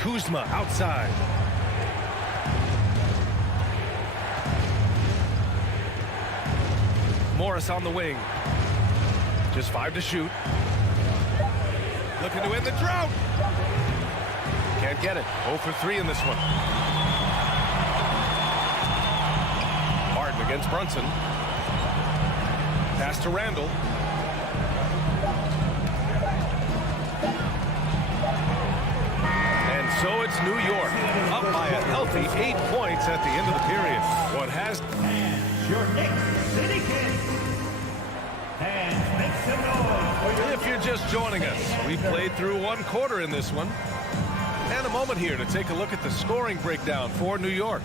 Kuzma outside. Morris on the wing. Just 5 to shoot. Looking to end the drought. Can't get it. 0 for 3 in this one. Barton against Brunson. Pass to Randall. So it's New York, up by a healthy 8 points at the end of the period. What has... Your Knicks City Kings. And make some noise. If you're just joining us, we played through 1 quarter in this one. And a moment here to take a look at the scoring breakdown for New York.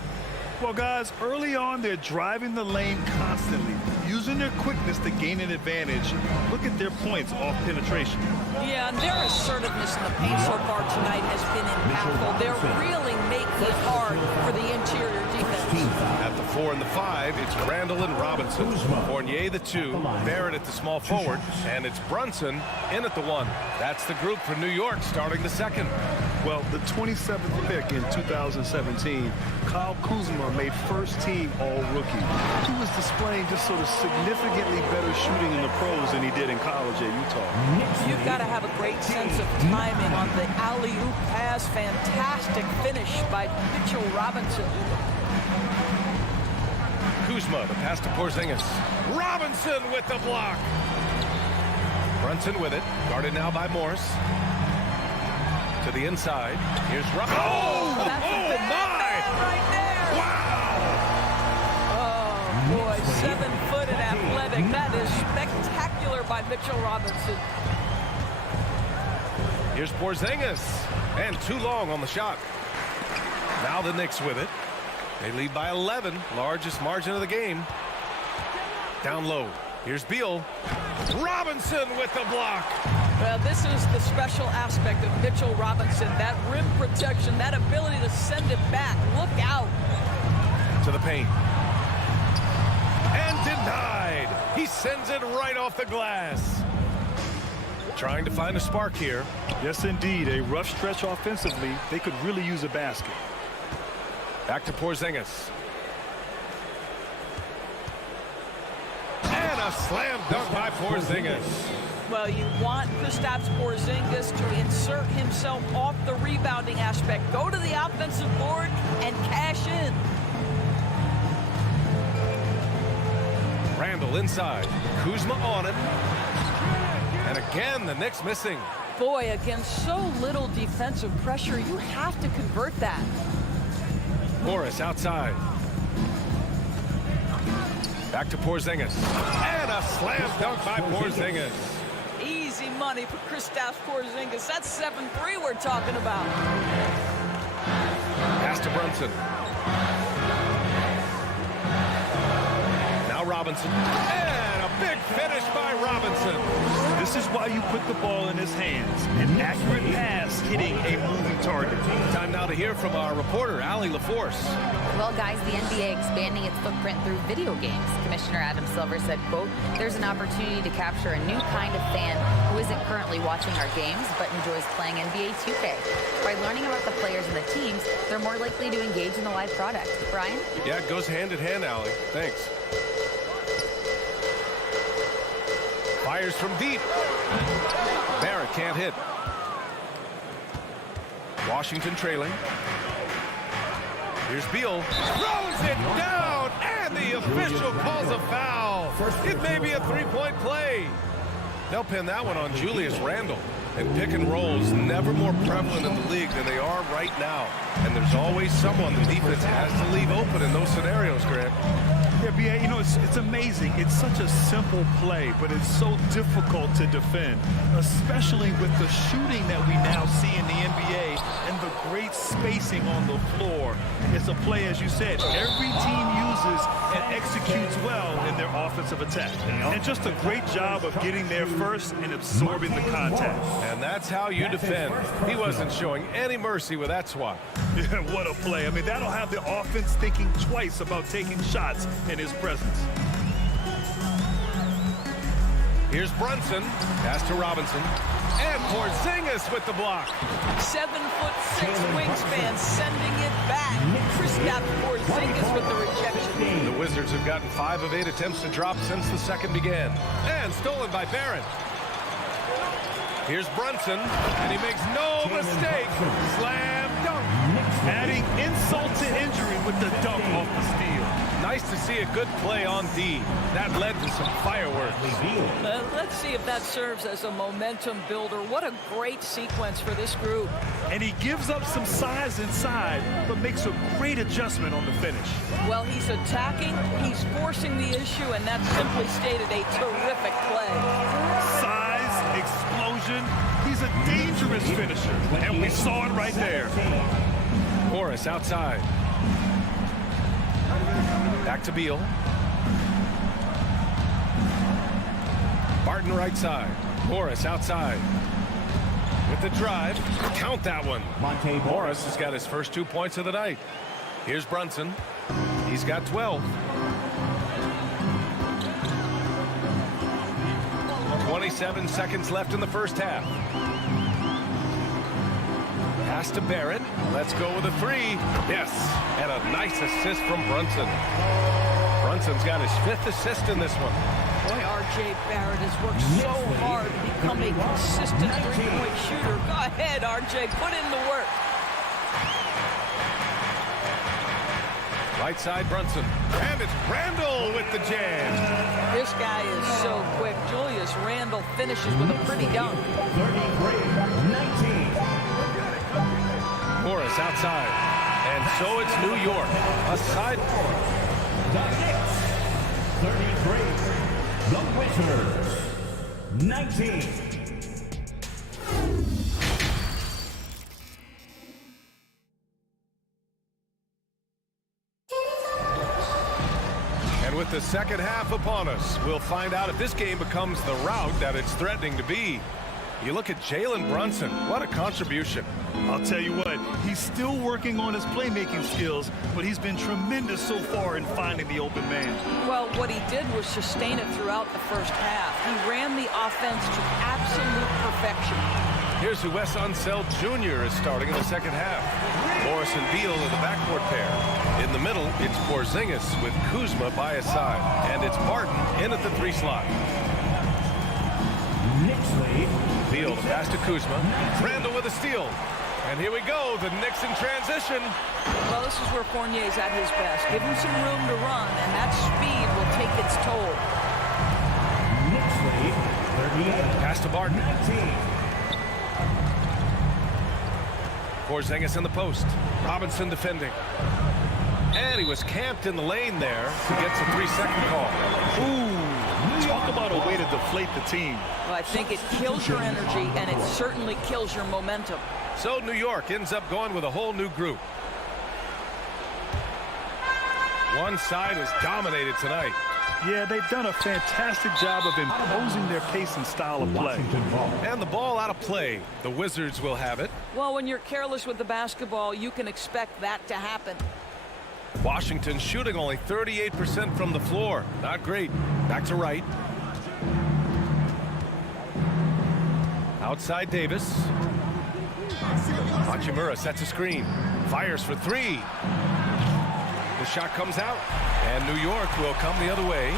Well, guys, early on, they're driving the lane constantly, using their quickness to gain an advantage. Look at their points off penetration. Yeah, and their assertiveness in the paint so far tonight has been impactful. They're really making it hard for the interior defense. At the 4 and the 5, it's Randall and Robinson. Fournier the 2, Barrett at the small forward, and it's Brunson in at the 1. That's the group for New York starting the second. Well, the 27th pick in 2017, Kyle Kuzma made first-team All-Rookie. He was displaying just sort of significantly better shooting in the pros than he did in college at Utah. You've got to have a great sense of timing on the alley-oop pass. Fantastic finish by Mitchell Robinson. Kuzma, the pass to Porzingis. Robinson with the block. Brunson with it, guarded now by Morris. To the inside. Here's Robinson. That's a big man right there. Wow! Oh, boy, 7 foot and athletic. That is spectacular by Mitchell Robinson. Here's Porzingis. And too long on the shot. Now the Knicks with it. They lead by 11, largest margin of the game. Down low. Here's Beal. Robinson with the block. Well, this is the special aspect of Mitchell Robinson. That rim protection, that ability to send it back. Look out. To the paint. And denied. He sends it right off the glass. Trying to find a spark here. Yes, indeed. A rough stretch offensively. They could really use a basket. Back to Porzingis. And a slam dunk by Porzingis. Well, you want Kristaps Porzingis to insert himself off the rebounding aspect. Go to the offensive board and cash in. Randall inside. Kuzma on it. And again, the Knicks missing. Boy, against so little defensive pressure, you have to convert that. Morris outside. Back to Porzingis. And a slam dunk by Porzingis. Easy money for Kristaps Porzingis. That's 7-3 we're talking about. Pass to Brunson. Now Robinson. And a big finish by Robinson. This is why you put the ball in his hands. An accurate pass hitting a moving target. Time now to hear from our reporter, Allie LaForce. Well, guys, the NBA expanding its footprint through video games. Commissioner Adam Silver said, quote, "There's an opportunity to capture a new kind of fan who isn't currently watching our games but enjoys playing NBA 2K. By learning about the players and the teams, they're more likely to engage in the live product." Brian? Yeah, it goes hand in hand, Allie. Thanks. Fires from deep. Barrett can't hit. Washington trailing. Here's Beal. Throws it down, and the official calls a foul. It may be a three-point play. They'll pin that one on Julius Randle. And pick and rolls never more prevalent in the league than they are right now. And there's always someone the defense has to leave open in those scenarios, Grant. Yeah, B.A., you know, it's amazing. It's such a simple play, but it's so difficult to defend, especially with the shooting that we now see in the NBA and the great spacing on the floor. It's a play, as you said, every team uses and executes well in their offensive attack. And just a great job of getting there first and absorbing the contact. And that's how you defend. He wasn't showing any mercy with that swat. Yeah, what a play. I mean, that'll have the offense thinking twice about taking shots in his presence. Here's Brunson. Pass to Robinson. And Porzingis with the block. 7'6" wingspan sending it back. Kristaps Porzingis with the rejection. The Wizards have gotten 5 of 8 attempts to drop since the second began. And stolen by Barrett. Here's Brunson, and he makes no mistake. Slam dunk. Adding insult to injury with the dunk off the steal. Nice to see a good play on D. That led to some fireworks. Let's see if that serves as a momentum builder. What a great sequence for this group. And he gives up some size inside, but makes a great adjustment on the finish. Well, he's attacking, he's forcing the issue, and that's simply stated a terrific play. Size, explosion. He's a dangerous finisher, and we saw it right there. Morris outside. Back to Beal. Barton right side. Morris outside. With the drive. Count that one. Morris has got his first 2 points of the night. Here's Brunson. He's got 12. 27 seconds left in the first half. Pass to Barrett. Let's go with a three. Yes, and a nice assist from Brunson. Brunson's got his 5th assist in this one. Boy, R.J. Barrett has worked so hard to become a consistent three-point shooter. Go ahead, R.J., put in the work. Right side, Brunson. And it's Randall with the jam. This guy is so quick. Julius Randle finishes with a pretty dunk. 33-19. Morris outside. And so it's New York. A side. The Knicks, 33. The Wizards, 19. And with the second half upon us, we'll find out if this game becomes the rout that it's threatening to be. You look at Jalen Brunson. What a contribution. I'll tell you what, he's still working on his playmaking skills, but he's been tremendous so far in finding the open man. Well, what he did was sustain it throughout the first half. He ran the offense to absolute perfection. Here's who Wes Unseld Jr. is starting in the second half. Morris and Beal are the backcourt pair. In the middle, it's Porzingis with Kuzma by his side. And it's Barton in at the 3 slot. Knicks lead. Beal pass to Kuzma. Randall with a steal. And here we go, the Knicks in transition. Well, this is where Fournier's at his best. Give him some room to run, and that speed will take its toll. Knicks lead. 38. Pass to Barton. 19. Porzingis in the post. Robinson defending. And he was camped in the lane there. He gets a 3-second call. Ooh, talk about a way to deflate the team. Well, I think it kills your energy, and it certainly kills your momentum. So New York ends up going with a whole new group. One side is dominated tonight. Yeah, they've done a fantastic job of imposing their pace and style of play. And the ball out of play. The Wizards will have it. Well, when you're careless with the basketball, you can expect that to happen. Washington shooting only 38% from the floor. Not great. Back to Wright. Outside Davis. Hachimura sets a screen. Fires for 3. The shot comes out. And New York will come the other way.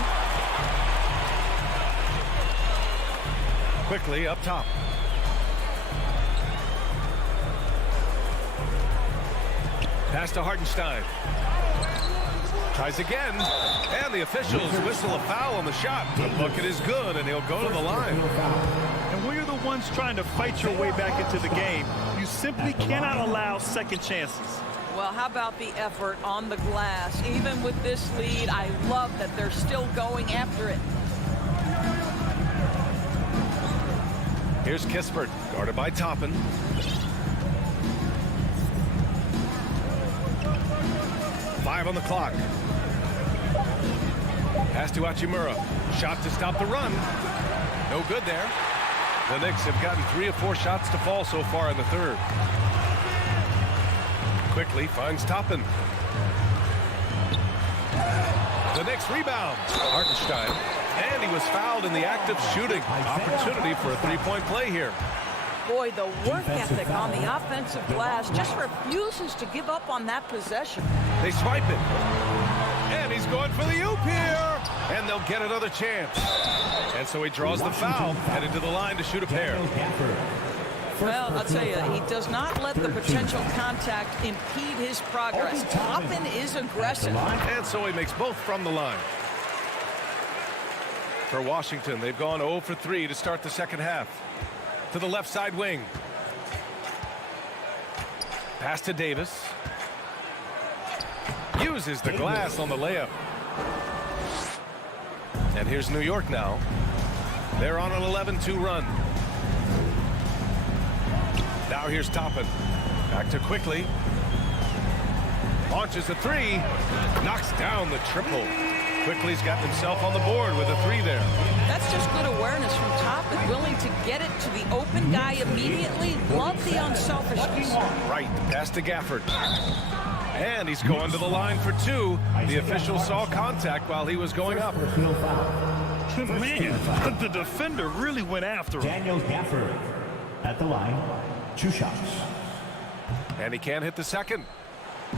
Quickly up top. Pass to Hartenstein. Tries again, and the officials whistle a foul on the shot. The bucket is good, and he'll go to the line. And when you're the ones trying to fight your way back into the game, you simply cannot allow second chances. Well, how about the effort on the glass? Even with this lead, I love that they're still going after it. Here's Kispert, guarded by Toppin. Five on the clock. Pass to Hachimura. Shot to stop the run. No good there. The Knicks have gotten 3 or 4 shots to fall so far in the third. Quickly finds Toppin. The Knicks rebound. Hartenstein. And he was fouled in the act of shooting. Opportunity for a 3-point play here. Boy, the work ethic on the offensive glass just refuses to give up on that possession. They swipe it. And he's going for the oop here. And they'll get another chance. And so he draws the foul, headed to the line to shoot a pair. Well, I'll tell you, he does not let the potential contact impede his progress. Toppin is aggressive. And so he makes both from the line. For Washington, they've gone 0 for 3 to start the second half. To the left side wing. Pass to Davis. Uses the glass on the layup. And here's New York now. They're on an 11-2 run. Now here's Toppin. Back to Quickly. Launches a 3. Knocks down the triple. Quickly's got himself on the board with a 3 there. That's just good awareness from Toppin, willing to get it to the open guy immediately. Love the unselfishness. Right, pass to Gafford. And he's going to the line for 2. The official saw contact while he was going up. Man, the defender really went after him. Daniel Gafford at the line, 2 shots. And he can't hit the second.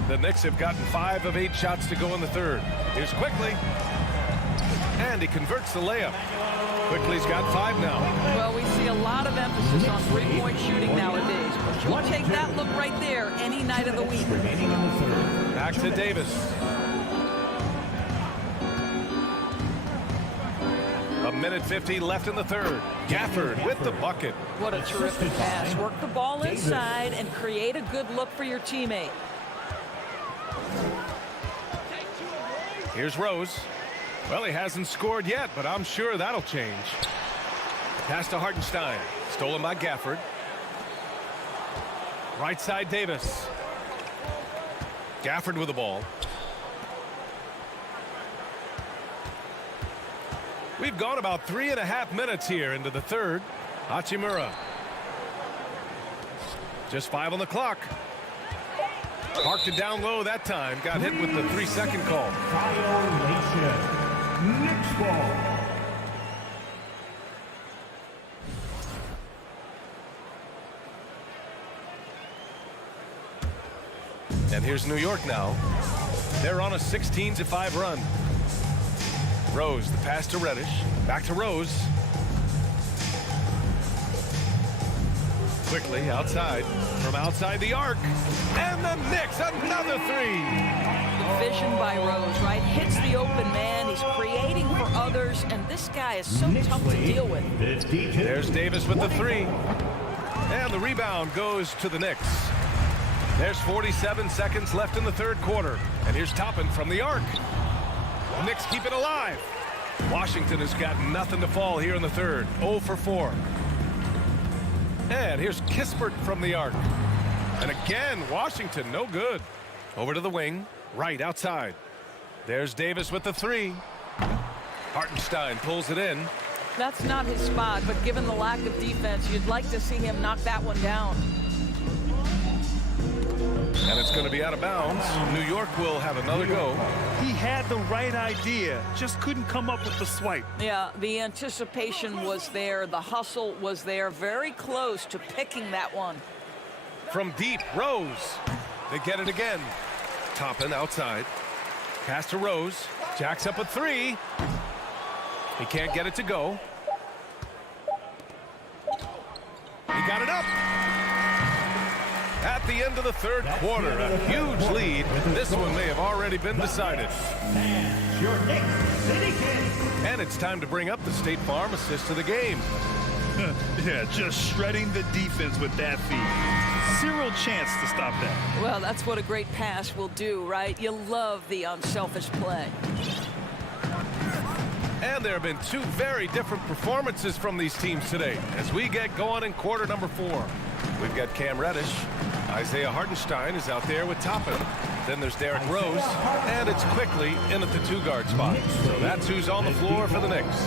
The Knicks have gotten 5 of 8 shots to go in the third. Here's Quickly. And he converts the layup. Quickly's got 5 now. Well, we see a lot of emphasis on three-point shooting nowadays. But you'll take that look right there any night of the week. Back to Davis. A minute 50 left in the third. Gafford with the bucket. What a terrific pass. Work the ball inside and create a good look for your teammate. Here's Rose. Well, he hasn't scored yet, but I'm sure that'll change. Pass to Hartenstein. Stolen by Gafford. Right side Davis. Gafford with the ball. We've gone about 3.5 minutes here into the third. Hachimura. Just 5 on the clock. Parked it down low that time. Got hit with the 3-second call. Violation. Knicks ball. And here's New York now. They're on a 16-5 run. Rose, the pass to Reddish. Back to Rose. Quickly outside. From outside the arc. And the Knicks, another 3. Vision by Rose, right? Hits the open man. He's creating for others. And this guy is so tough to deal with. There's Davis with the 3. And the rebound goes to the Knicks. There's 47 seconds left in the third quarter. And here's Toppin from the arc. The Knicks keep it alive. Washington has got nothing to fall here in the third. 0 for 4. And here's Kispert from the arc. And again, Washington, no good. Over to the wing, right outside. There's Davis with the 3. Hartenstein pulls it in. That's not his spot, but given the lack of defense, you'd like to see him knock that one down. And it's going to be out of bounds. New York will have another go. He had the right idea, just couldn't come up with the swipe. Yeah, the anticipation was there. The hustle was there. Very close to picking that one. From deep, Rose. They get it again. Toppin outside. Pass to Rose. Jacks up a 3. He can't get it to go. He got it up. At the end of the third quarter, a huge lead. This one may have already been decided. And it's time to bring up the State Farm assist of the game. Yeah, just shredding the defense with that feed. Zero chance to stop that. Well, that's what a great pass will do, right? You love the unselfish play. And there have been 2 very different performances from these teams today as we get going in quarter number 4. We've got Cam Reddish. Isaiah Hartenstein is out there with Toppin. Then there's Derrick Rose. And it's Quickly in at the 2-guard spot. So that's who's on the floor for the Knicks.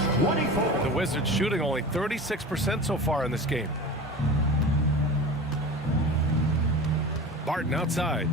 The Wizards shooting only 36% so far in this game. Barton outside.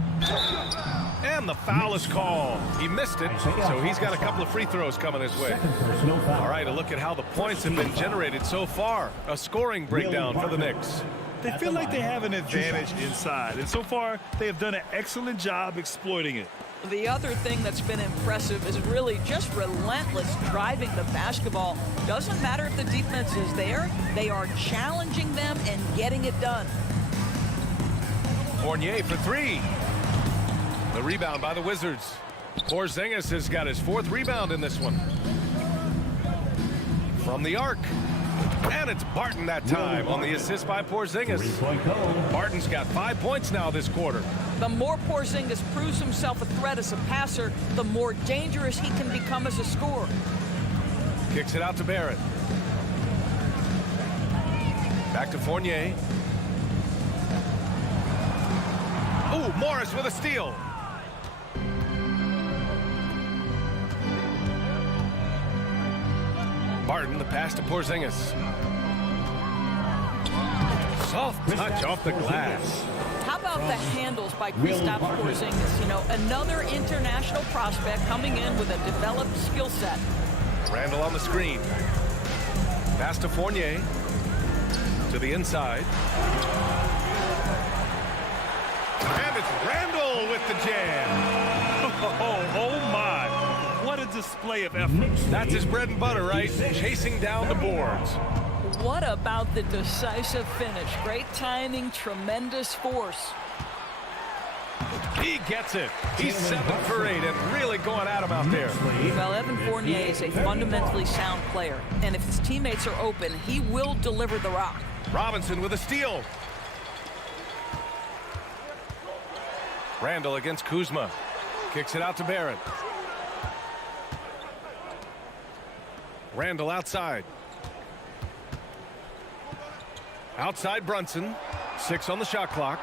And the foul is called. He missed it, so he's got a couple of free throws coming his way. All right, a look at how the points have been generated so far. A scoring breakdown for the Knicks. They feel like they have an advantage inside, and so far they have done an excellent job exploiting it. The other thing that's been impressive is really just relentless driving the basketball. Doesn't matter if the defense is there, they are challenging them and getting it done. Fournier for 3. The rebound by the Wizards. Porzingis has got his 4th rebound in this one. From the arc. And it's Barton that time on the assist by Porzingis. Barton's got 5 points now this quarter. The more Porzingis proves himself a threat as a passer, the more dangerous he can become as a scorer. Kicks it out to Barrett. Back to Fournier. Ooh, Morris with a steal. Barton, the pass to Porzingis. Soft touch off the glass. How about about the handles by Kristaps Porzingis? You know, another international prospect coming in with a developed skill set. Randall on the screen. Pass to Fournier. To the inside. And it's Randall with the jam. Oh my. What a display of effort. That's his bread and butter, right? Chasing down the boards. What about the decisive finish? Great timing, tremendous force. He gets it. He's 7 for 8 and really going at him out there. Well, Evan Fournier is a fundamentally sound player, and if his teammates are open, he will deliver the rock. Robinson with a steal. Randall against Kuzma. Kicks it out to Barrett. Randall outside. Outside Brunson. 6 on the shot clock.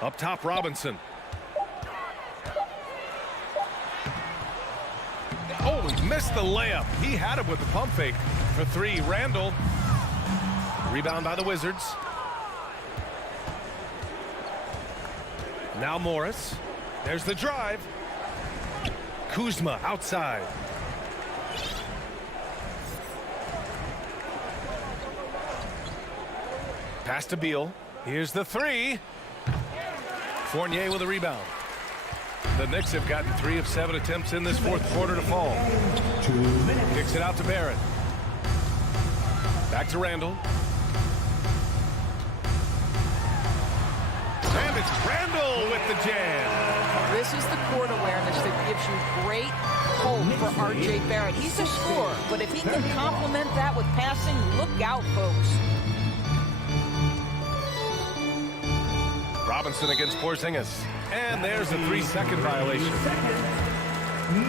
Up top Robinson. Oh, he missed the layup. He had it with the pump fake for 3. Randall. Rebound by the Wizards. Now Morris. There's the drive. Kuzma outside. Pass to Beal. Here's the 3. Fournier with a rebound. The Knicks have gotten 3 of 7 attempts in this fourth quarter to fall. 2 minutes. Kicks it out to Barrett. Back to Randall. And it's Randall with the jam. This is the court awareness that gives you great hope for R.J. Barrett. He's a scorer, but if he can complement that with passing, look out, folks. Robinson against Porzingis. And there's a 3-second violation.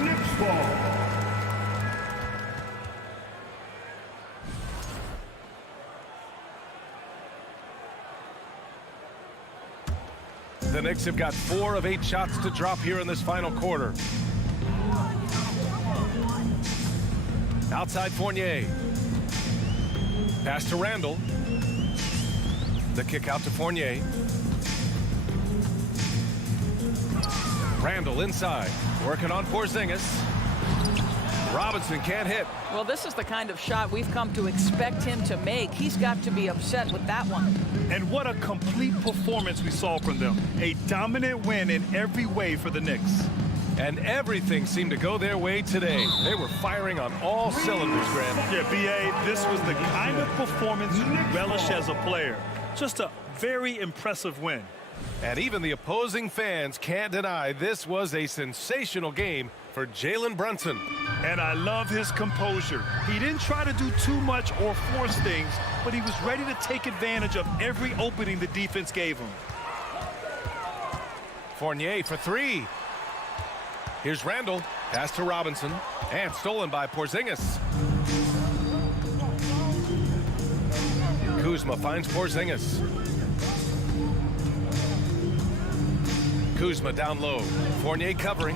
Knicks ball. The Knicks have got 4 of 8 shots to drop here in this final quarter. Outside Fournier. Pass to Randall. The kick out to Fournier. Randall inside, working on Porzingis. Robinson can't hit. Well, this is the kind of shot we've come to expect him to make. He's got to be upset with that one. And what a complete performance we saw from them. A dominant win in every way for the Knicks. And everything seemed to go their way today. They were firing on all cylinders, Graham. Yeah, B.A., this was the kind of performance you relish as a player. Just a very impressive win. And even the opposing fans can't deny this was a sensational game for Jalen Brunson. And I love his composure. He didn't try to do too much or force things, but he was ready to take advantage of every opening the defense gave him. Fournier for 3. Here's Randall. Pass to Robinson. And stolen by Porzingis. Kuzma finds Porzingis. Kuzma down low. Fournier covering.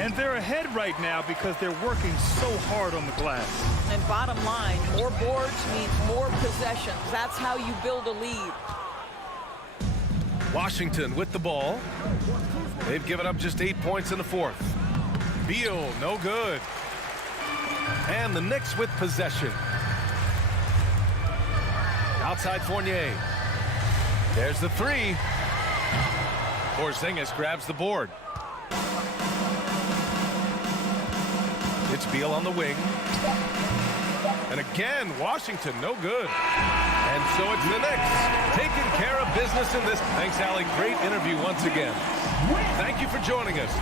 And they're ahead right now because they're working so hard on the glass. And bottom line, more boards means more possessions. That's how you build a lead. Washington with the ball. They've given up just 8 points in the fourth. Beal, no good. And the Knicks with possession. Outside Fournier. There's the 3. Porzingis grabs the board. It's Beal on the wing. And again, Washington, no good. And so it's the Knicks taking care of business in this. Thanks, Allie. Great interview once again. Thank you for joining us.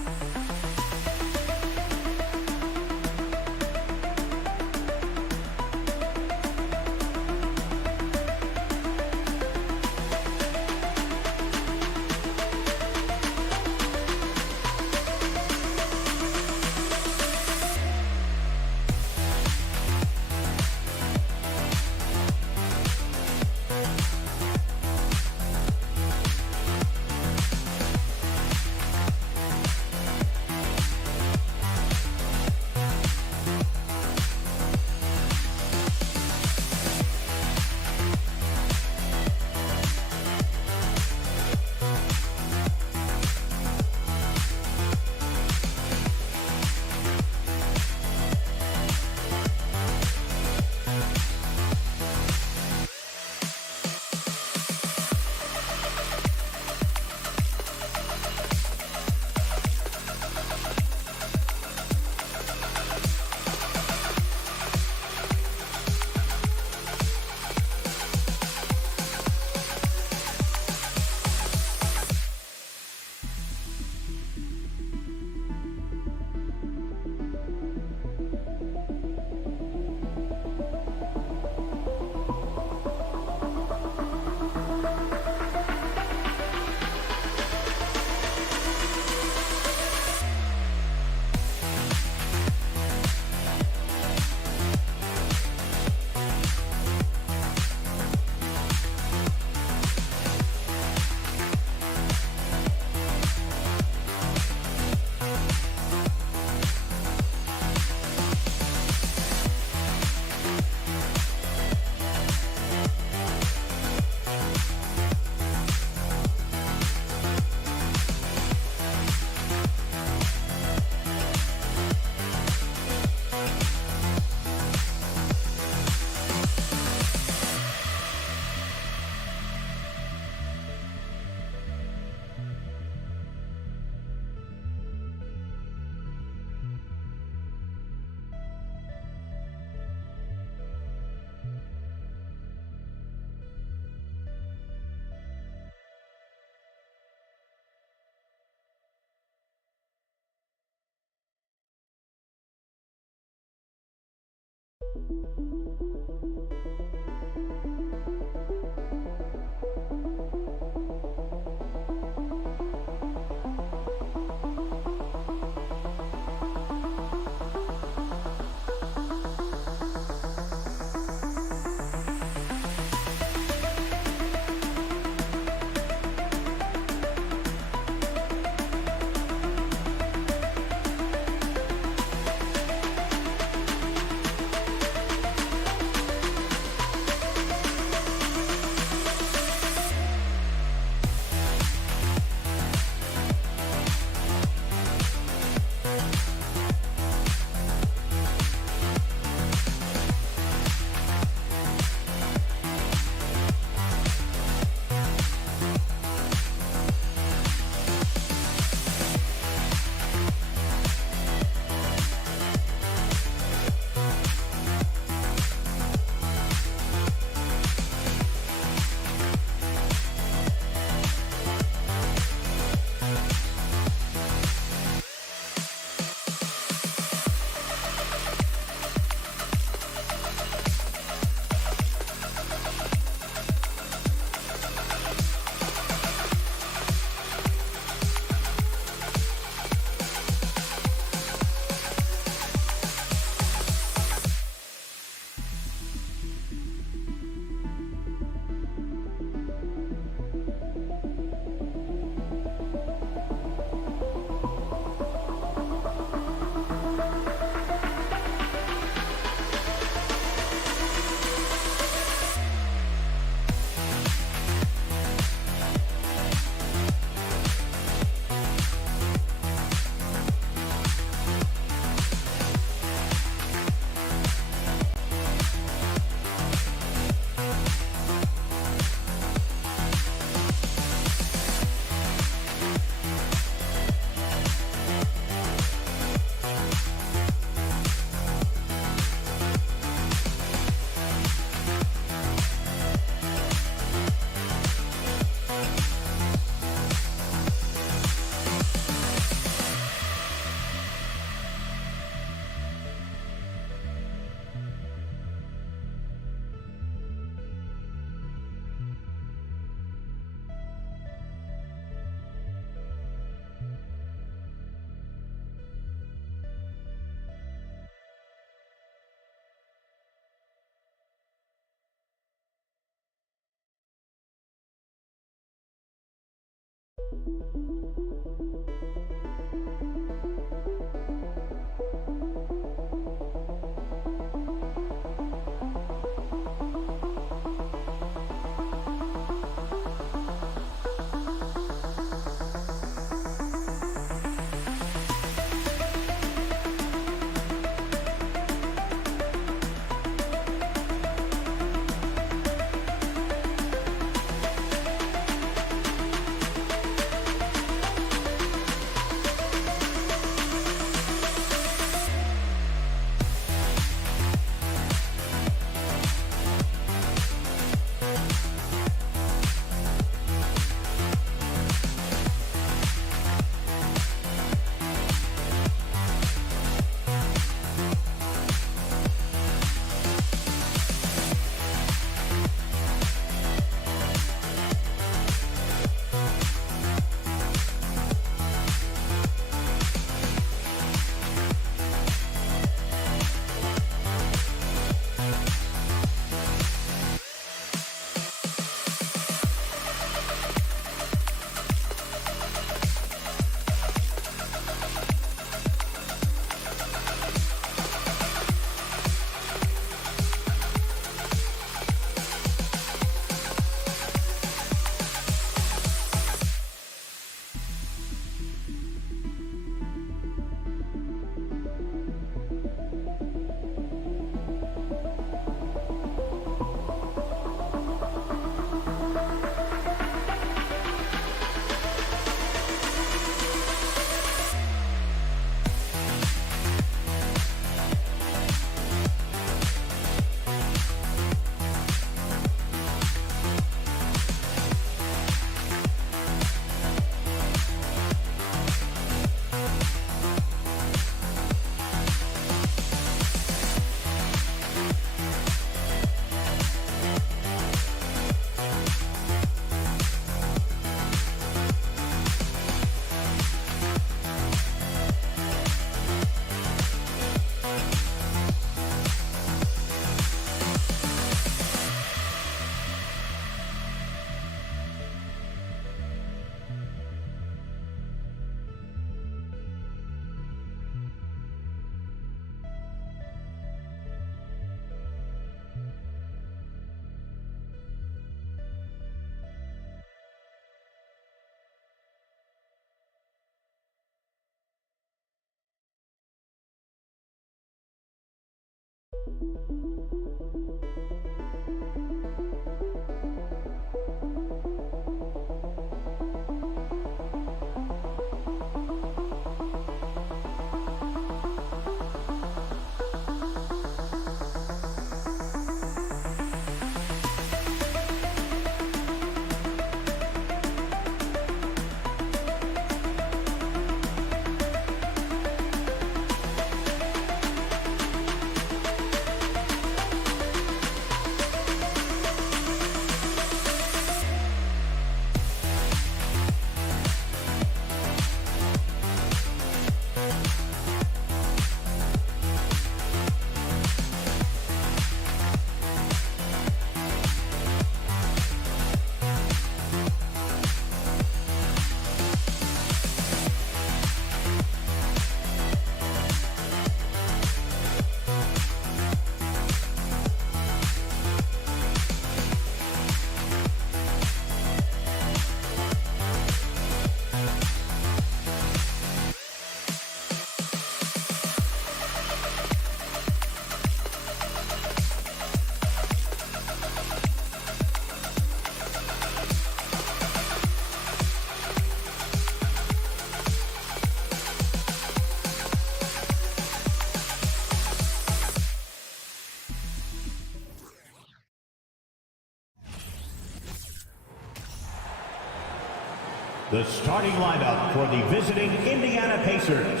The starting lineup for the visiting Indiana Pacers.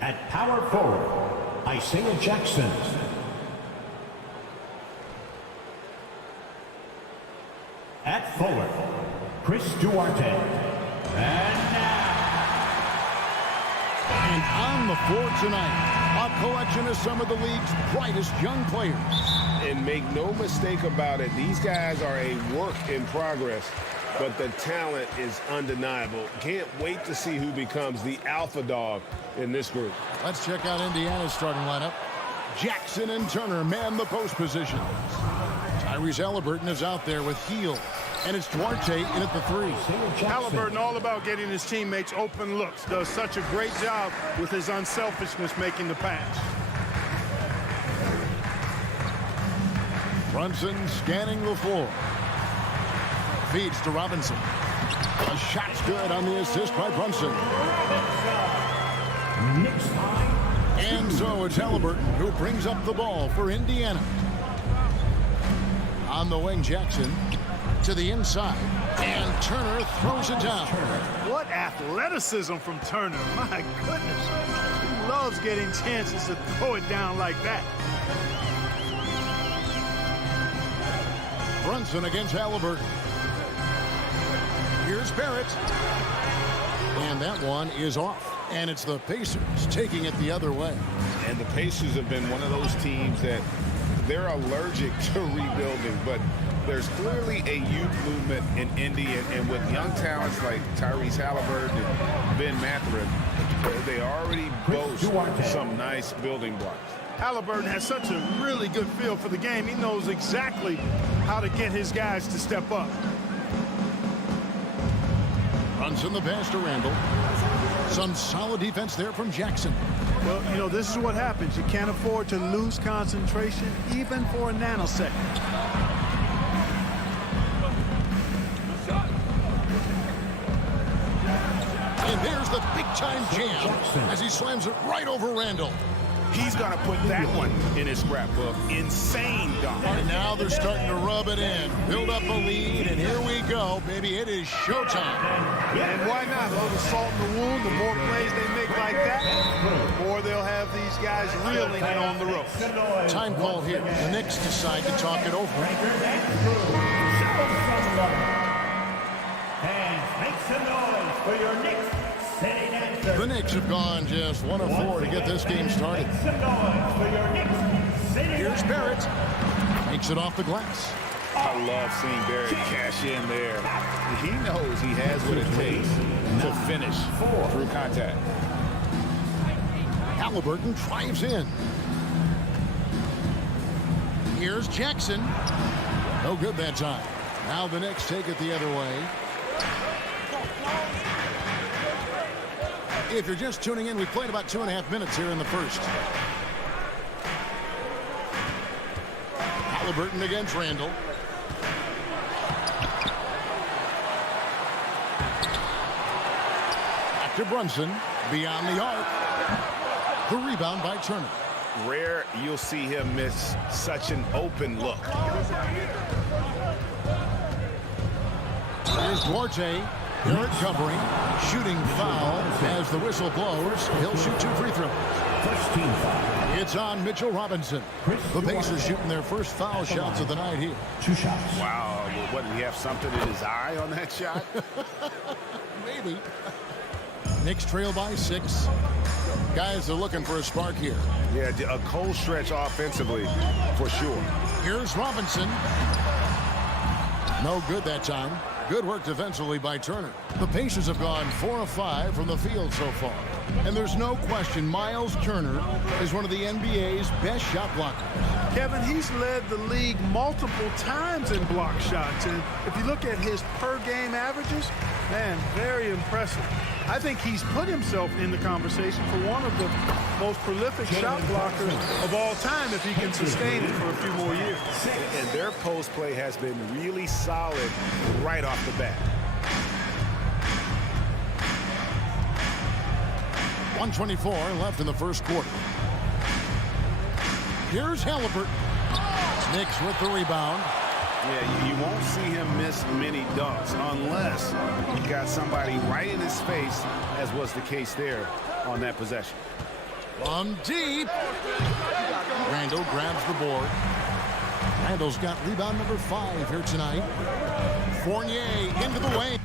At power forward, Isaiah Jackson. At forward, Chris Duarte. And on the floor tonight, a collection of some of the league's brightest young players. And make no mistake about it, these guys are a work in progress, but the talent is undeniable. Can't wait to see who becomes the alpha dog in this group. Let's check out Indiana's starting lineup. Jackson and Turner man the post positions. Tyrese Halliburton is out there with Hield. And it's Duarte in at the 3. Halliburton all about getting his teammates open looks. Does such a great job with his unselfishness making the pass. Brunson scanning the floor. Feeds to Robinson. A shot's good on the assist by Brunson. And so it's Halliburton who brings up the ball for Indiana. On the wing, Jackson to the inside. And Turner throws it down. What athleticism from Turner. My goodness. He loves getting chances to throw it down like that. Brunson against Halliburton. Here's Barrett. And that one is off. And it's the Pacers taking it the other way. And the Pacers have been one of those teams that they're allergic to rebuilding, but there's clearly a youth movement in Indy, and with young talents like Tyrese Halliburton and Ben Mathurin, they already boast some nice building blocks. Halliburton has such a really good feel for the game. He knows exactly how to get his guys to step up. Runs in the pass to Randall. Some solid defense there from Jackson. Well, you know, this is what happens. You can't afford to lose concentration even for a nanosecond. And there's the big-time jam as he slams it right over Randall. He's going to put that one in his scrapbook. Insane dunk. And now they're starting to rub it in. Build up a lead, and here we go, baby. It is showtime. And why not? A little salt in the wound. The more plays they make like that, the more they'll have these guys reeling and on the ropes. Time call here. The Knicks decide to talk it over. And make some noise for your Knicks. The Knicks have gone just 1 of 4 to get this game started. Here's Barrett. Makes it off the glass. I love seeing Barrett cash in there. He knows he has what it takes to finish through contact. Halliburton drives in. Here's Jackson. No good that time. Now the Knicks take it the other way. If you're just tuning in, we played about 2.5 minutes here in the first. Halliburton against Randall. Back to Brunson. Beyond the arc. The rebound by Turner. Rare you'll see him miss such an open look. Here's Duarte. Garrett covering. Shooting foul as the whistle blows. He'll shoot 2 free throws. First team foul. It's on Mitchell Robinson. The Pacers shooting their first foul shots of the night here. 2 shots. Wow, what, did he have something in his eye on that shot? Maybe. Knicks trail by 6. Guys are looking for a spark here. Yeah, a cold stretch offensively, for sure. Here's Robinson. No good that time. Good work defensively by Turner. The Pacers have gone 4 of 5 from the field so far. And there's no question Miles Turner is one of the NBA's best shot blockers. Kevin, he's led the league multiple times in block shots. And if you look at his per-game averages, man, very impressive. I think he's put himself in the conversation for one of the most prolific shot blockers of all time if he can sustain it for a few more years. And their post play has been really solid right off the bat. 1:24 left in the first quarter. Here's Halliburton. Knicks with the rebound. Yeah, you won't see him miss many dunks unless you got somebody right in his face, as was the case there on that possession. From deep. Randall grabs the board. Randall's got rebound number 5 here tonight. Fournier into the lane.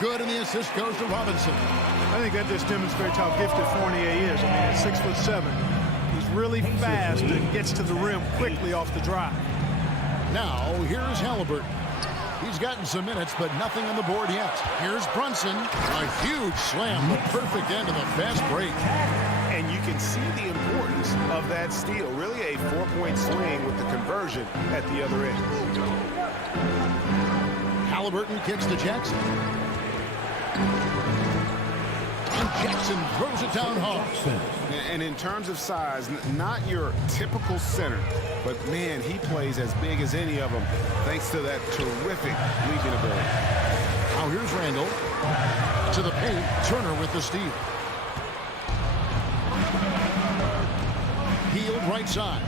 Good, and the assist goes to Robinson. I think that just demonstrates how gifted Fournier is. I mean, at 6'7", he's really fast and gets to the rim quickly off the drive. Now, here's Halliburton. He's gotten some minutes, but nothing on the board yet. Here's Brunson. A huge slam, the perfect end of the fast break. And you can see the importance of that steal. Really a 4-point swing with the conversion at the other end. Halliburton kicks to Jackson. And Jackson throws it down hard. And in terms of size, not your typical center, but man, he plays as big as any of them thanks to that terrific leaping ability. Now here's Randall. To the paint, Turner with the steal. Healed right side.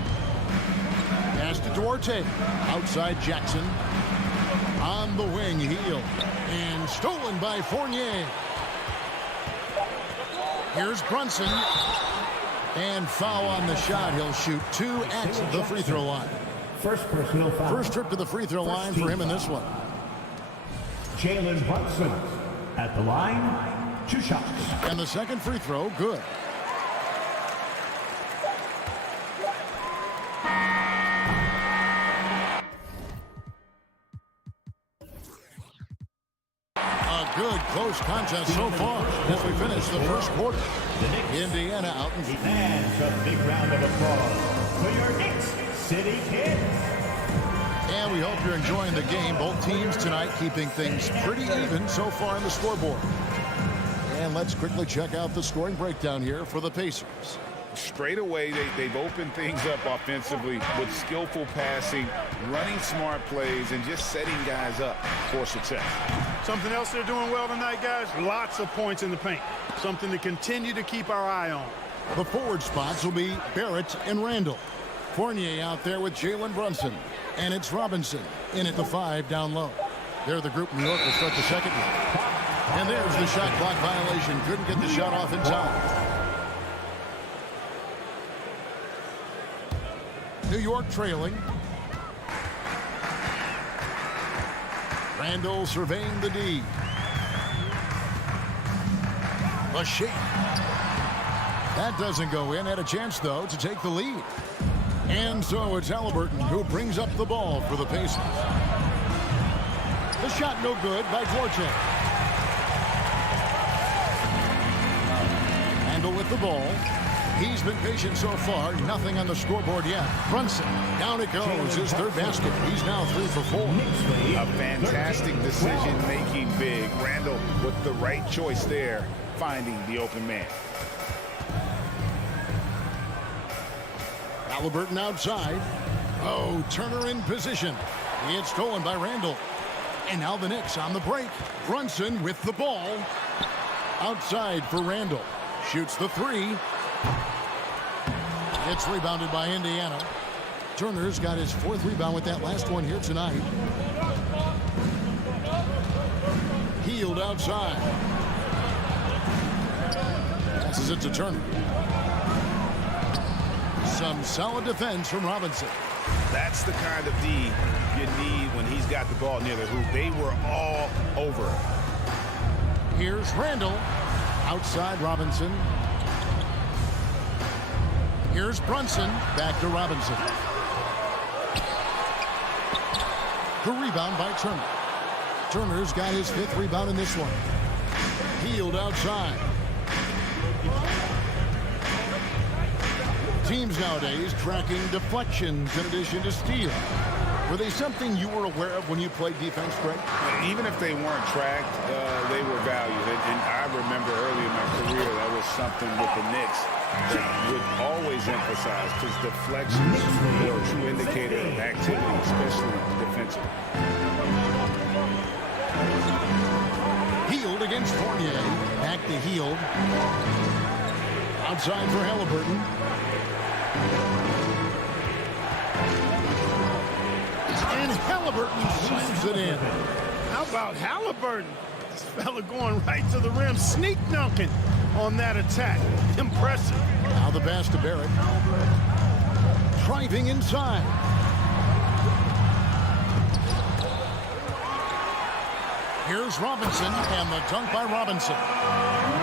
Pass to Duarte. Outside Jackson. On the wing, Healed. And stolen by Fournier. Here's Brunson. And foul on the shot. He'll shoot 2 at the free throw line. First personal foul. First trip to the free throw line for him in this one. Jalen Brunson at the line. 2 shots. And the second free throw, good. Good close contest so far as we finish the first quarter. Indiana out in front. And a big round of applause for your Knicks City Kids. And we hope you're enjoying the game. Both teams tonight keeping things pretty even so far on the scoreboard. And let's quickly check out the scoring breakdown here for the Pacers. Straight away, they've opened things up offensively with skillful passing, running smart plays, and just setting guys up for success. Something else they're doing well tonight, guys, lots of points in the paint. Something to continue to keep our eye on. The forward spots will be Barrett and Randall. Fournier out there with Jalen Brunson. And it's Robinson in at the 5 down low. They're the group New York will start the second one. And there's the shot clock violation. Couldn't get the shot off in time. New York trailing. Randall surveying the D. A shake. That doesn't go in. Had a chance, though, to take the lead. And so it's Halliburton who brings up the ball for the Pacers. The shot no good by Duarte. Randall with the ball. He's been patient so far. Nothing on the scoreboard yet. Brunson. Down it goes. His third basket. He's now 3 for 4. A fantastic decision-making big. Randall with the right choice there, finding the open man. Halliburton outside. Oh, Turner in position. It's stolen by Randall. And now the Knicks on the break. Brunson with the ball. Outside for Randall. Shoots the three. It's rebounded by Indiana. Turner's got his 4th rebound with that last one here tonight. Hield outside. Passes it to Turner. Some solid defense from Robinson. That's the kind of D you need when he's got the ball near the hoop. They were all over it. Here's Randall. Outside Robinson. Here's Brunson. Back to Robinson. The rebound by Turner. Turner's got his 5th rebound in this one. Hield outside. Teams nowadays tracking deflections in addition to steals. Were they something you were aware of when you played defense, Greg? Even if they weren't tracked, they were valued. And I remember early in my career, that was something with the Knicks that would always emphasize, because deflections were a true indicator of activity, especially defensively. Hield against Fournier. Back to Hield. Outside for Halliburton. And Halliburton slams it in. How about Halliburton? This fella going right to the rim, sneak dunking on that attack. Impressive. Now the pass to Barrett. Driving inside. Here's Robinson, and the dunk by Robinson.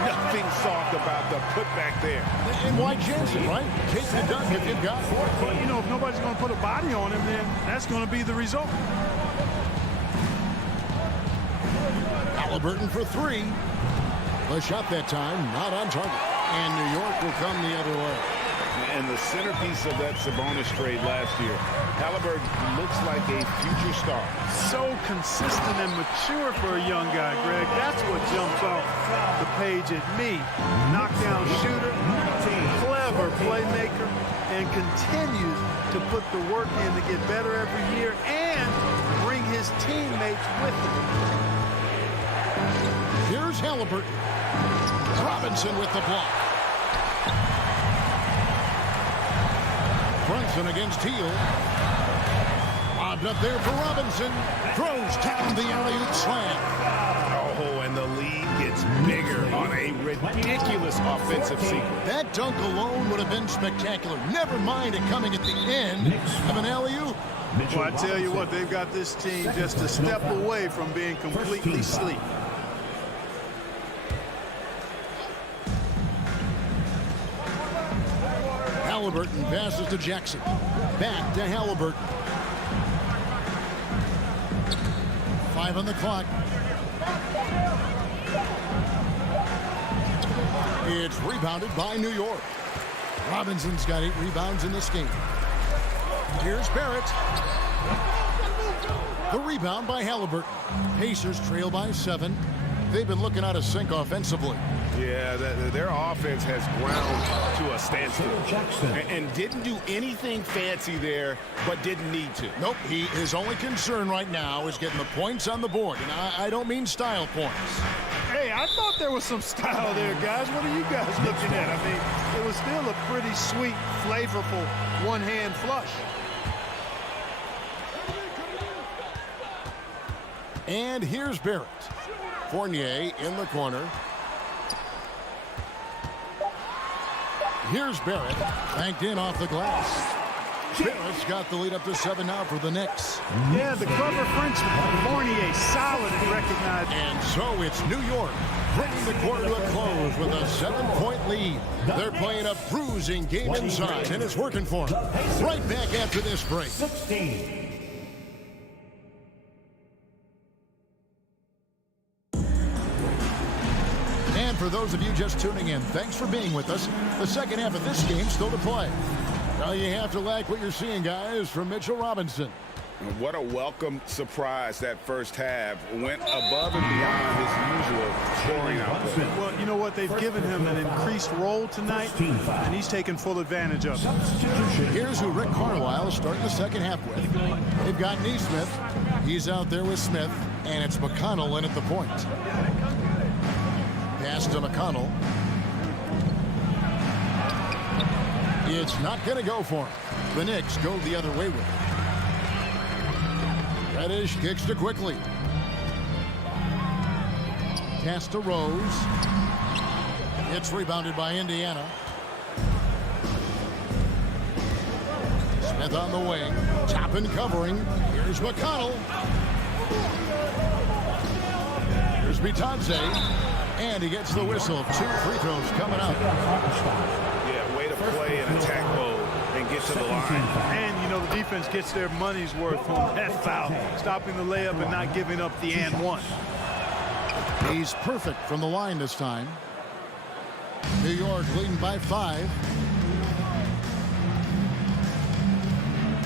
Nothing soft about the putback there. And why chance it, right? Take the dunk if you've got it. But, you know, if nobody's going to put a body on him, then that's going to be the result. Halliburton for 3. The shot that time, not on target. And New York will come the other way. And the centerpiece of that Sabonis trade last year, Halliburton looks like a future star. So consistent and mature for a young guy, Greg. That's what jumps off the page at me. Knockdown shooter, clever playmaker, and continues to put the work in to get better every year and bring his teammates with him. Here's Halliburton. Robinson with the block. Brunson against Hield. Lobbed up there for Robinson. Throws down the alley-oop slam. Oh, and the lead gets bigger on a ridiculous offensive sequence. That dunk alone would have been spectacular. Never mind it coming at the end of an alley-oop. Well, I tell you what, they've got this team just a step away from being completely asleep. Halliburton passes to Jackson. Back to Halliburton. 5 on the clock. It's rebounded by New York. Robinson's got 8 rebounds in this game. Here's Barrett. The rebound by Halliburton. Pacers trail by 7. They've been looking out of sync offensively. Yeah, their offense has ground to a standstill. And didn't do anything fancy there, but didn't need to. Nope, his only concern right now is getting the points on the board. And I don't mean style points. Hey, I thought there was some style there, guys. What are you guys looking at? I mean, it was still a pretty sweet, flavorful one-hand flush. And here's Barrett. Fournier in the corner. Here's Barrett, banked in off the glass. Barrett's got the lead up to 7 now for the Knicks. Yeah, the clever Frenchman, Fournier, solid and recognized. And so it's New York bringing the quarter to a close with a 7-point lead. They're playing a bruising game inside, and it's working for them. Right back after this break. 16. And for those of you just tuning in, thanks for being with us. The second half of this game still to play. Now you have to like what you're seeing, guys, from Mitchell Robinson. What a welcome surprise that first half. Went above and beyond his usual scoring output. Well, you know what? They've given him an increased role tonight, and he's taken full advantage of it. Here's who Rick Carlisle is starting the second half with. They've got Neesmith. He's out there with Smith, and it's McConnell in at the point. Pass to McConnell. It's not going to go for him. The Knicks go the other way with it. Reddish kicks to quickly. Pass to Rose. It's rebounded by Indiana. Smith on the wing. Toppin covering. Here's McConnell. Here's Bitadze. And he gets the whistle. 2 free throws coming up. Yeah, way to play in attack mode and get to the line. And, you know, the defense gets their money's worth on that foul, stopping the layup and not giving up the and one. He's perfect from the line this time. New York leading by 5.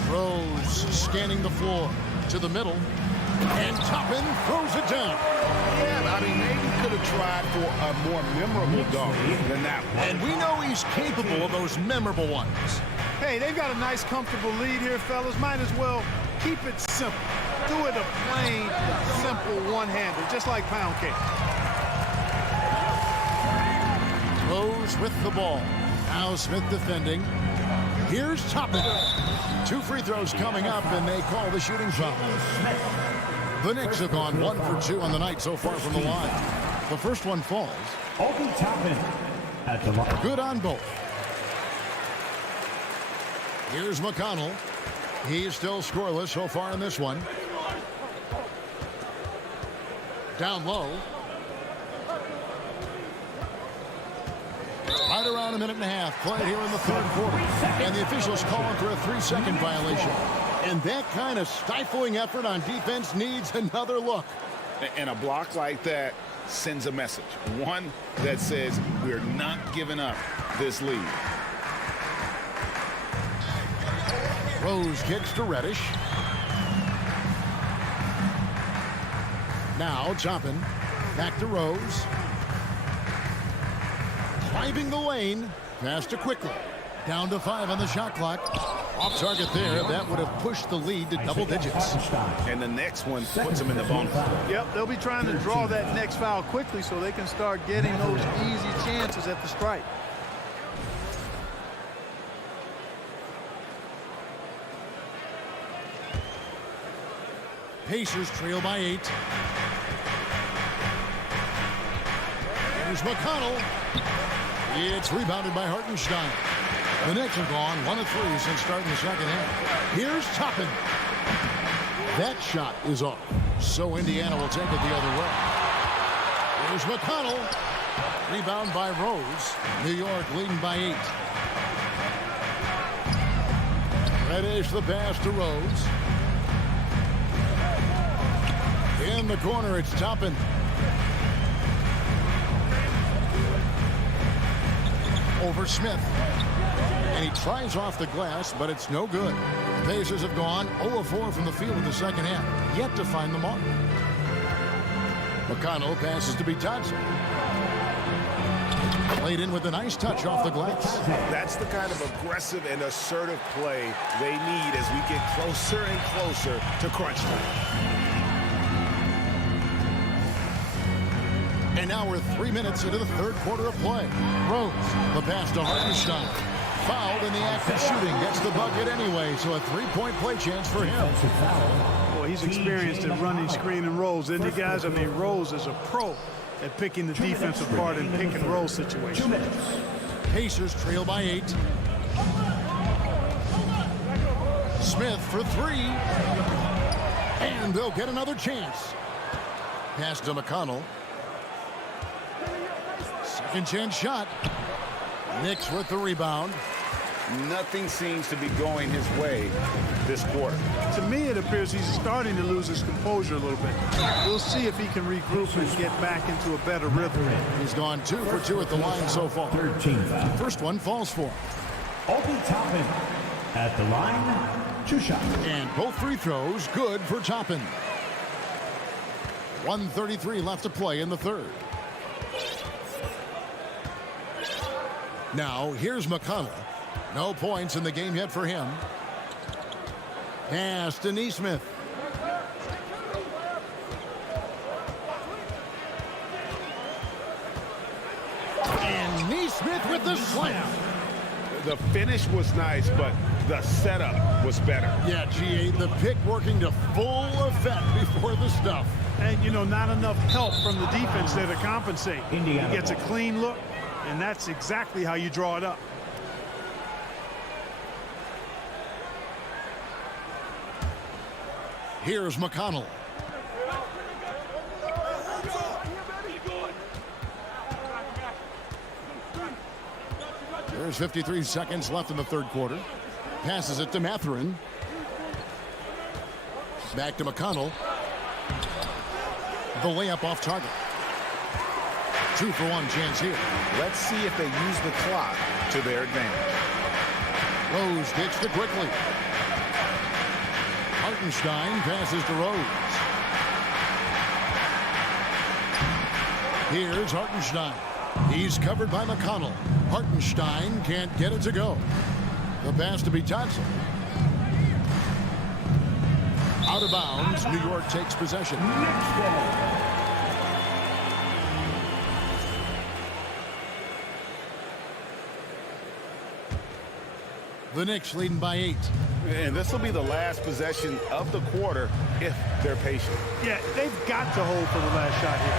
Rose scanning the floor to the middle. And Toppin throws it down. Yeah, I mean, maybe could have tried for a more memorable dunk than that one. And we know he's capable of those memorable ones. Hey, they've got a nice, comfortable lead here, fellas. Might as well keep it simple. Do it a plain, simple one-hander, just like pound cake. Rose with the ball. Now Smith defending. Here's Toppin. 2 free throws coming up, and they call the shooting foul. The Knicks have gone 1 for 2 on the night so far from the line. The first one falls. At the line. Good on both. Here's McConnell. He's still scoreless so far in this one. Down low. Right around a minute and a half played here in the third quarter. And the officials calling for a 3-second violation. And that kind of stifling effort on defense needs another look. And a block like that sends a message. One that says we're not giving up this lead. Rose kicks to Reddish. Now Toppin. Back to Rose. Driving the lane. Pass to quickly. Down to 5 on the shot clock. Off target there. That would have pushed the lead to double digits. And the next one puts them in the bonus. Yep, they'll be trying to draw that next foul quickly so they can start getting those easy chances at the stripe. Pacers trail by 8. Here's McConnell. It's rebounded by Hartenstein. The Knicks have gone 1 of 3 since starting the second half. Here's Toppin. That shot is off, so Indiana will take it the other way. Here's McConnell. Rebound by Rose. New York leading by 8. Reddish the pass to Rose. In the corner, it's Toppin. Over Smith. And he tries off the glass, but it's no good. The Pacers have gone 0 of 4 from the field in the second half, yet to find the mark. McConnell passes to Bitadze. Played in with a nice touch off the glass. That's the kind of aggressive and assertive play they need as we get closer and closer to crunch time. And now we're 3 minutes into the third quarter of play. Rose, the pass to Hartenstein. Fouled in the act of shooting. Gets the bucket anyway, so a 3-point play chance for him. Boy, he's experienced at running screen and rolls, isn't he, guys? I mean, Rose is a pro at picking the defense apart in pick and roll situations. Pacers trail by 8. Smith for 3. And they'll get another chance. Pass to McConnell. Second chance shot. Knicks with the rebound. Nothing seems to be going his way this quarter. To me, it appears he's starting to lose his composure a little bit. We'll see if he can regroup and get back into a better rhythm. He's gone 2 for 2 at the line so far. 13 foul. First one falls for him. Toppin at the line. 2 shots. And both free throws good for Toppin. 1:33 left to play in the third. Now, here's McConnell. No points in the game yet for him. Pass to Neesmith. And Neesmith with the slam. The finish was nice, but the setup was better. Yeah, GA, the pick working to full effect before the stuff. And, you know, not enough help from the defense there to compensate. Indiana He gets a ball. clean look, and that's exactly how you draw it up. Here's McConnell. There's 53 seconds left in the third quarter. Passes it to Mathurin. Back to McConnell. The layup off target. 2-for-1 chance here. Let's see if they use the clock to their advantage. Rose ditched it quickly. Hartenstein passes to Rose. Here's Hartenstein. He's covered by McConnell. Hartenstein can't get it to go. The pass to Bitadze. Out of bounds. New York takes possession. The Knicks leading by 8. And this will be the last possession of the quarter if they're patient. Yeah, they've got to hold for the last shot here.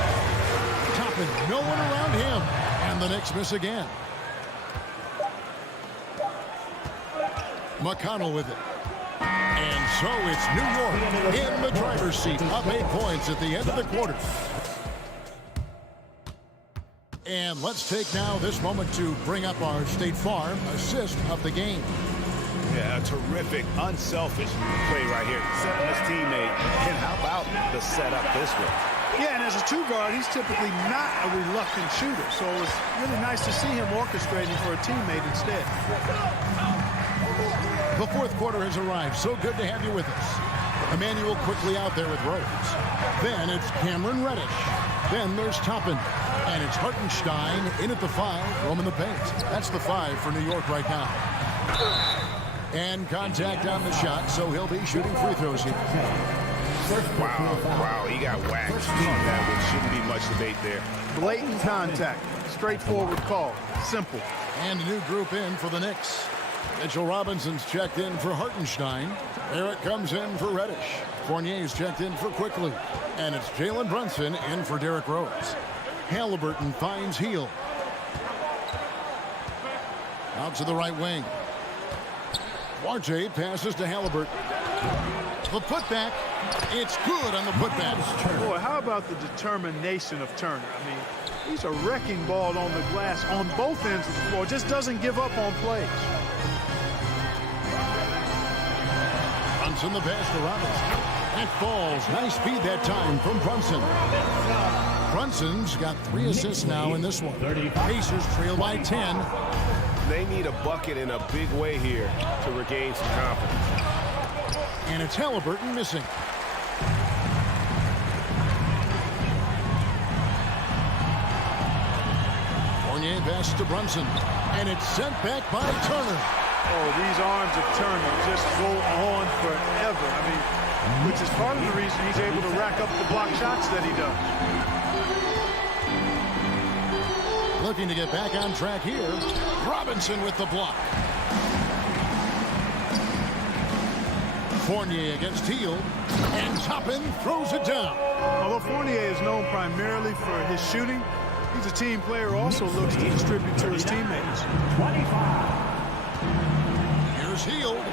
Toppin, no one around him. And the Knicks miss again. McConnell with it. And so it's New York in the driver's seat, up 8 points at the end of the quarter. And let's take now this moment to bring up our State Farm assist of the game. Yeah, a terrific, unselfish play right here. Setting his teammate. And how about the setup this way? Yeah, and as a two guard, he's typically not a reluctant shooter. So it's really nice to see him orchestrating for a teammate instead. The fourth quarter has arrived. So good to have you with us. Emmanuel quickly out there with Rose. Then it's Cameron Reddish. Then there's Toppin. And it's Hartenstein in at the 5, roaming the paint. That's the 5 for New York right now. And contact on the shot, so he'll be shooting free throws here. Wow, he got whacked on that one. Shouldn't be much debate there. Blatant contact. Straightforward call. Simple. And a new group in for the Knicks. Mitchell Robinson's checked in for Hartenstein. Barrett comes in for Reddish. Fournier's checked in for Quickly. And it's Jalen Brunson in for Derrick Rose. Halliburton finds Heel. Out to the right wing. Duarte passes to Halliburton. The putback. It's good on the putback. Boy, how about the determination of Turner? I mean, he's a wrecking ball on the glass on both ends of the floor. Just doesn't give up on plays. Brunson the pass to Robinson. That falls. Nice feed that time from Brunson. Brunson's got 3 assists now in this one. Pacers trail by 10. They need a bucket in a big way here to regain some confidence. And it's Halliburton missing. Fournier passes to Brunson. And it's sent back by Turner. Oh, these arms of Turner just go on forever. I mean, which is part of the reason he's able to rack up the block shots that he does. Looking to get back on track here. Robinson with the block. Fournier against Hield. And Toppin throws it down. Although Fournier is known primarily for his shooting, he's a team player who also looks to distribute to his teammates. 25. Here's Hield.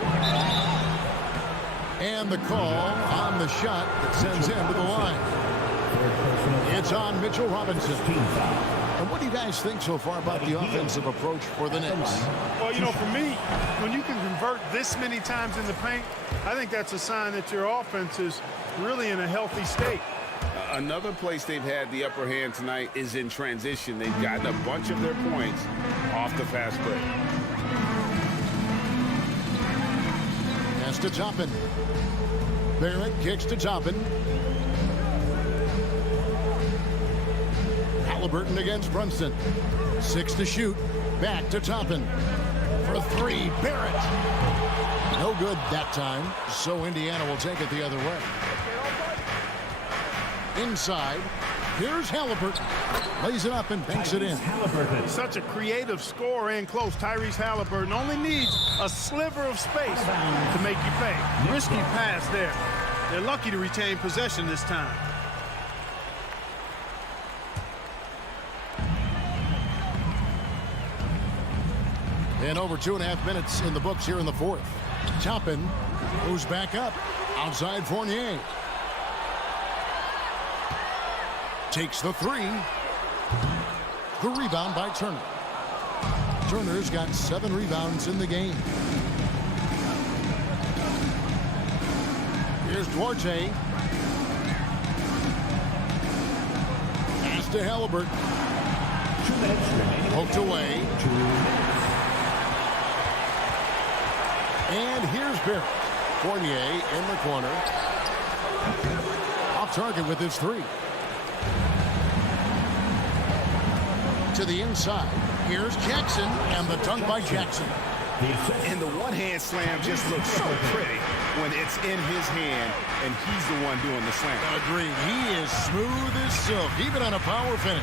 And the call on the shot that sends him to the line. It's on Mitchell Robinson. And what do you guys think so far about the offensive approach for the Knicks? Well, you know, for me, when you can convert this many times in the paint, I think that's a sign that your offense is really in a healthy state. Another place they've had the upper hand tonight is in transition. They've gotten a bunch of their points off the fast break. Pass Passes to Toppin. Barrett kicks to Toppin. Halliburton against Brunson. 6 to shoot. Back to Toppin. For 3, Barrett. No good that time, so Indiana will take it the other way. Inside, here's Halliburton. Lays it up and banks it in. He's such a creative scorer in close. Tyrese Halliburton only needs a sliver of space to make you pay. Risky pass there. They're lucky to retain possession this time. And over 2.5 minutes in the books here in the fourth. Toppin moves back up. Outside Fournier. Takes the 3. The rebound by Turner. Turner's got 7 rebounds in the game. Here's Duarte. Pass to Halliburton. 2 minutes remaining. Poked away. And here's Barrett. Fournier in the corner. Off target with his 3. To the inside. Here's Jackson, and the dunk by Jackson. And the one-hand slam just looks so pretty when it's in his hand, and he's the one doing the slam. Agreed. He is smooth as silk, even on a power finish.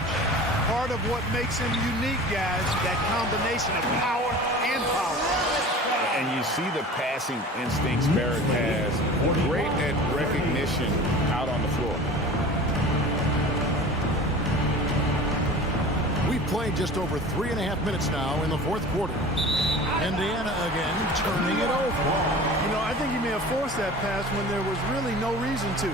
Part of what makes him unique, guys, that combination of power and power. And you see the passing instincts Barrett has. Great at recognition out on the floor. We've played just over 3.5 minutes now in the fourth quarter. Indiana again turning it over. You know, I think he may have forced that pass when there was really no reason to.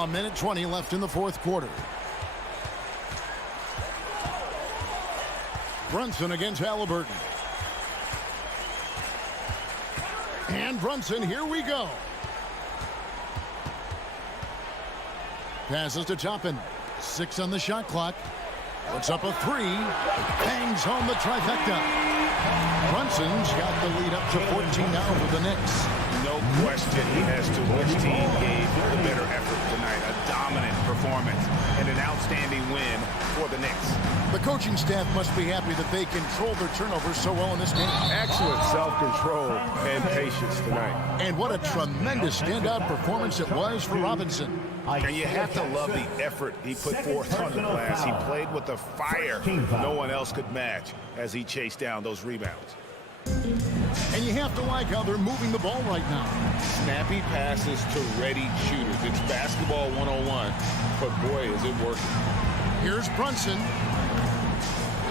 A minute 20 left in the fourth quarter. Brunson against Halliburton. And Brunson, here we go. Passes to Toppin. 6 on the shot clock. Puts up a 3. Bangs home the trifecta. Brunson's got the lead up to 14 now for the Knicks. No question as to which team gave the better effort tonight. A dominant performance and an outstanding win for the Knicks. The coaching staff must be happy that they controlled their turnovers so well in this game. Excellent self-control and patience tonight. And what a tremendous standout performance it was for Robinson. And you have to love the effort he put forth on the glass. He played with a fire no one else could match as he chased down those rebounds. And you have to like how they're moving the ball right now. Snappy passes to ready shooters. It's basketball 101, but boy, is it working. Here's Brunson.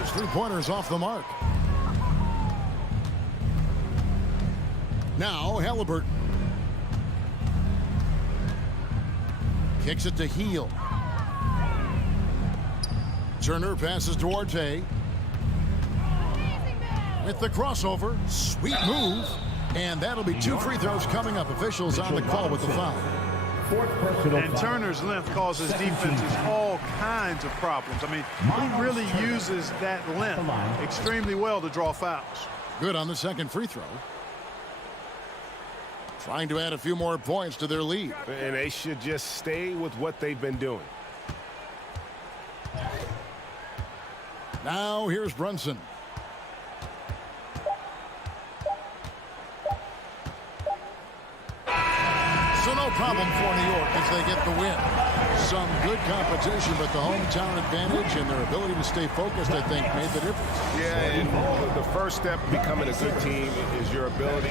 His 3-pointers off the mark. Now Halliburton. Kicks it to Heel. Turner passes Duarte. With the crossover, sweet move. And that'll be 2 free throws coming up. Officials on the call with the foul. And Turner's length causes defenses all kinds of problems. I mean, he really uses that length extremely well to draw fouls. Good on the second free throw. Trying to add a few more points to their lead. And they should just stay with what they've been doing. Now here's Brunson. So no problem for New York as they get the win. Some good competition, but the hometown advantage and their ability to stay focused, I think, made the difference. Yeah, and the first step becoming a good team is your ability.